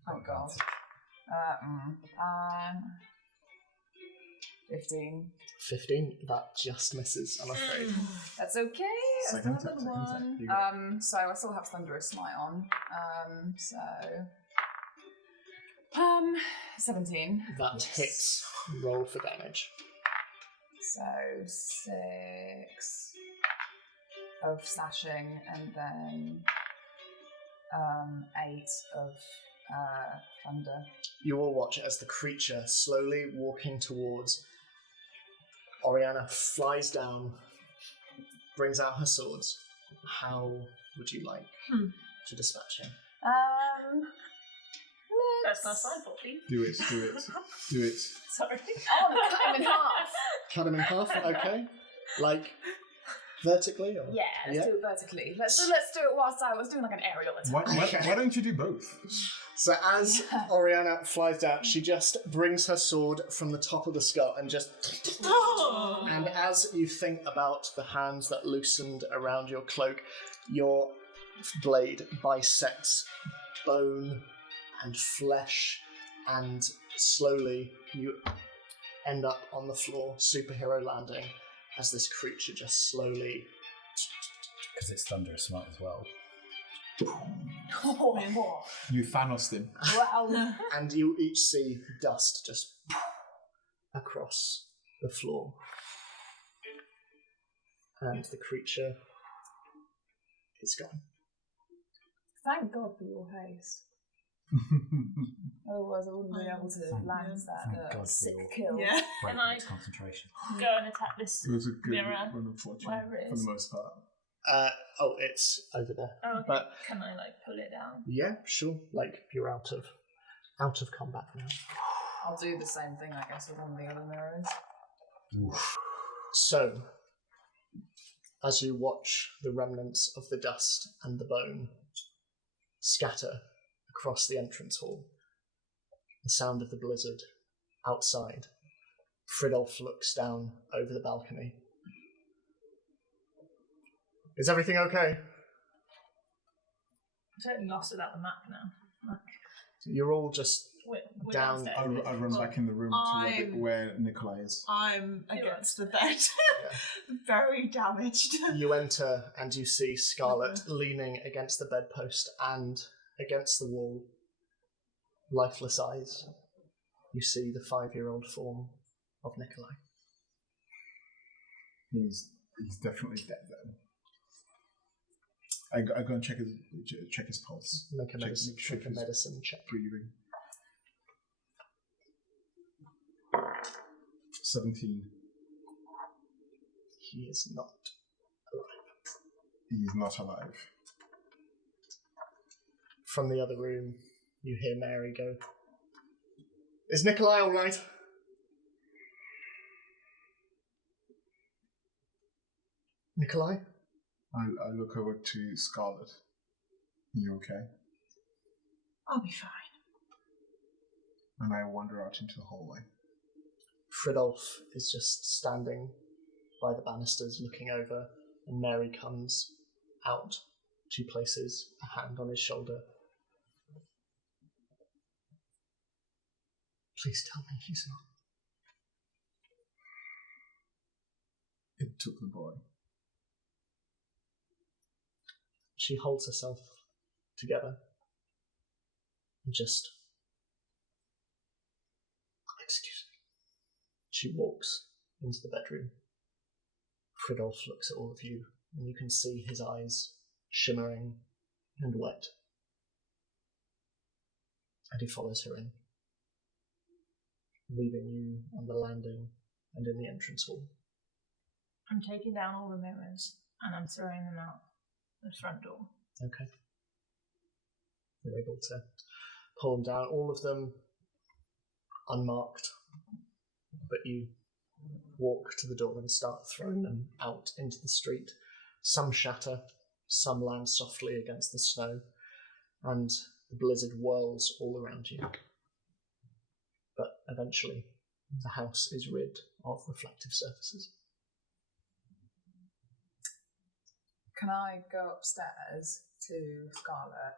Oh god. 15. 15, that just misses, I'm afraid. That's okay. Second That's attack, another second attack. one. You got So I still have Thunderous Smite on. 17. That hits. Roll for damage. So 6 of slashing, and then 8 of thunder. You all watch as the creature, slowly walking towards Oriana, flies down, brings out her swords. How would you like to dispatch him? That's not fine for please. Do it. Do it. Sorry. I want to cut him in half. Cut him in half, okay? Like, vertically? Or? Yeah, let's do it vertically. Let's do it whilst I was doing like an aerial attack. Why don't you do both? So as Oriana flies down, she just brings her sword from the top of the skull and just... And as you think about the hands that loosened around your cloak, your blade bisects bone and flesh, and slowly you end up on the floor, superhero landing, as this creature just slowly... Because it's thunderous smite as well. You Thanos'd him. Wow. And you each see dust just across the floor. And the creature is gone. Thank God for your haste. Otherwise, I wouldn't be able to land Thank that God for sick your- kill. Yeah. Can I- Breaking concentration. Go and attack this It was a good mirror. run of fortune Wherever it for is. the most part. It's over there. Oh, okay. But Can I pull it down? yeah, sure. Like you're out of combat now. I'll do the same thing, I guess, with one of the other mirrors. So, as you watch the remnants of the dust and the bone scatter across the entrance hall, the sound of the blizzard outside, Fridolf looks down over the balcony. Is everything okay? totally lost without the map now. You're all just We're down. downstairs. I run back in the room to where Nikolai is. I'm against the bed. Very damaged. You enter and you see Scarlet leaning against the bedpost and against the wall. Lifeless eyes. You see the 5-year-old form of Nikolai. He's definitely dead then. I go and check his pulse. Make a medicine check. Breathing. 17. He is not alive. He is not alive. From the other room, you hear Mary go, "Is Nikolai all right?" Nikolai? I look over to Scarlet. Are you okay? I'll be fine. And I wander out into the hallway. Fridolf is just standing by the banisters looking over, and Mary comes out. She places a hand on his shoulder. "Please tell me he's not." It took the boy. She holds herself together and just... Excuse me. She walks into the bedroom. Fridolf looks at all of you, and you can see his eyes shimmering and wet. And he follows her in, leaving you on the landing and in the entrance hall. I'm taking down all the mirrors and I'm throwing them out the front door. Okay. You're able to pull them down, all of them unmarked, but you walk to the door and start throwing them out into the street. Some shatter, some land softly against the snow, and the blizzard whirls all around you. But eventually, the house is rid of reflective surfaces. Can I go upstairs to Scarlet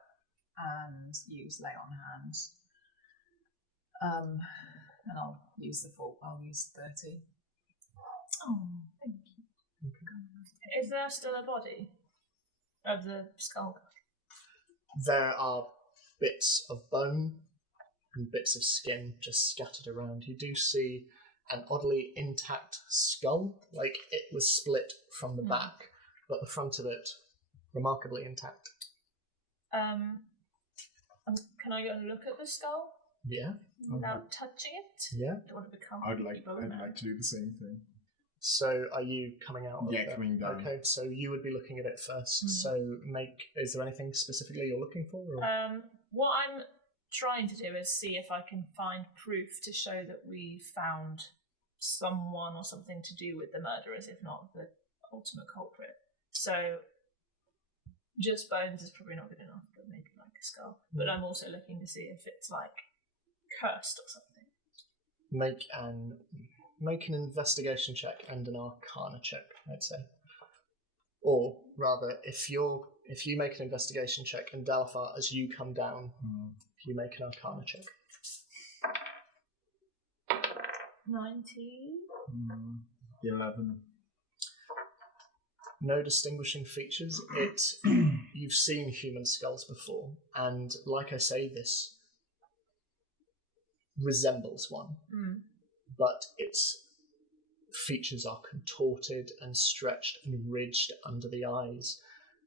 and use Lay on Hands? And I'll use the full. I'll use 30. Oh, thank you. Is there still a body of the skull? There are bits of bone and bits of skin just scattered around. You do see an oddly intact skull, like it was split from the back, but the front of it remarkably intact. Can I go and look at the skull Yeah. without touching it? Yeah. I don't want to become. I'd like to do the same thing. So are you coming out? Yeah, coming down. Okay, so you would be looking at it first. So is there anything specifically you're looking for? Or? What I'm trying to do is see if I can find proof to show that we found someone or something to do with the murderers, if not the ultimate culprit. So just bones is probably not good enough, but maybe like a skull. But I'm also looking to see if it's like cursed or something. Make an investigation check and an arcana check, I'd say. Or rather, if you make an investigation check and Dalfar, as you come down, you make an arcana check. 19. 11. No distinguishing features. You've seen human skulls before, and like I say, this resembles one, but its features are contorted and stretched and ridged under the eyes.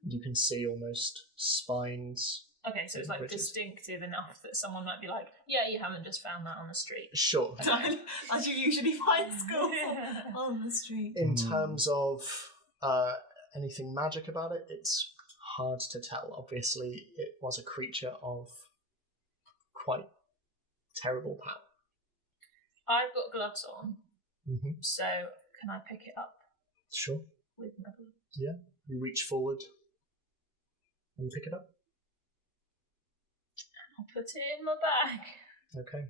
You can see almost spines. Okay, so it's like distinctive enough that someone might be like, yeah, you haven't just found that on the street. Sure. As you usually find skulls on the street. In terms of anything magic about it, it's hard to tell. Obviously, it was a creature of quite terrible power. I've got gloves on, Mm-hmm. so can I pick it up Sure. with my gloves? Yeah. You reach forward and pick it up. I'll put it in my bag. Okay.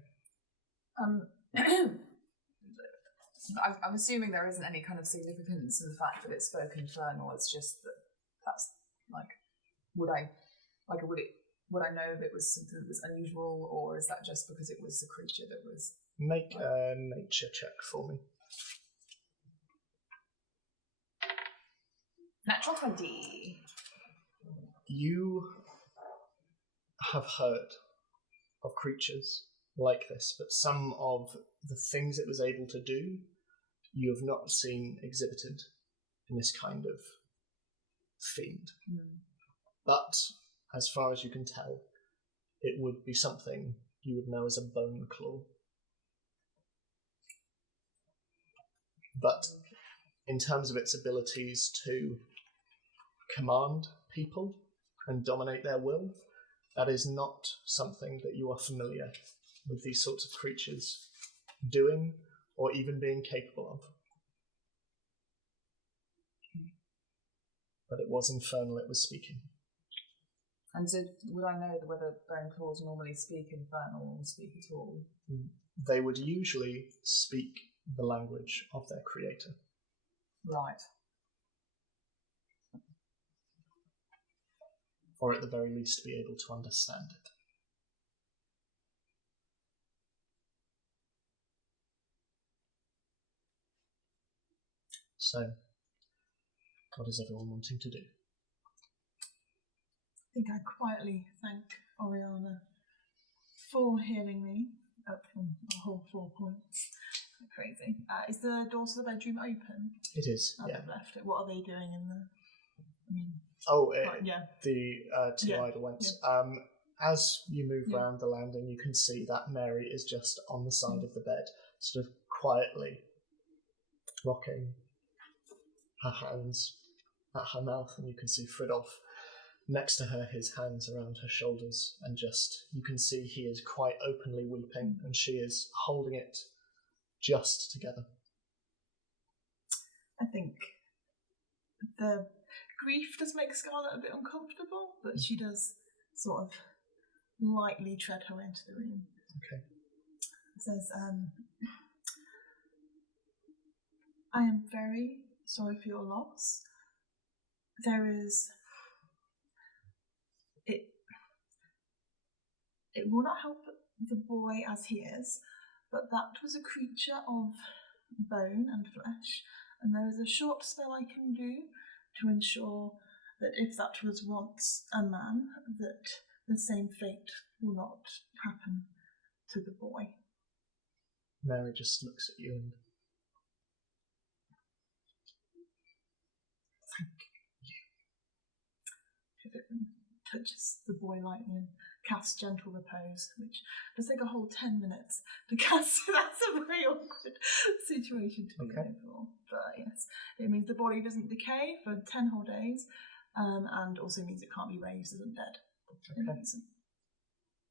I'm assuming there isn't any kind of significance in the fact that it spoke infernal. It's just that's like, would I Like, would I know if it was something that was unusual, or is that just because it was a creature that was... Make a nature check for me. Natural 20. You have heard of creatures like this, but some of the things it was able to do, you have not seen exhibited in this kind of fiend. But as far as you can tell, it would be something you would know as a bone claw. But in terms of its abilities to command people and dominate their will, that is not something that you are familiar with these sorts of creatures doing or even being capable of. But it was infernal it was speaking. And so would I know whether bone claws normally speak infernal or speak at all? They would usually speak the language of their creator. Right. Or at the very least be able to understand it. So, what is everyone wanting to do? I think I quietly thank Oriana for healing me up from a whole 4 points. Crazy. Is the door to the bedroom open? It is, yeah. I've left it. What are they doing in the... I mean... yeah. The two Eidelwhents. As you move around the landing, you can see that Mary is just on the side of the bed, sort of quietly rocking her hands at her mouth, and you can see Fridolf next to her, his hands around her shoulders, and just, you can see he is quite openly weeping, and she is holding it just together. I think the grief does make Scarlet a bit uncomfortable, but she does sort of lightly tread her way into the room. Okay. It says, I am very sorry for your loss. There is... It will not help the boy as he is, but that was a creature of bone and flesh, and there is a short spell I can do to ensure that if that was once a man, that the same fate will not happen to the boy. Mary just looks at you and... Thank you. Touches the boy lightly and casts gentle repose, which does take a whole 10 minutes to cast, so that's a very awkward situation to be in for. But yes, it means the body doesn't decay for 10 whole days, and also means it can't be raised as undead. Okay.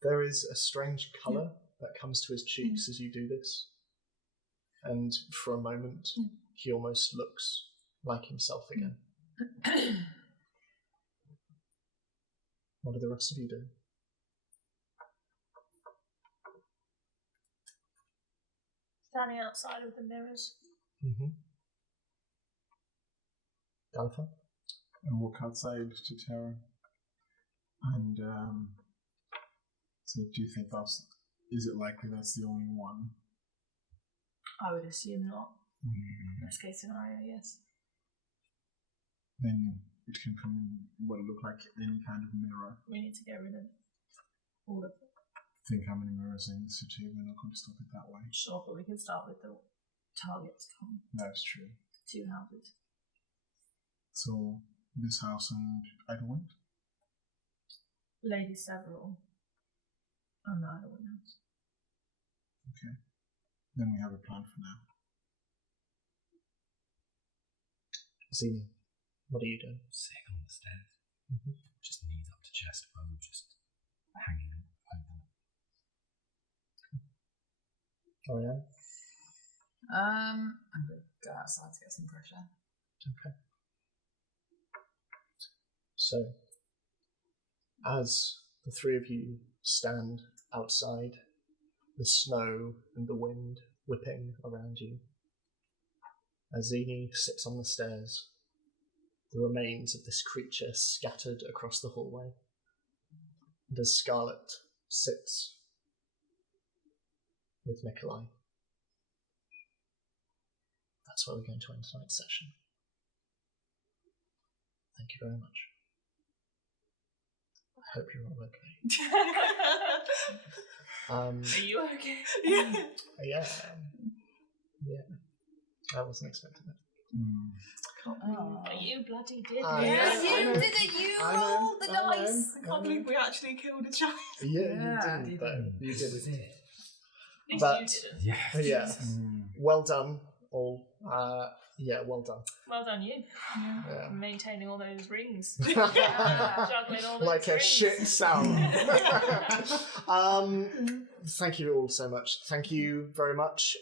There is a strange colour that comes to his cheeks as you do this, and for a moment he almost looks like himself again. What do the rest of you do? Standing outside with the mirrors. Dalfa? I walk outside to Tara and so do you think is it likely that's the only one? I would assume not. Worst case scenario, yes. Then it can come in what look like any kind of mirror. We need to get rid of all of them. Think how many mirrors are in the city, we're not going to stop it that way. Sure, but we can start with the targets. That's true. 2 houses. So, this house and Eidelwhent? Lady Several. And the Eidelwhent house. Okay. Then we have a plan for now. Zini, what are you doing? Sitting on the stairs. Just knees up to chest, bow just hanging over. Oriana? I'm going to go outside to get some fresh air. Okay. So, as the three of you stand outside, the snow and the wind whipping around you, as Zini sits on the stairs, the remains of this creature scattered across the hallway, And as Scarlet sits with Nikolai, that's where we're going to end tonight's session. Thank you very much. I hope you're all okay. Are you okay? Yeah. Yeah. I wasn't expecting that. You bloody did. I Yes, know, I you know. did it. You I know, rolled the I know, dice. I I can't know. believe we actually killed a child. Yeah, Yeah, you didn't, though. You Was didn't. it? At least But- you didn't. Yeah. Yeah. Well done, all. Well done. Well done, you. Yeah. Maintaining all those rings. Juggling all those Like a rings. shit sound. Thank you all so much. Thank you very much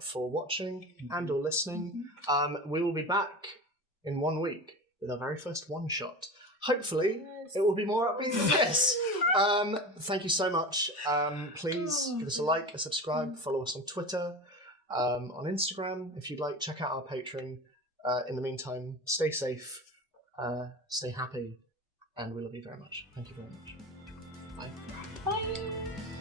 for watching and or listening. We will be back in 1 week with our very first one shot. Hopefully, it will be more upbeat than this. Thank you so much. Please give us a like, a subscribe, follow us on Twitter, on Instagram. If you'd like, check out our Patreon. In the meantime, stay safe, stay happy, and we love you very much. Thank you very much. Bye. Bye.